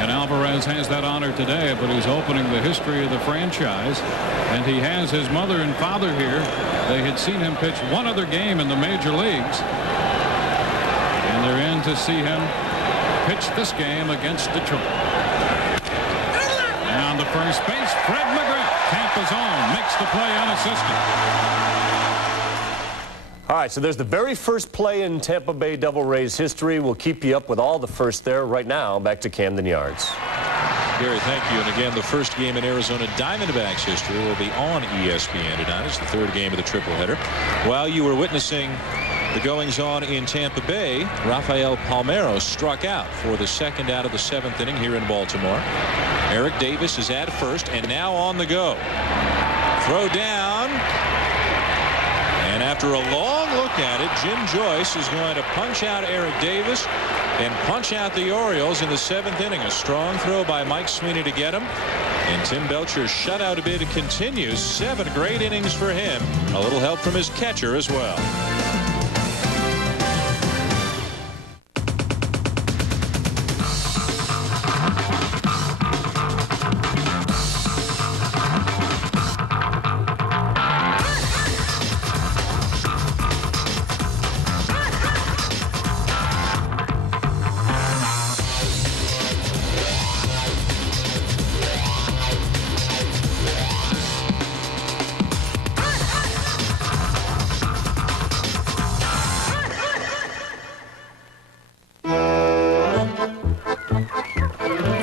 and Alvarez has that honor today, but he's opening the history of the franchise, and he has his mother and father here. They had seen him pitch one other game in the major leagues, and they're in to see him pitch this game against Detroit. And the first base, Fred McGrath, Tampa's own, makes the play unassisted. All right, so there's the very first play in Tampa Bay Devil Rays history. We'll keep you up with all the first there. Right now, back to Camden Yards. Gary, thank you. And again, the first game in Arizona Diamondbacks history will be on ESPN tonight. It's the 3rd game of the tripleheader. While you were witnessing the goings-on in Tampa Bay, Rafael Palmeiro struck out for the 2nd out of the 7th inning here in Baltimore. Eric Davis is at first and now on the go. Throw down. And after a long look at it, Jim Joyce is going to punch out Eric Davis and punch out the Orioles in the 7th inning. A strong throw by Mike Sweeney to get him. And Tim Belcher's shutout bid continues. 7 great innings for him. A little help from his catcher as well.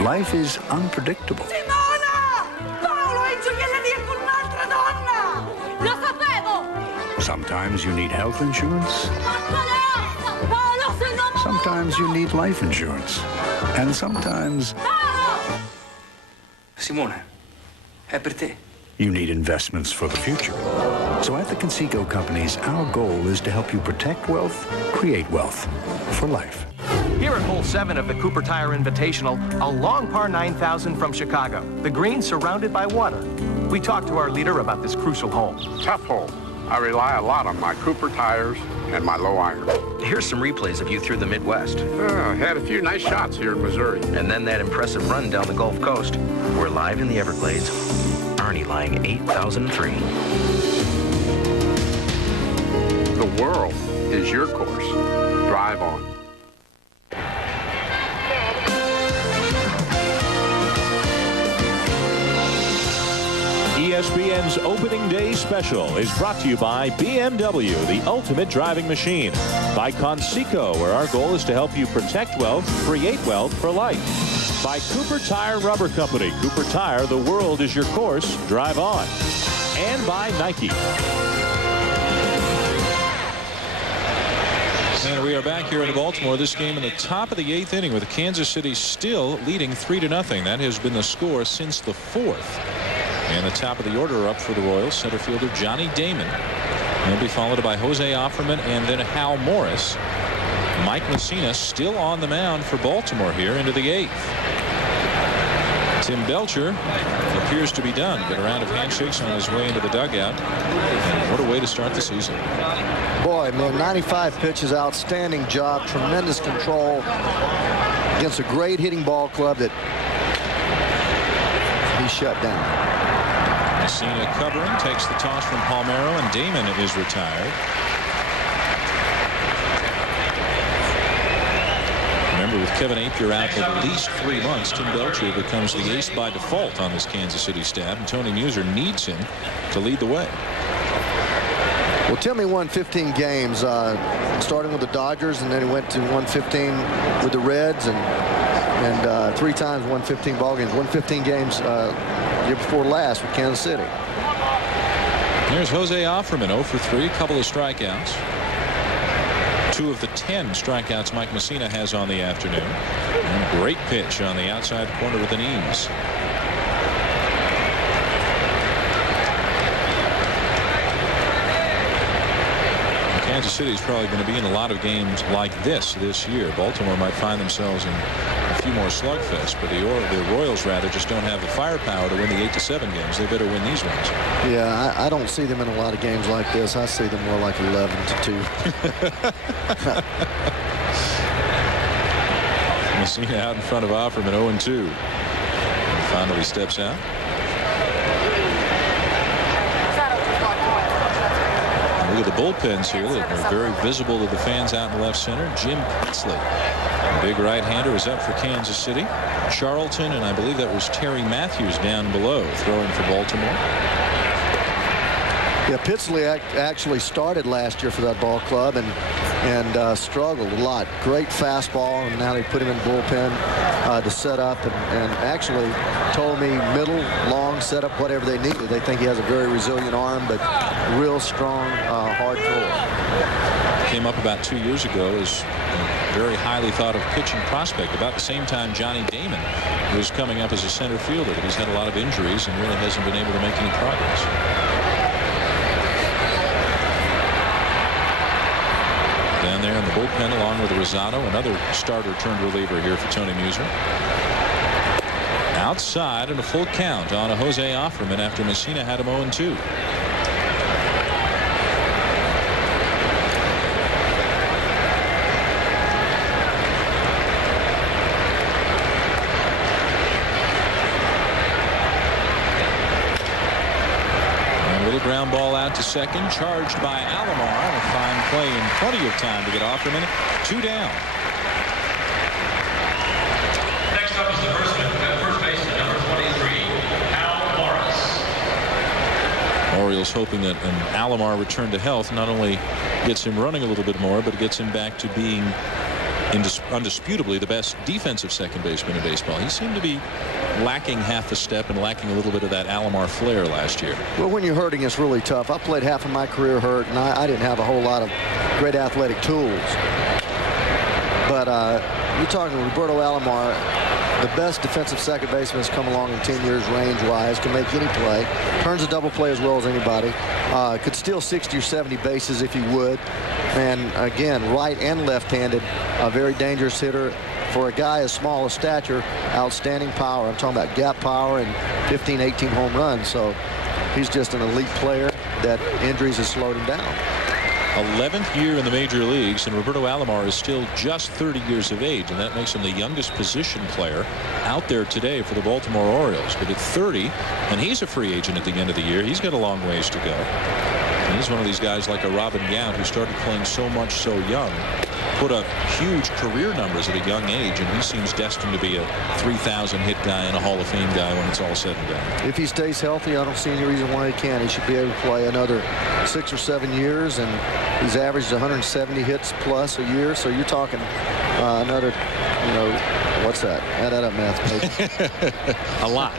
Life is unpredictable. Sometimes you need health insurance. Sometimes you need life insurance. And sometimes... Simone, è per te. You need investments for the future. So at the Conseco Companies, our goal is to help you protect wealth, create wealth for life. Here at Hole 7 of the Cooper Tire Invitational, a long par 9,000 from Chicago. The green surrounded by water. We talked to our leader about this crucial hole. Tough hole. I rely a lot on my Cooper tires and my low iron. Here's some replays of you through the Midwest. Had a few nice shots here in Missouri. And then that impressive run down the Gulf Coast. We're live in the Everglades. Arnie lying 8,003. The world is your course. Drive on. ESPN's Opening Day Special is brought to you by BMW, the ultimate driving machine. By Conseco, where our goal is to help you protect wealth, create wealth for life. By Cooper Tire Rubber Company. Cooper Tire, the world is your course. Drive on. And by Nike. And we are back here in Baltimore. This game in the top of the 8th inning with Kansas City still leading 3-0. That has been the score since the 4th. And the top of the order up for the Royals, center fielder Johnny Damon. He'll be followed by Jose Offerman and then Hal Morris. Mike Messina still on the mound for Baltimore here into the 8th. Tim Belcher appears to be done. Got a round of handshakes on his way into the dugout. And what a way to start the season. Boy, man, 95 pitches, outstanding job, tremendous control against a great hitting ball club that he shut down. Messina covering, takes the toss from Palmeiro, and Damon is retired. Remember, with Kevin Appier out for at least 3 months, Tim Belcher becomes the ace by default on this Kansas City staff, and Tony Muser needs him to lead the way. Well, Timmy won 15 games, starting with the Dodgers, and then he went to 115 with the Reds, and 3 times won 15 ball games. Won 15 games year before last with Kansas City. There's Jose Offerman, 0 for 3, a couple of strikeouts. 2 of the 10 strikeouts Mike Messina has on the afternoon. And great pitch on the outside corner with an ease. Kansas City is probably going to be in a lot of games like this year. Baltimore might find themselves in a few more slugfests, but the Royals rather just don't have the firepower to win the 8-7 games. They better win these ones. Yeah, I don't see them in a lot of games like this. I see them more like 11-2. Messina out in front of Offerman, 0-2. And finally steps out. Look at the bullpens here. They're very visible to the fans out in left center. Jim Pixley, the big right-hander, is up for Kansas City. Charlton, and I believe that was Terry Matthews down below, throwing for Baltimore. Yeah, Pixley actually started last year for that ball club and struggled a lot. Great fastball, and now they put him in bullpen to set up and actually told me middle, long, set up whatever they needed. They think he has a very resilient arm, but real strong, hard thrower. Came up about 2 years ago as a very highly thought of pitching prospect. About the same time Johnny Damon was coming up as a center fielder, but he's had a lot of injuries and really hasn't been able to make any progress. Down there in the bullpen along with Rosado, another starter turned reliever here for Tony Muser. Outside and a full count on a Jose Offerman after Messina had him 0-2. Ground ball out to second, charged by Alomar. A fine play and plenty of time to get Offerman 2 down. Next up is the first baseman, number 23, Al Morris. Orioles hoping that an Alomar return to health not only gets him running a little bit more, but it gets him back to being undisputably the best defensive second baseman in baseball. He seemed to be lacking half a step and lacking a little bit of that Alomar flair last year. Well, when you're hurting, it's really tough. I played half of my career hurt, and I didn't have a whole lot of great athletic tools. But you're talking Roberto Alomar, the best defensive second baseman has come along in 10 years range-wise, can make any play, turns a double play as well as anybody, could steal 60 or 70 bases if he would, and again, right and left-handed, a very dangerous hitter. For a guy as small as stature, outstanding power. I'm talking about gap power and 15, 18 home runs. So he's just an elite player that injuries have slowed him down. 11th year in the major leagues, and Roberto Alomar is still just 30 years of age, and that makes him the youngest position player out there today for the Baltimore Orioles. But at 30, and he's a free agent at the end of the year, he's got a long ways to go. And he's one of these guys like a Robin Yount who started playing so much so young, put up huge career numbers at a young age, and he seems destined to be a 3,000 hit guy and a Hall of Fame guy when it's all said and done. If he stays healthy, I don't see any reason why he can't. He should be able to play another 6 or 7 years, and he's averaged 170 hits plus a year. So you're talking another, what's that? Add that up, math. A lot.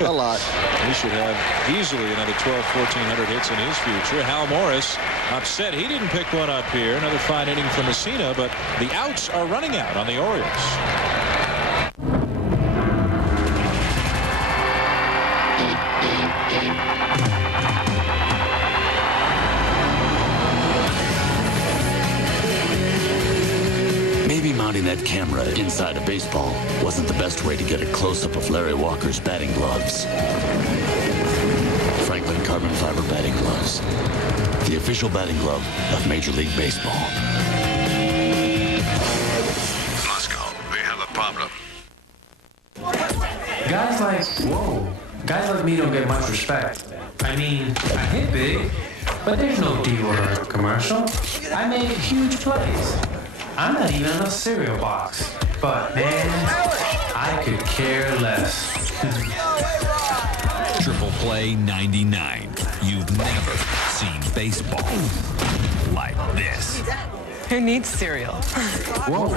A lot. He should have easily another 1,400 hits in his future. Hal Morris upset he didn't pick one up here. Another fine inning from Messina, but the outs are running out on the Orioles. Maybe mounting that camera inside a baseball wasn't the best way to get a close-up of Larry Walker's batting gloves. Franklin carbon fiber batting gloves. The official batting glove of Major League Baseball. Moscow, we have a problem. Guys like me don't get much respect. I mean, I hit big, but there's no Dior commercial. I make huge plays. I'm not even in a cereal box. But man, I could care less. Triple Play 99. You've never seen baseball like this. Who needs cereal? Whoa.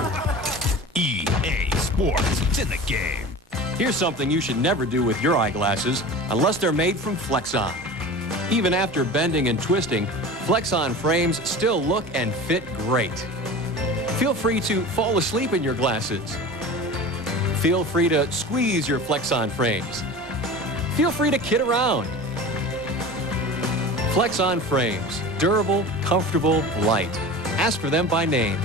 EA Sports. It's in the game. Here's something you should never do with your eyeglasses unless they're made from Flexon. Even after bending and twisting, Flexon frames still look and fit great. Feel free to fall asleep in your glasses. Feel free to squeeze your Flex-On frames. Feel free to kid around. Flex-On frames. Durable, comfortable, light. Ask for them by name.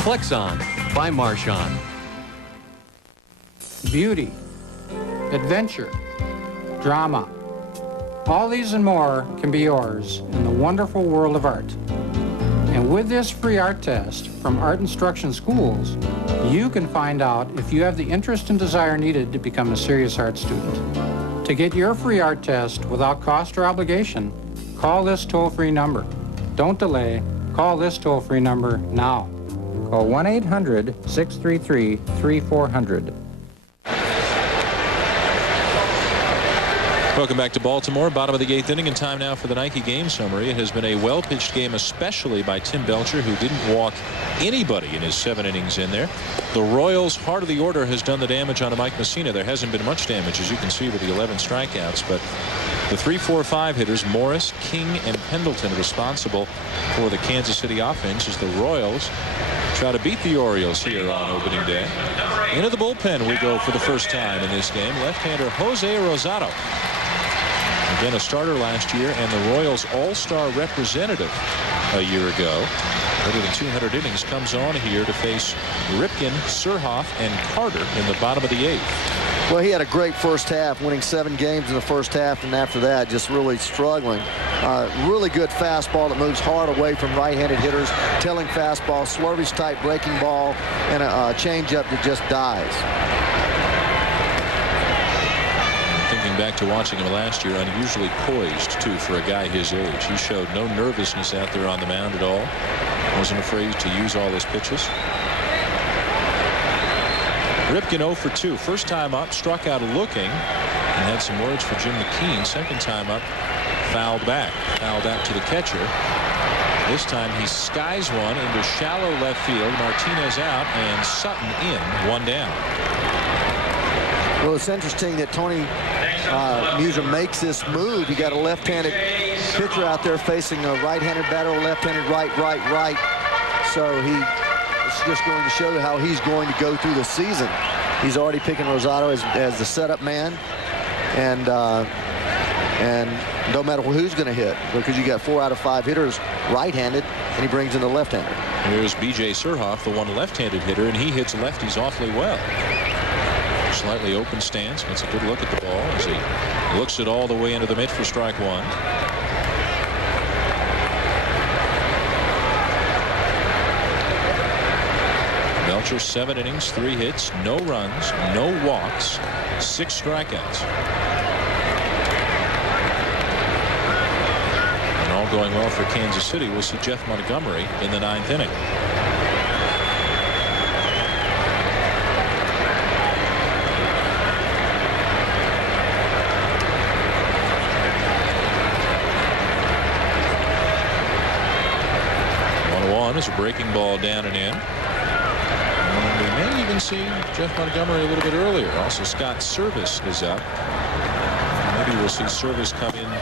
Flex-On by Marchon. Beauty, adventure, drama. All these and more can be yours in the wonderful world of art. And with this free art test from Art Instruction Schools, you can find out if you have the interest and desire needed to become a serious art student. To get your free art test without cost or obligation, call this toll-free number. Don't delay. Call this toll-free number now. Call 1-800-633-3400. Welcome back to Baltimore. Bottom of the 8th inning, and time now for the Nike game summary. It has been a well-pitched game, especially by Tim Belcher, who didn't walk anybody in his 7 innings in there. The Royals' heart of the order has done the damage on Mike Messina. There hasn't been much damage, as you can see, with the 11 strikeouts, but the 3, 4, 5 hitters, Morris, King, and Pendleton, responsible for the Kansas City offense as the Royals try to beat the Orioles here on opening day. Into the bullpen we go for the first time in this game. Left-hander Jose Rosado. Again, a starter last year and the Royals all-star representative a year ago. Better than 200 innings, comes on here to face Ripken, Surhoff, and Carter in the bottom of the 8th. Well, he had a great first half, winning 7 games in the first half, and after that, just really struggling. Really good fastball that moves hard away from right-handed hitters, telling fastball, slurvage-type breaking ball, and a changeup that just dies. Thinking back to watching him last year, unusually poised, too, for a guy his age. He showed no nervousness out there on the mound at all. Wasn't afraid to use all his pitches. Ripken 0 for 2. First time up, struck out looking, and had some words for Jim McKean. Second time up, fouled back to the catcher. This time he skies one into shallow left field. Martinez out and Sutton in, 1 down. Well, it's interesting that Tony Muser makes this move. You got a left-handed pitcher out there facing a right-handed batter, left-handed right. So it's just going to show how he's going to go through the season. He's already picking Rosado as the setup man, and no matter who's going to hit, because you got 4 out of 5 hitters right-handed, and he brings in the left-hander. Here's B.J. Surhoff, the one left-handed hitter, and he hits lefties awfully well. Slightly open stance, gets a good look at the ball as he looks it all the way into the mid for strike 1. Belcher 7 innings, 3 hits, no runs, no walks, 6 strikeouts. And all going well for Kansas City. We'll see Jeff Montgomery in the 9th inning. Is a breaking ball down and in. And we may even see Jeff Montgomery a little bit earlier. Also, Scott Service is up. Maybe we'll see Service come in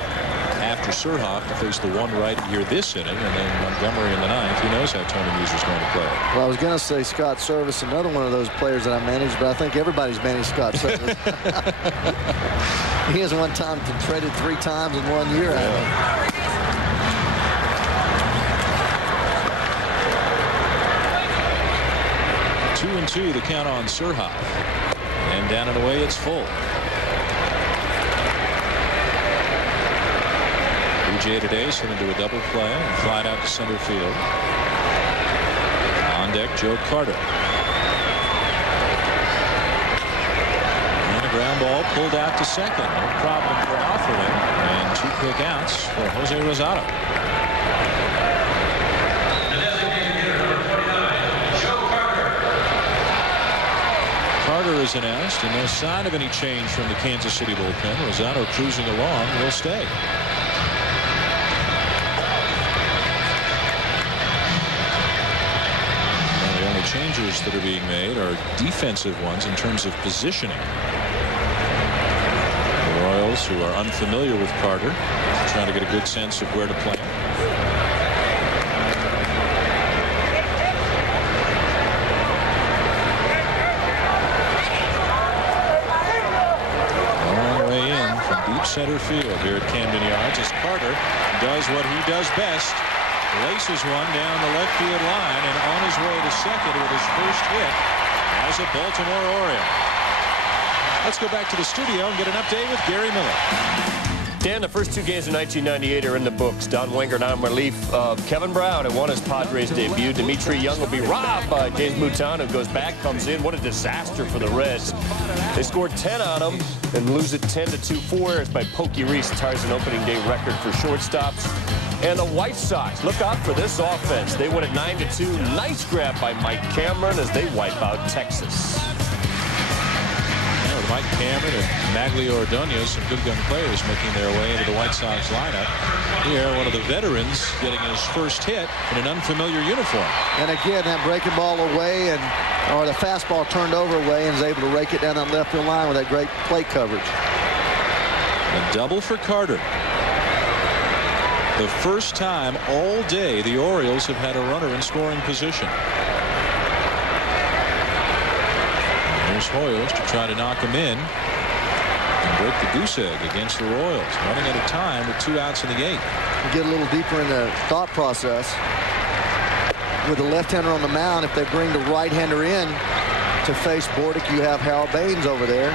after Surhoff to face the one right here this inning, and then Montgomery in the 9th. Who knows how Tony Muser's going to play. Well, I was going to say Scott Service, another one of those players that I managed, but I think everybody's managed Scott Service. He has one time traded 3 times in 1 year. Yeah. 2-2 the count on Surhoff, and down and away it's full. BJ today sent into a double play and flied out to center field. On deck Joe Carter, and a ground ball pulled out to second. No problem for Offerman, and 2 quick outs for Jose Rosado. Carter is announced, and no sign of any change from the Kansas City bullpen. Rosado cruising along, will stay. Well, the only changes that are being made are defensive ones in terms of positioning. The Royals, who are unfamiliar with Carter, trying to get a good sense of where to play him. center field here at Camden Yards as Carter does what he does best. Laces one down the left field line and on his way to second with his first hit as a Baltimore Oriole. Let's go back to the studio and get an update with Gary Miller. Dan, the first two games of 1998 are in the books. Don Wenger on relief of Kevin Brown, who won his Padres debut. Dimitri Young will be robbed by James Mouton, who goes back, comes in. What a disaster for the Reds. They scored 10 on him and lose it 10-2. 4 errors by Pokey Reese ties an opening day record for shortstops. And the White Sox, look out for this offense. They win it 9-2. Nice grab by Mike Cameron as they wipe out Texas. Mike Cameron and Maglio Ordonez, some good gun players making their way into the White Sox lineup. Here, one of the veterans getting his first hit in an unfamiliar uniform. And again, that breaking ball away or the fastball turned over away and is able to rake it down that left field line with that great plate coverage. A double for Carter. The first time all day the Orioles have had a runner in scoring position. There's Hoyles to try to knock him in and break the goose egg against the Royals. Running out of time with 2 outs in the 8th. Get a little deeper in the thought process. With the left-hander on the mound, if they bring the right-hander in to face Bordick, you have Harold Baines over there.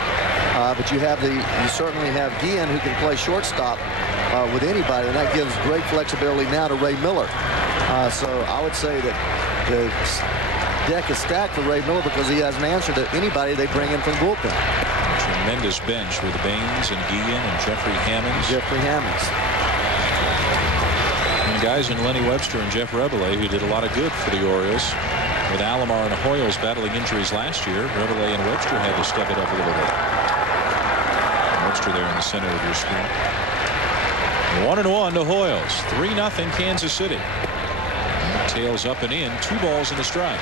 But you certainly have Guillen, who can play shortstop with anybody, and that gives great flexibility now to Ray Miller. So I would say that the deck is stacked for Ray Miller because he has an answer to anybody they bring in from the bullpen. Tremendous bench with Baines and Guillen and Jeffrey Hammonds. And guys in Lenny Webster and Jeff Rebele, who did a lot of good for the Orioles. With Alomar and Hoyles battling injuries last year, Rebele and Webster had to step it up a little bit. And Webster there in the center of your screen. 1-1 to Hoyles. 3-0 Kansas City. And tails up and in. 2 balls and a strike.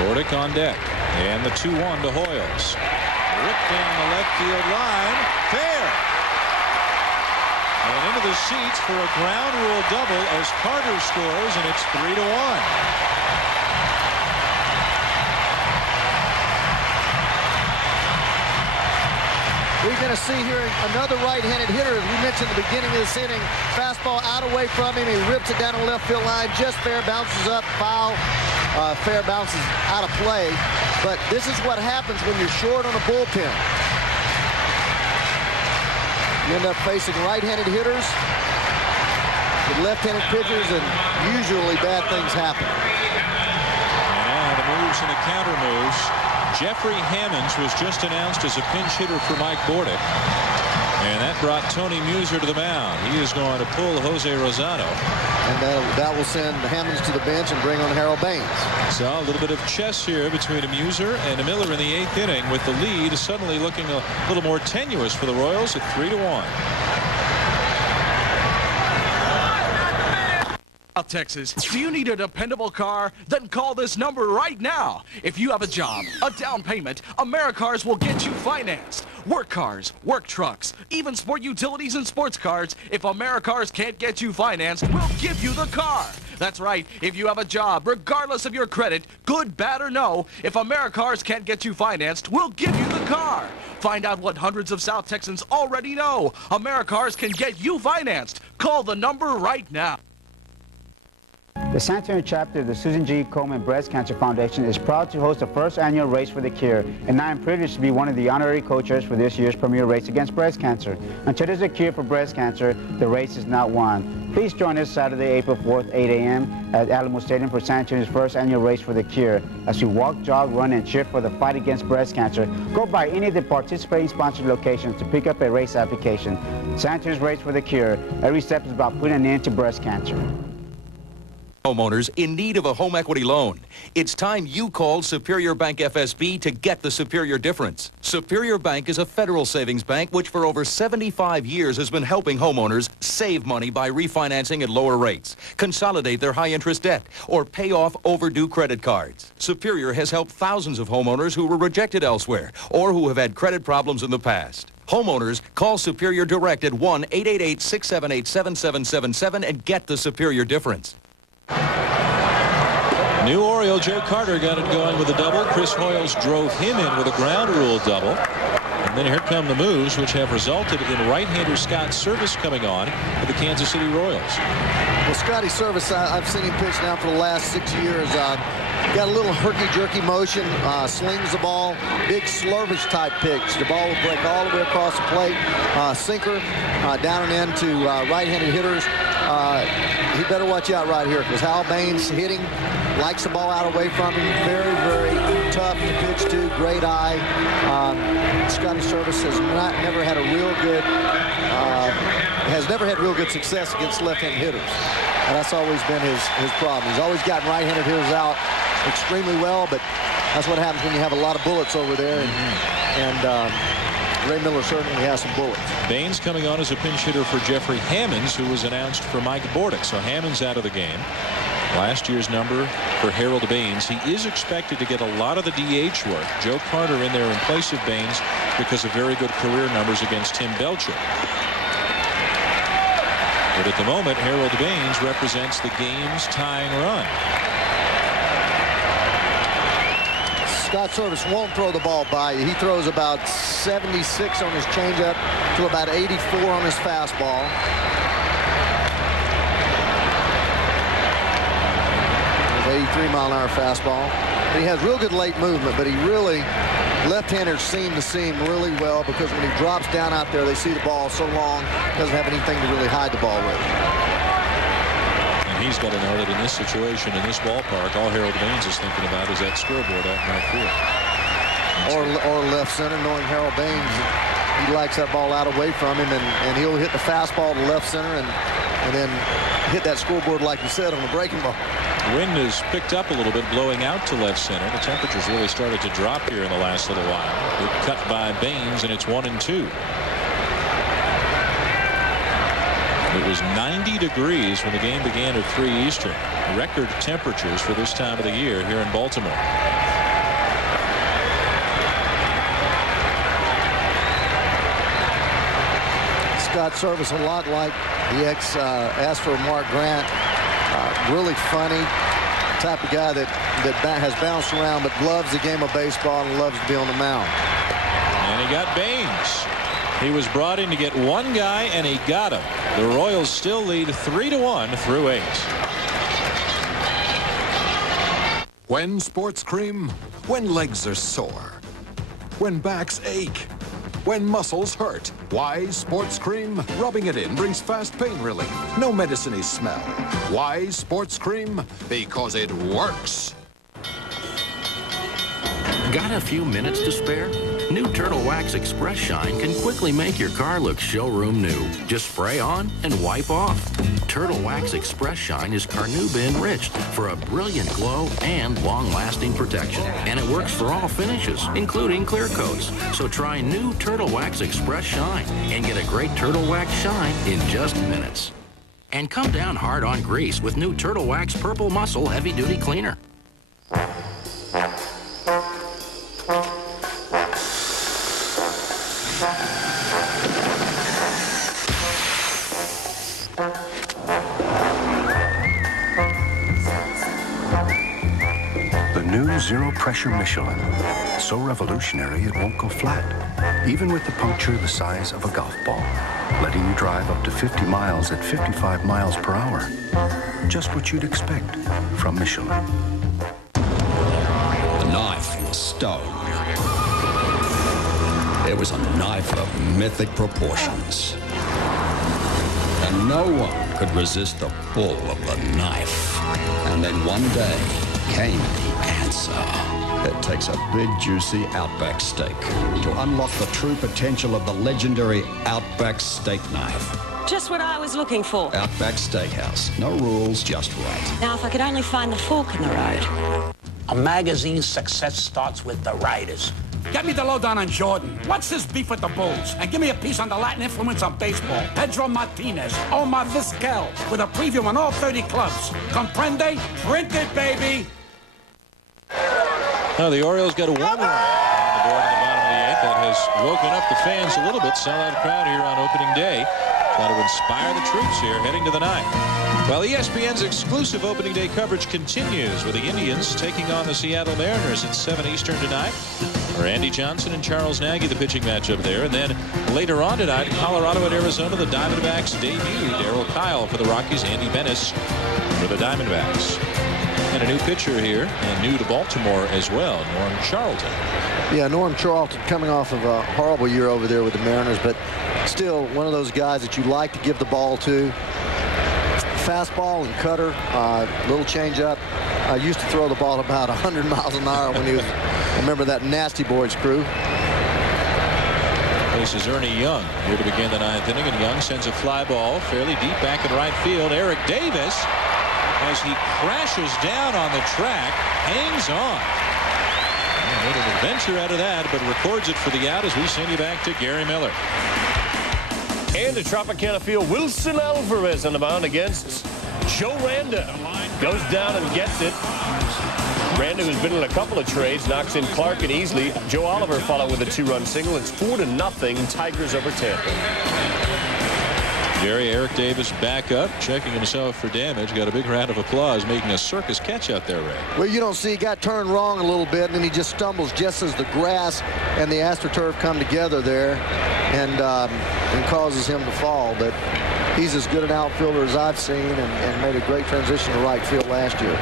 Bordick on deck. And the 2-1 to Hoyles. Ripped down the left field line. Fair. And into the seats for a ground rule double as Carter scores, and it's 3-1. We're going to see here another right-handed hitter, as we mentioned at the beginning of this inning. Fastball out away from him. He rips it down the left field line. Just fair, bounces up, foul. Fair, bounces out of play. But this is what happens when you're short on a bullpen. You end up facing right-handed hitters with left-handed pitchers, and usually bad things happen. And now the moves and the counter moves. Jeffrey Hammonds was just announced as a pinch hitter for Mike Bordick. And that brought Tony Muser to the mound. He is going to pull Jose Rosado. And that will send Hammonds to the bench and bring on Harold Baines. So a little bit of chess here between a Muser and a Miller in the 8th inning, with the lead suddenly looking a little more tenuous for the Royals at 3-1. Texas, do you need a dependable car? Then call this number right now. If you have a job, a down payment, AmeriCars will get you financed. Work cars, work trucks, even sport utilities and sports cars. If AmeriCars can't get you financed, we'll give you the car. That's right. If you have a job, regardless of your credit, good, bad, or no, if AmeriCars can't get you financed, we'll give you the car. Find out what hundreds of South Texans already know. AmeriCars can get you financed. Call the number right now. The San Antonio chapter of the Susan G. Komen Breast Cancer Foundation is proud to host the first annual Race for the Cure, and I am privileged to be one of the honorary co-chairs for this year's premier race against breast cancer. Until there's a cure for breast cancer, the race is not won. Please join us Saturday, April 4th, 8 a.m. at Alamo Stadium for San Antonio's first annual Race for the Cure. As we walk, jog, run, and cheer for the fight against breast cancer, go by any of the participating sponsored locations to pick up a race application. San Antonio's Race for the Cure. Every step is about putting an end to breast cancer. Homeowners in need of a home equity loan. It's time you called Superior Bank FSB to get the superior difference. Superior Bank is a federal savings bank which for over 75 years has been helping homeowners save money by refinancing at lower rates, consolidate their high-interest debt, or pay off overdue credit cards. Superior has helped thousands of homeowners who were rejected elsewhere or who have had credit problems in the past. Homeowners, call Superior Direct at 1-888-678-7777 and get the Superior difference. New Oriole Joe Carter got it going with a double. Chris Hoyles drove him in with a ground rule double. And then here come the moves, which have resulted in right-hander Scott Service coming on for the Kansas City Royals. Well, Scotty Service, I've seen him pitch now for the last 6 years. Got a little herky-jerky motion, slings the ball, big slurvage type pitch. The ball will break all the way across the plate. Sinker down and in to right-handed hitters. He better watch out right here because Hal Baines hitting, likes the ball out away from him. Very, very tough to pitch to. Great eye. Scotty Service has never had real good success against left-handed hitters. And that's always been his problem. He's always gotten right-handed hitters out extremely well, but that's what happens when you have a lot of bullets over there. And Ray Miller certainly has some bullets. Baines coming on as a pinch hitter for Jeffrey Hammonds, who was announced for Mike Bordick. So Hammonds out of the game. Last year's number for Harold Baines. He is expected to get a lot of the DH work. Joe Carter in there in place of Baines because of very good career numbers against Tim Belcher. But at the moment, Harold Baines represents the game's tying run. Scott Service won't throw the ball by you. He throws about 76 on his changeup to about 84 on his fastball. His 83-mile-an-hour fastball. And he has real good late movement, but he really, left-handers seem to seam really well because when he drops down out there, they see the ball so long, doesn't have anything to really hide the ball with. He's got to know that in this situation, in this ballpark, all Harold Baines is thinking about is that scoreboard out in right field. Or left center, knowing Harold Baines, he likes that ball out away from him, and he'll hit the fastball to left center and then hit that scoreboard, like you said, on the breaking ball. The wind has picked up a little bit, blowing out to left center. The temperatures really started to drop here in the last little while. Big cut by Baines, and it's 1-2. It was 90 degrees when the game began at 3 Eastern. Record temperatures for this time of the year here in Baltimore. Scott Service, a lot like the ex-Astro Mark Grant. Really funny type of guy that has bounced around but loves the game of baseball and loves to be on the mound. And he got Baines. He was brought in to get one guy, and he got him. The Royals still lead 3-1 through 8. When sports cream, when legs are sore, when backs ache, when muscles hurt. Why Sports Cream? Rubbing it in brings fast pain relief. No medicine-y smell. Why Sports Cream? Because it works. Got a few minutes to spare? New Turtle Wax Express Shine can quickly make your car look showroom new. Just spray on and wipe off. Turtle Wax Express Shine is carnauba enriched for a brilliant glow and long-lasting protection. And it works for all finishes, including clear coats. So try new Turtle Wax Express Shine and get a great Turtle Wax shine in just minutes. And come down hard on grease with new Turtle Wax Purple Muscle Heavy Duty Cleaner. Zero pressure Michelin. So revolutionary it won't go flat, even with the puncture the size of a golf ball, letting you drive up to 50 miles at 55 miles per hour. Just what you'd expect from Michelin. The knife stone. It was a knife of mythic proportions. And no one could resist the pull of the knife. And then one day came the answer. It takes a big, juicy Outback steak to unlock the true potential of the legendary Outback steak knife. Just what I was looking for. Outback Steakhouse. No rules, just right. Now, if I could only find the fork in the road. A magazine's success starts with the writers. Get me the lowdown on Jordan. What's his beef with the Bulls? And give me a piece on the Latin influence on baseball. Pedro Martinez, Omar Vizquel, with a preview on all 30 clubs. Comprende? Print it, baby! Now the Orioles got a 1 run. board in the bottom of the 8th. That has woken up the fans a little bit. Sellout crowd here on opening day. Trying to inspire the troops here heading to the 9th. Well, ESPN's exclusive opening day coverage continues with the Indians taking on the Seattle Mariners at 7 Eastern tonight. Randy Johnson and Charles Nagy, the pitching matchup there. And then later on tonight, Colorado at Arizona, the Diamondbacks debut. Darryl Kyle for the Rockies, Andy Bennis for the Diamondbacks. And a new pitcher here, and new to Baltimore as well, Norm Charlton. Yeah, Norm Charlton coming off of a horrible year over there with the Mariners, but still one of those guys that you like to give the ball to. Fastball and cutter, little changeup. I used to throw the ball about 100 miles an hour when he was, remember that Nasty Boys crew. This is Ernie Young here to begin the 9th inning, and Young sends a fly ball fairly deep back in right field. Eric Davis, as he crashes down on the track, hangs on. Made an adventure out of that, but records it for the out as we send you back to Gary Miller. And the Tropicana Field, Wilson Alvarez on the mound against Joe Randa. Goes down and gets it. Randa, who's been in a couple of trades, knocks in Clark and Easley. Joe Oliver followed with a 2-run single. It's 4-0, Tigers over Tampa. Gary, Eric Davis back up, checking himself for damage. Got a big round of applause, making a circus catch out there, Ray. Well, you don't see, he got turned wrong a little bit, and then he just stumbles just as the grass and the AstroTurf come together there, and causes him to fall. But he's as good an outfielder as I've seen, and made a great transition to right field last year.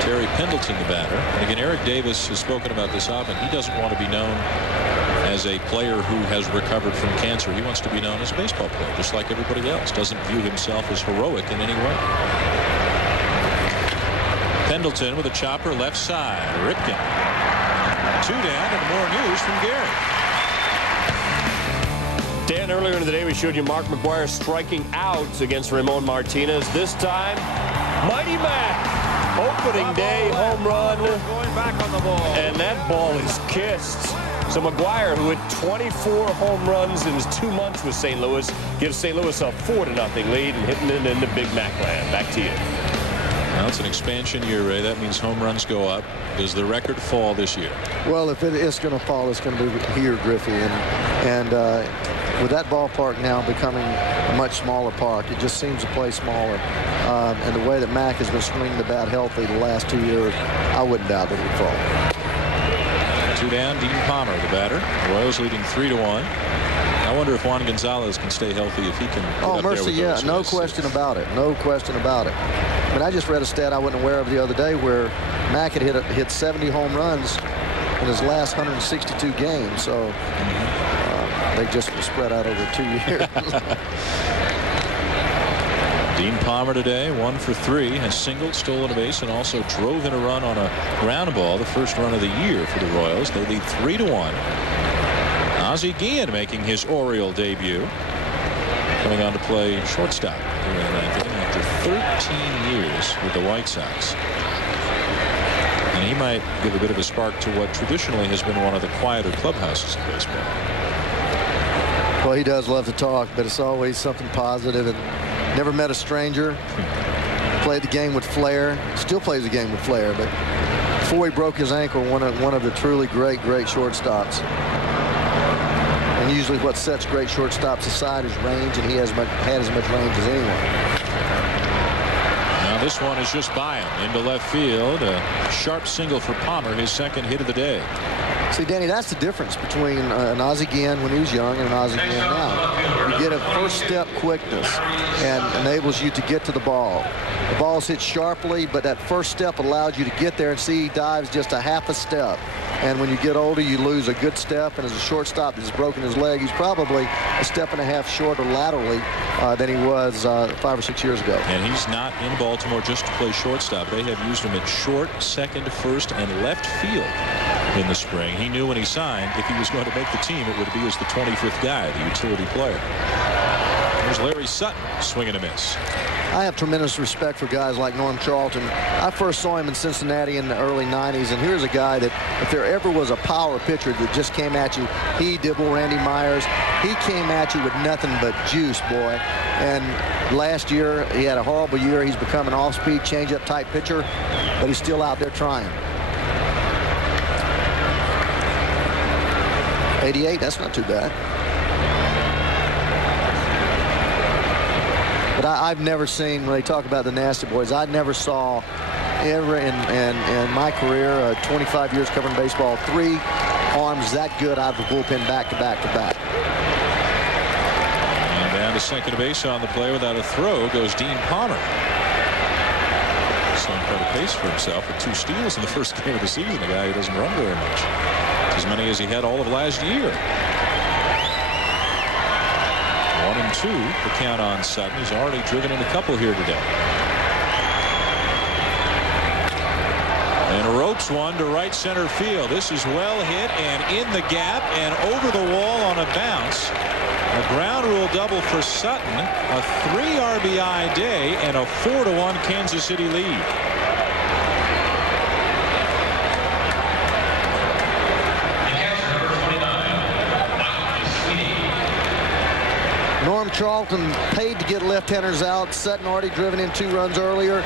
Terry Pendleton, the batter. And again, Eric Davis has spoken about this often. He doesn't want to be known as a player who has recovered from cancer. He wants to be known as a baseball player, just like everybody else. Doesn't view himself as heroic in any way. Pendleton with a chopper left side. Ripken. 2 down, and more news from Gary. Dan, earlier in the day we showed you Mark McGwire striking out against Ramon Martinez. This time, Mighty Mac. Opening day home run. Going back on the ball. And that ball is kissed. So McGwire, who had 24 home runs in his 2 months with St. Louis, gives St. Louis a 4-0 lead and hitting it into Big Mac land. Back to you. Now it's an expansion year, Ray. That means home runs go up. Does the record fall this year? Well, if it is going to fall, it's going to be here, Griffey. And with that ballpark now becoming a much smaller park, it just seems to play smaller. And the way that Mac has been swinging the bat healthy the last 2 years, I wouldn't doubt that it would fall. 2 down, Dean Palmer, the batter. Royals leading 3-1. I wonder if Juan Gonzalez can stay healthy, if he can. Oh, mercy, yeah, no question about it. No question about it. I mean, I just read a stat I wasn't aware of the other day where Mac had hit 70 home runs in his last 162 games. So they just spread out over 2 years. Dean Palmer today, 1 for 3, has singled, stolen a base, and also drove in a run on a ground ball, the first run of the year for the Royals. They lead 3-1. Ozzie Guillen making his Oriole debut, coming on to play shortstop here in the 9th inning after 13 years with the White Sox. And he might give a bit of a spark to what traditionally has been one of the quieter clubhouses in baseball. Well, he does love to talk, but it's always something positive, and never met a stranger. Played the game with flair. Still plays the game with flair, but before he broke his ankle, one of the truly great shortstops. And usually what sets great shortstops aside is range, and he has had as much range as anyone. Now this one is just by him into left field. A sharp single for Palmer, his second hit of the day. See, Danny, that's the difference between an Ozzie Guillen when he was young and an Ozzie Guillen now. You get a first step quickness and enables you to get to the ball. The ball's hit sharply, but that first step allows you to get there, and see, he dives just a half a step. And when you get older, you lose a good step, and as a shortstop that's broken his leg, he's probably a step and a half shorter laterally than he was 5 or 6 years ago. And he's not in Baltimore just to play shortstop. They have used him at short, second, first, and left field in the spring. He knew when he signed, if he was going to make the team, it would be as the 25th guy, the utility player. There's Larry Sutton, swing and a miss. I have tremendous respect for guys like Norm Charlton. I first saw him in Cincinnati in the early 90s, and here's a guy that if there ever was a power pitcher that just came at you, he, Dibble, Randy Myers, he came at you with nothing but juice, boy. And last year, he had a horrible year. He's become an off-speed, change-up type pitcher, but he's still out there trying. 88, that's not too bad. But I've never seen, when they talk about the nasty boys, I never saw ever in my career, 25 years covering baseball, 3 arms that good out of the bullpen back to back to back. And down to second base on the play without a throw goes Dean Palmer. Setting quite a pace for himself with 2 steals in the first game of the season. A guy who doesn't run very much. As many as he had all of last year. 1-2 the count on Sutton. He's already driven in a couple here today. And ropes one to right center field. This is well hit and in the gap and over the wall on a bounce. A ground rule double for Sutton. A 3 RBI day and a 4-1 Kansas City lead. Norm Charlton paid to get left-handers out. Sutton already driven in 2 runs earlier.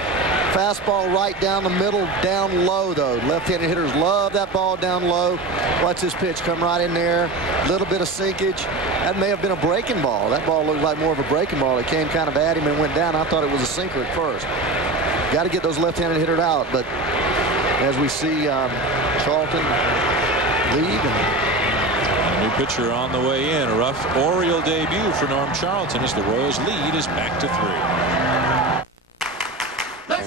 Fastball right down the middle, down low, though. Left-handed hitters love that ball down low. Watch this pitch come right in there. Little bit of sinkage. That may have been a breaking ball. That ball looked like more of a breaking ball. It came kind of at him and went down. I thought it was a sinker at first. Got to get those left-handed hitters out, but as we see Charlton lead. A new pitcher on the way in. A rough Oriole debut for Norm Charlton as the Royals lead is back to 3.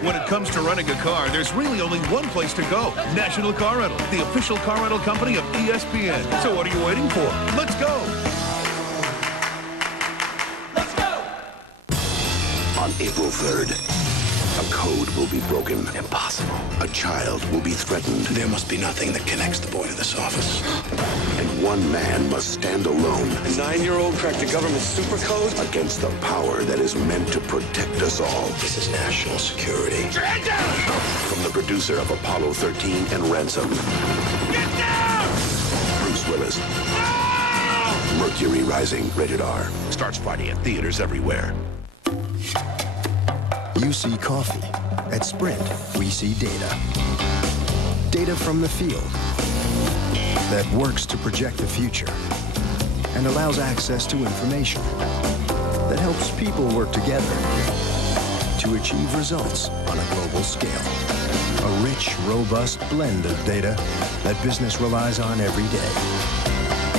When it comes to renting a car, there's really only one place to go. National Car Rental, the official car rental company of ESPN. So what are you waiting for? Let's go. Let's go. On April 3rd, a code will be broken. Impossible. A child will be threatened. There must be nothing that connects the boy to this office. And one man must stand alone. A 9-year-old cracked the government super code against the power that is meant to protect us all. This is national security. Get your head down! From the producer of Apollo 13 and Ransom. Get down! Bruce Willis. No! Mercury Rising, rated R. Starts Friday at theaters everywhere. You see coffee. At Sprint, we see data. Data from the field that works to project the future and allows access to information that helps people work together to achieve results on a global scale. A rich, robust blend of data that business relies on every day.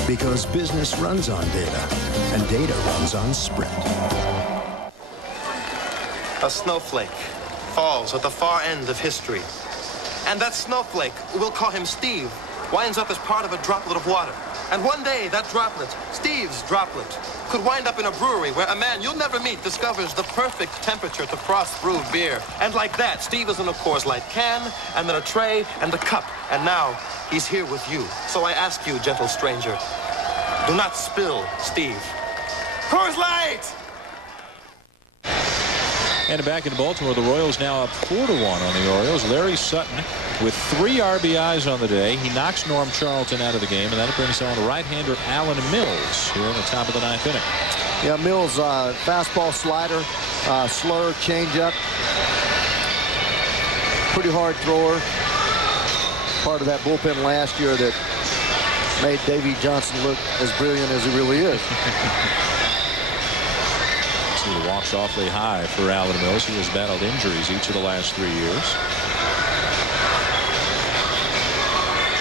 Because business runs on data, and data runs on Sprint. A snowflake falls at the far end of history. And that snowflake, we'll call him Steve, winds up as part of a droplet of water. And one day, that droplet, Steve's droplet, could wind up in a brewery where a man you'll never meet discovers the perfect temperature to frost brew beer. And like that, Steve is in a Coors Light can, and then a tray, and a cup. And now, he's here with you. So I ask you, gentle stranger, do not spill, Steve. Coors Light! And back in Baltimore, the Royals now up 4-1 on the Orioles. Larry Sutton with 3 RBIs on the day. He knocks Norm Charlton out of the game, and that brings on right-hander Alan Mills here in the top of the 9th inning. Yeah, Mills, fastball, slider, slur, changeup. Pretty hard thrower. Part of that bullpen last year that made Davey Johnson look as brilliant as he really is. He walks awfully high for Alan Mills, who has battled injuries each of the last 3 years.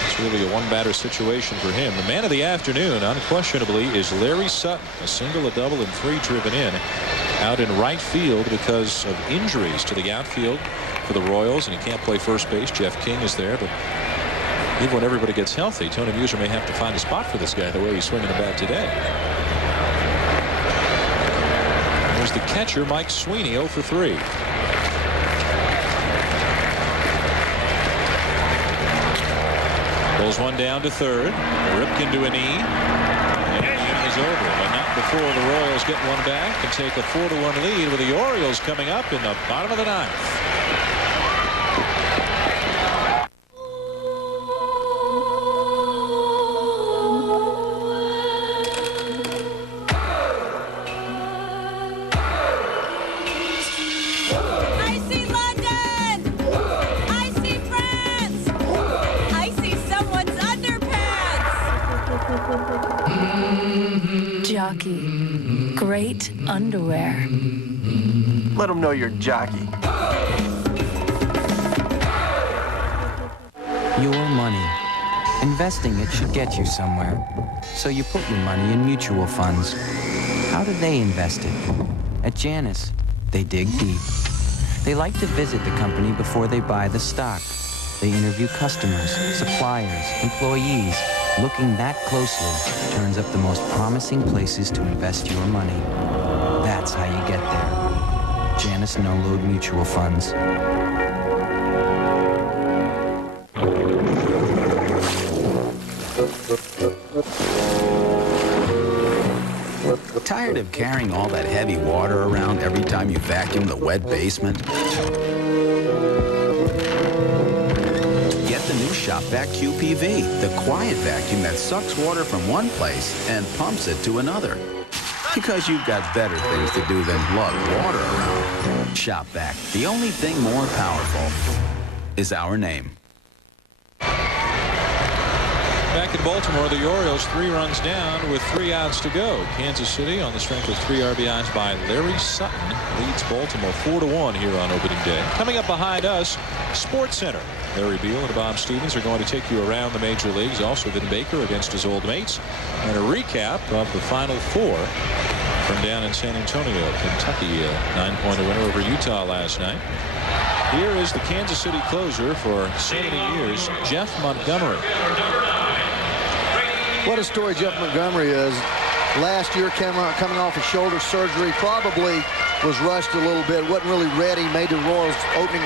It's really a one-batter situation for him. The man of the afternoon, unquestionably, is Larry Sutton. A single, a double, and 3 driven in out in right field because of injuries to the outfield for the Royals, and he can't play first base. Jeff King is there, but even when everybody gets healthy, Tony Muser may have to find a spot for this guy the way he's swinging the bat today. There's the catcher, Mike Sweeney, 0 for 3. Pulls one down to third. Ripken to a knee. And the inning is over. But not before the Royals get one back and take a 4-1 lead with the Orioles coming up in the bottom of the 9th. jockey. Great underwear. Let them know you're a jockey. Your money. Investing it should get you somewhere. So you put your money in mutual funds. How do they invest it? At Janus, they dig deep. They like to visit the company before they buy the stock. They interview customers, suppliers, employees. Looking that closely turns up the most promising places to invest your money. That's how you get there. Janus No-Load Mutual Funds. Tired of carrying all that heavy water around every time you vacuum the wet basement? Get the new Shop Vac QPV, the quiet vacuum that sucks water from one place and pumps it to another. Because you've got better things to do than lug water around. Shop Vac, the only thing more powerful is our name. Back in Baltimore, the Orioles 3 runs down with 3 outs to go. Kansas City, on the strength of 3 RBIs by Larry Sutton, leads Baltimore 4-1 here on opening day. Coming up behind us, Sports Center. Larry Beal and Bob Stevens are going to take you around the major leagues. Also, Vin Baker against his old mates. And a recap of the Final Four from down in San Antonio, Kentucky. A 9-point winner over Utah last night. Here is the Kansas City closer for so many years, Jeff Montgomery. What a story Jeff Montgomery is. Last year coming off a shoulder surgery, probably was rushed a little bit, wasn't really ready, made the Royals opening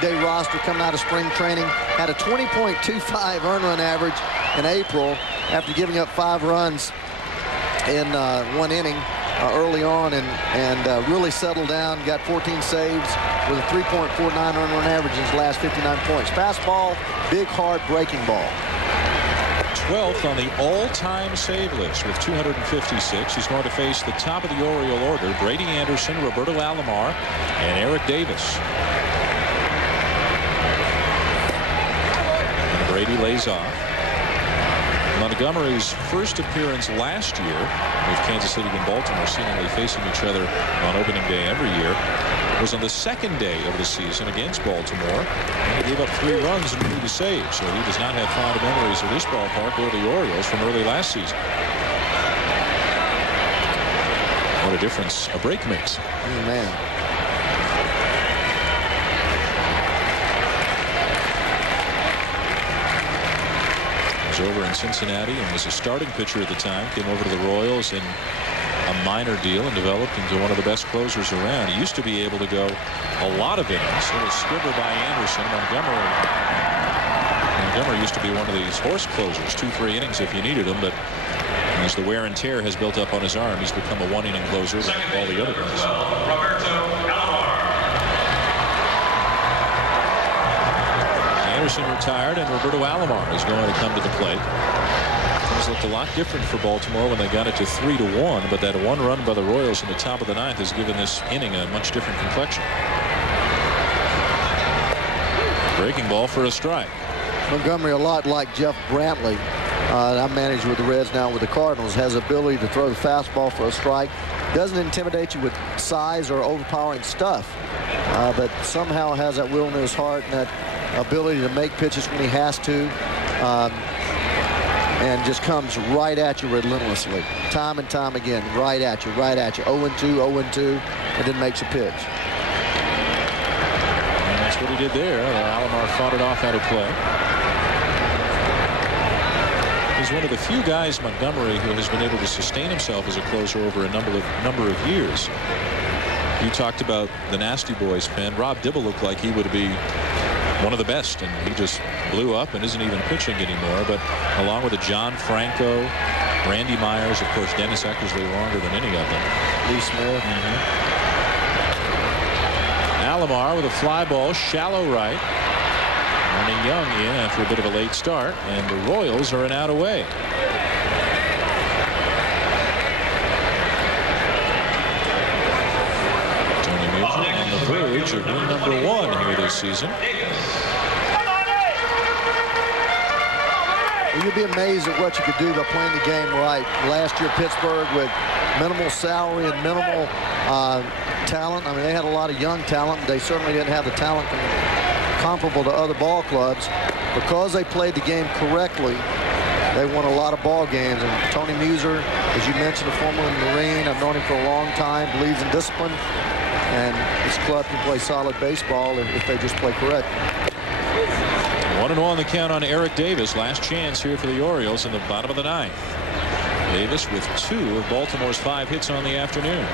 day roster coming out of spring training. Had a 20.25 earned run average in April after giving up 5 runs in 1 inning early on, and really settled down, got 14 saves with a 3.49 earned run average in his last 59 points. Fastball, big, hard breaking ball. 12th on the all-time save list with 256. He's going to face the top of the Oriole order, Brady Anderson, Roberto Alomar, and Eric Davis. And Brady lays off. Montgomery's first appearance last year with Kansas City and Baltimore seemingly facing each other on opening day every year was on the 2nd day of the season against Baltimore. He gave up 3 runs and 2 saves, so he does not have fond memories of this ballpark or the Orioles from early last season. What a difference a break makes. Oh, man. He was over in Cincinnati and was a starting pitcher at the time. Came over to the Royals in a minor deal and developed into one of the best closers around. He used to be able to go a lot of innings. It was scribbled by Anderson. Montgomery used to be one of these horse closers, 2-3 innings if you needed him, but as the wear and tear has built up on his arm, he's become a 1-inning closer like all the other guys. Anderson retired, and Roberto Alomar is going to come to the plate. Things looked a lot different for Baltimore when they got it to 3-1, but that 1 run by the Royals in the top of the 9th has given this inning a much different complexion. Breaking ball for a strike. Montgomery, a lot like Jeff Brantley. I'm managed with the Reds now with the Cardinals, has the ability to throw the fastball for a strike. Doesn't intimidate you with size or overpowering stuff, but somehow has that will in his heart and that ability to make pitches when he has to, and just comes right at you relentlessly, time and time again, right at you, 0-2, 0-2, and then makes a pitch. And that's what he did there. Alomar fought it off out of play. He's one of the few guys, Montgomery, who has been able to sustain himself as a closer over a number of years. You talked about the Nasty Boys pen. Rob Dibble looked like he would be one of the best, and he just blew up and isn't even pitching anymore. But along with a John Franco, Randy Myers, of course, Dennis Eckersley longer than any of them. Lee Smith. Alomar with a fly ball, shallow right. Ernie Young in after a bit of a late start, and the Royals are an out away. Tony Major on the verge of win #1 here this season. Well, you'd be amazed at what you could do by playing the game right. Last year, Pittsburgh, with minimal salary and minimal talent. I mean, they had a lot of young talent. But they certainly didn't have the talent comparable to other ball clubs. Because they played the game correctly, they won a lot of ball games. And Tony Muser, as you mentioned, a former Marine, I've known him for a long time, believes in discipline. And this club can play solid baseball if they just play correct. 1-1 the count on Eric Davis. Last chance here for the Orioles in the bottom of the ninth. Davis with 2 of Baltimore's 5 hits on the afternoon.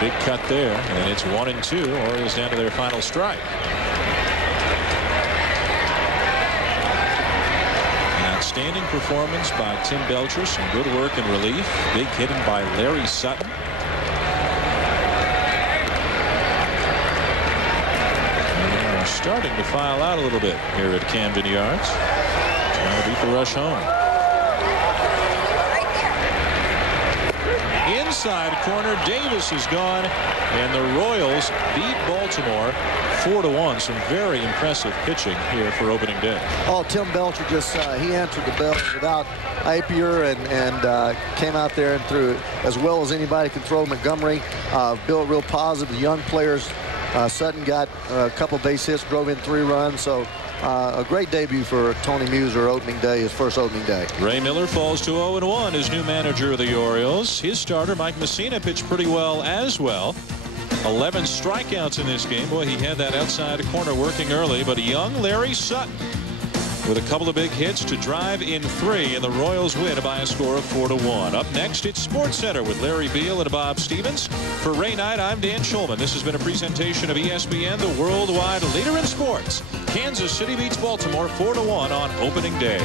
Big cut there, and it's 1-2. Orioles down to their final strike. An outstanding performance by Tim Belcher. Some good work in relief. Big hitting by Larry Sutton. They are starting to file out a little bit here at Camden Yards. Trying to beat the rush home. Inside corner, Davis is gone, and the Royals beat Baltimore 4-1. Some very impressive pitching here for opening day. Oh, Tim Belcher just he answered the bell without Apier and came out there and threw as well as anybody can throw. Montgomery built real positive. The young players. Sutton got a couple base hits, drove in 3 runs. So a great debut for Tony Muser opening day, his first opening day. Ray Miller falls to 0-1 as new manager of the Orioles. His starter, Mike Messina, pitched pretty well as well. 11 strikeouts in this game. Boy, he had that outside corner working early, but a young Larry Sutton with a couple of big hits to drive in 3, and the Royals win by a score of 4-1. Up next, it's Sports Center with Larry Beal and Bob Stevens. For Ray Knight, I'm Dan Schulman. This has been a presentation of ESPN, the worldwide leader in sports. Kansas City beats Baltimore 4-1 on opening day.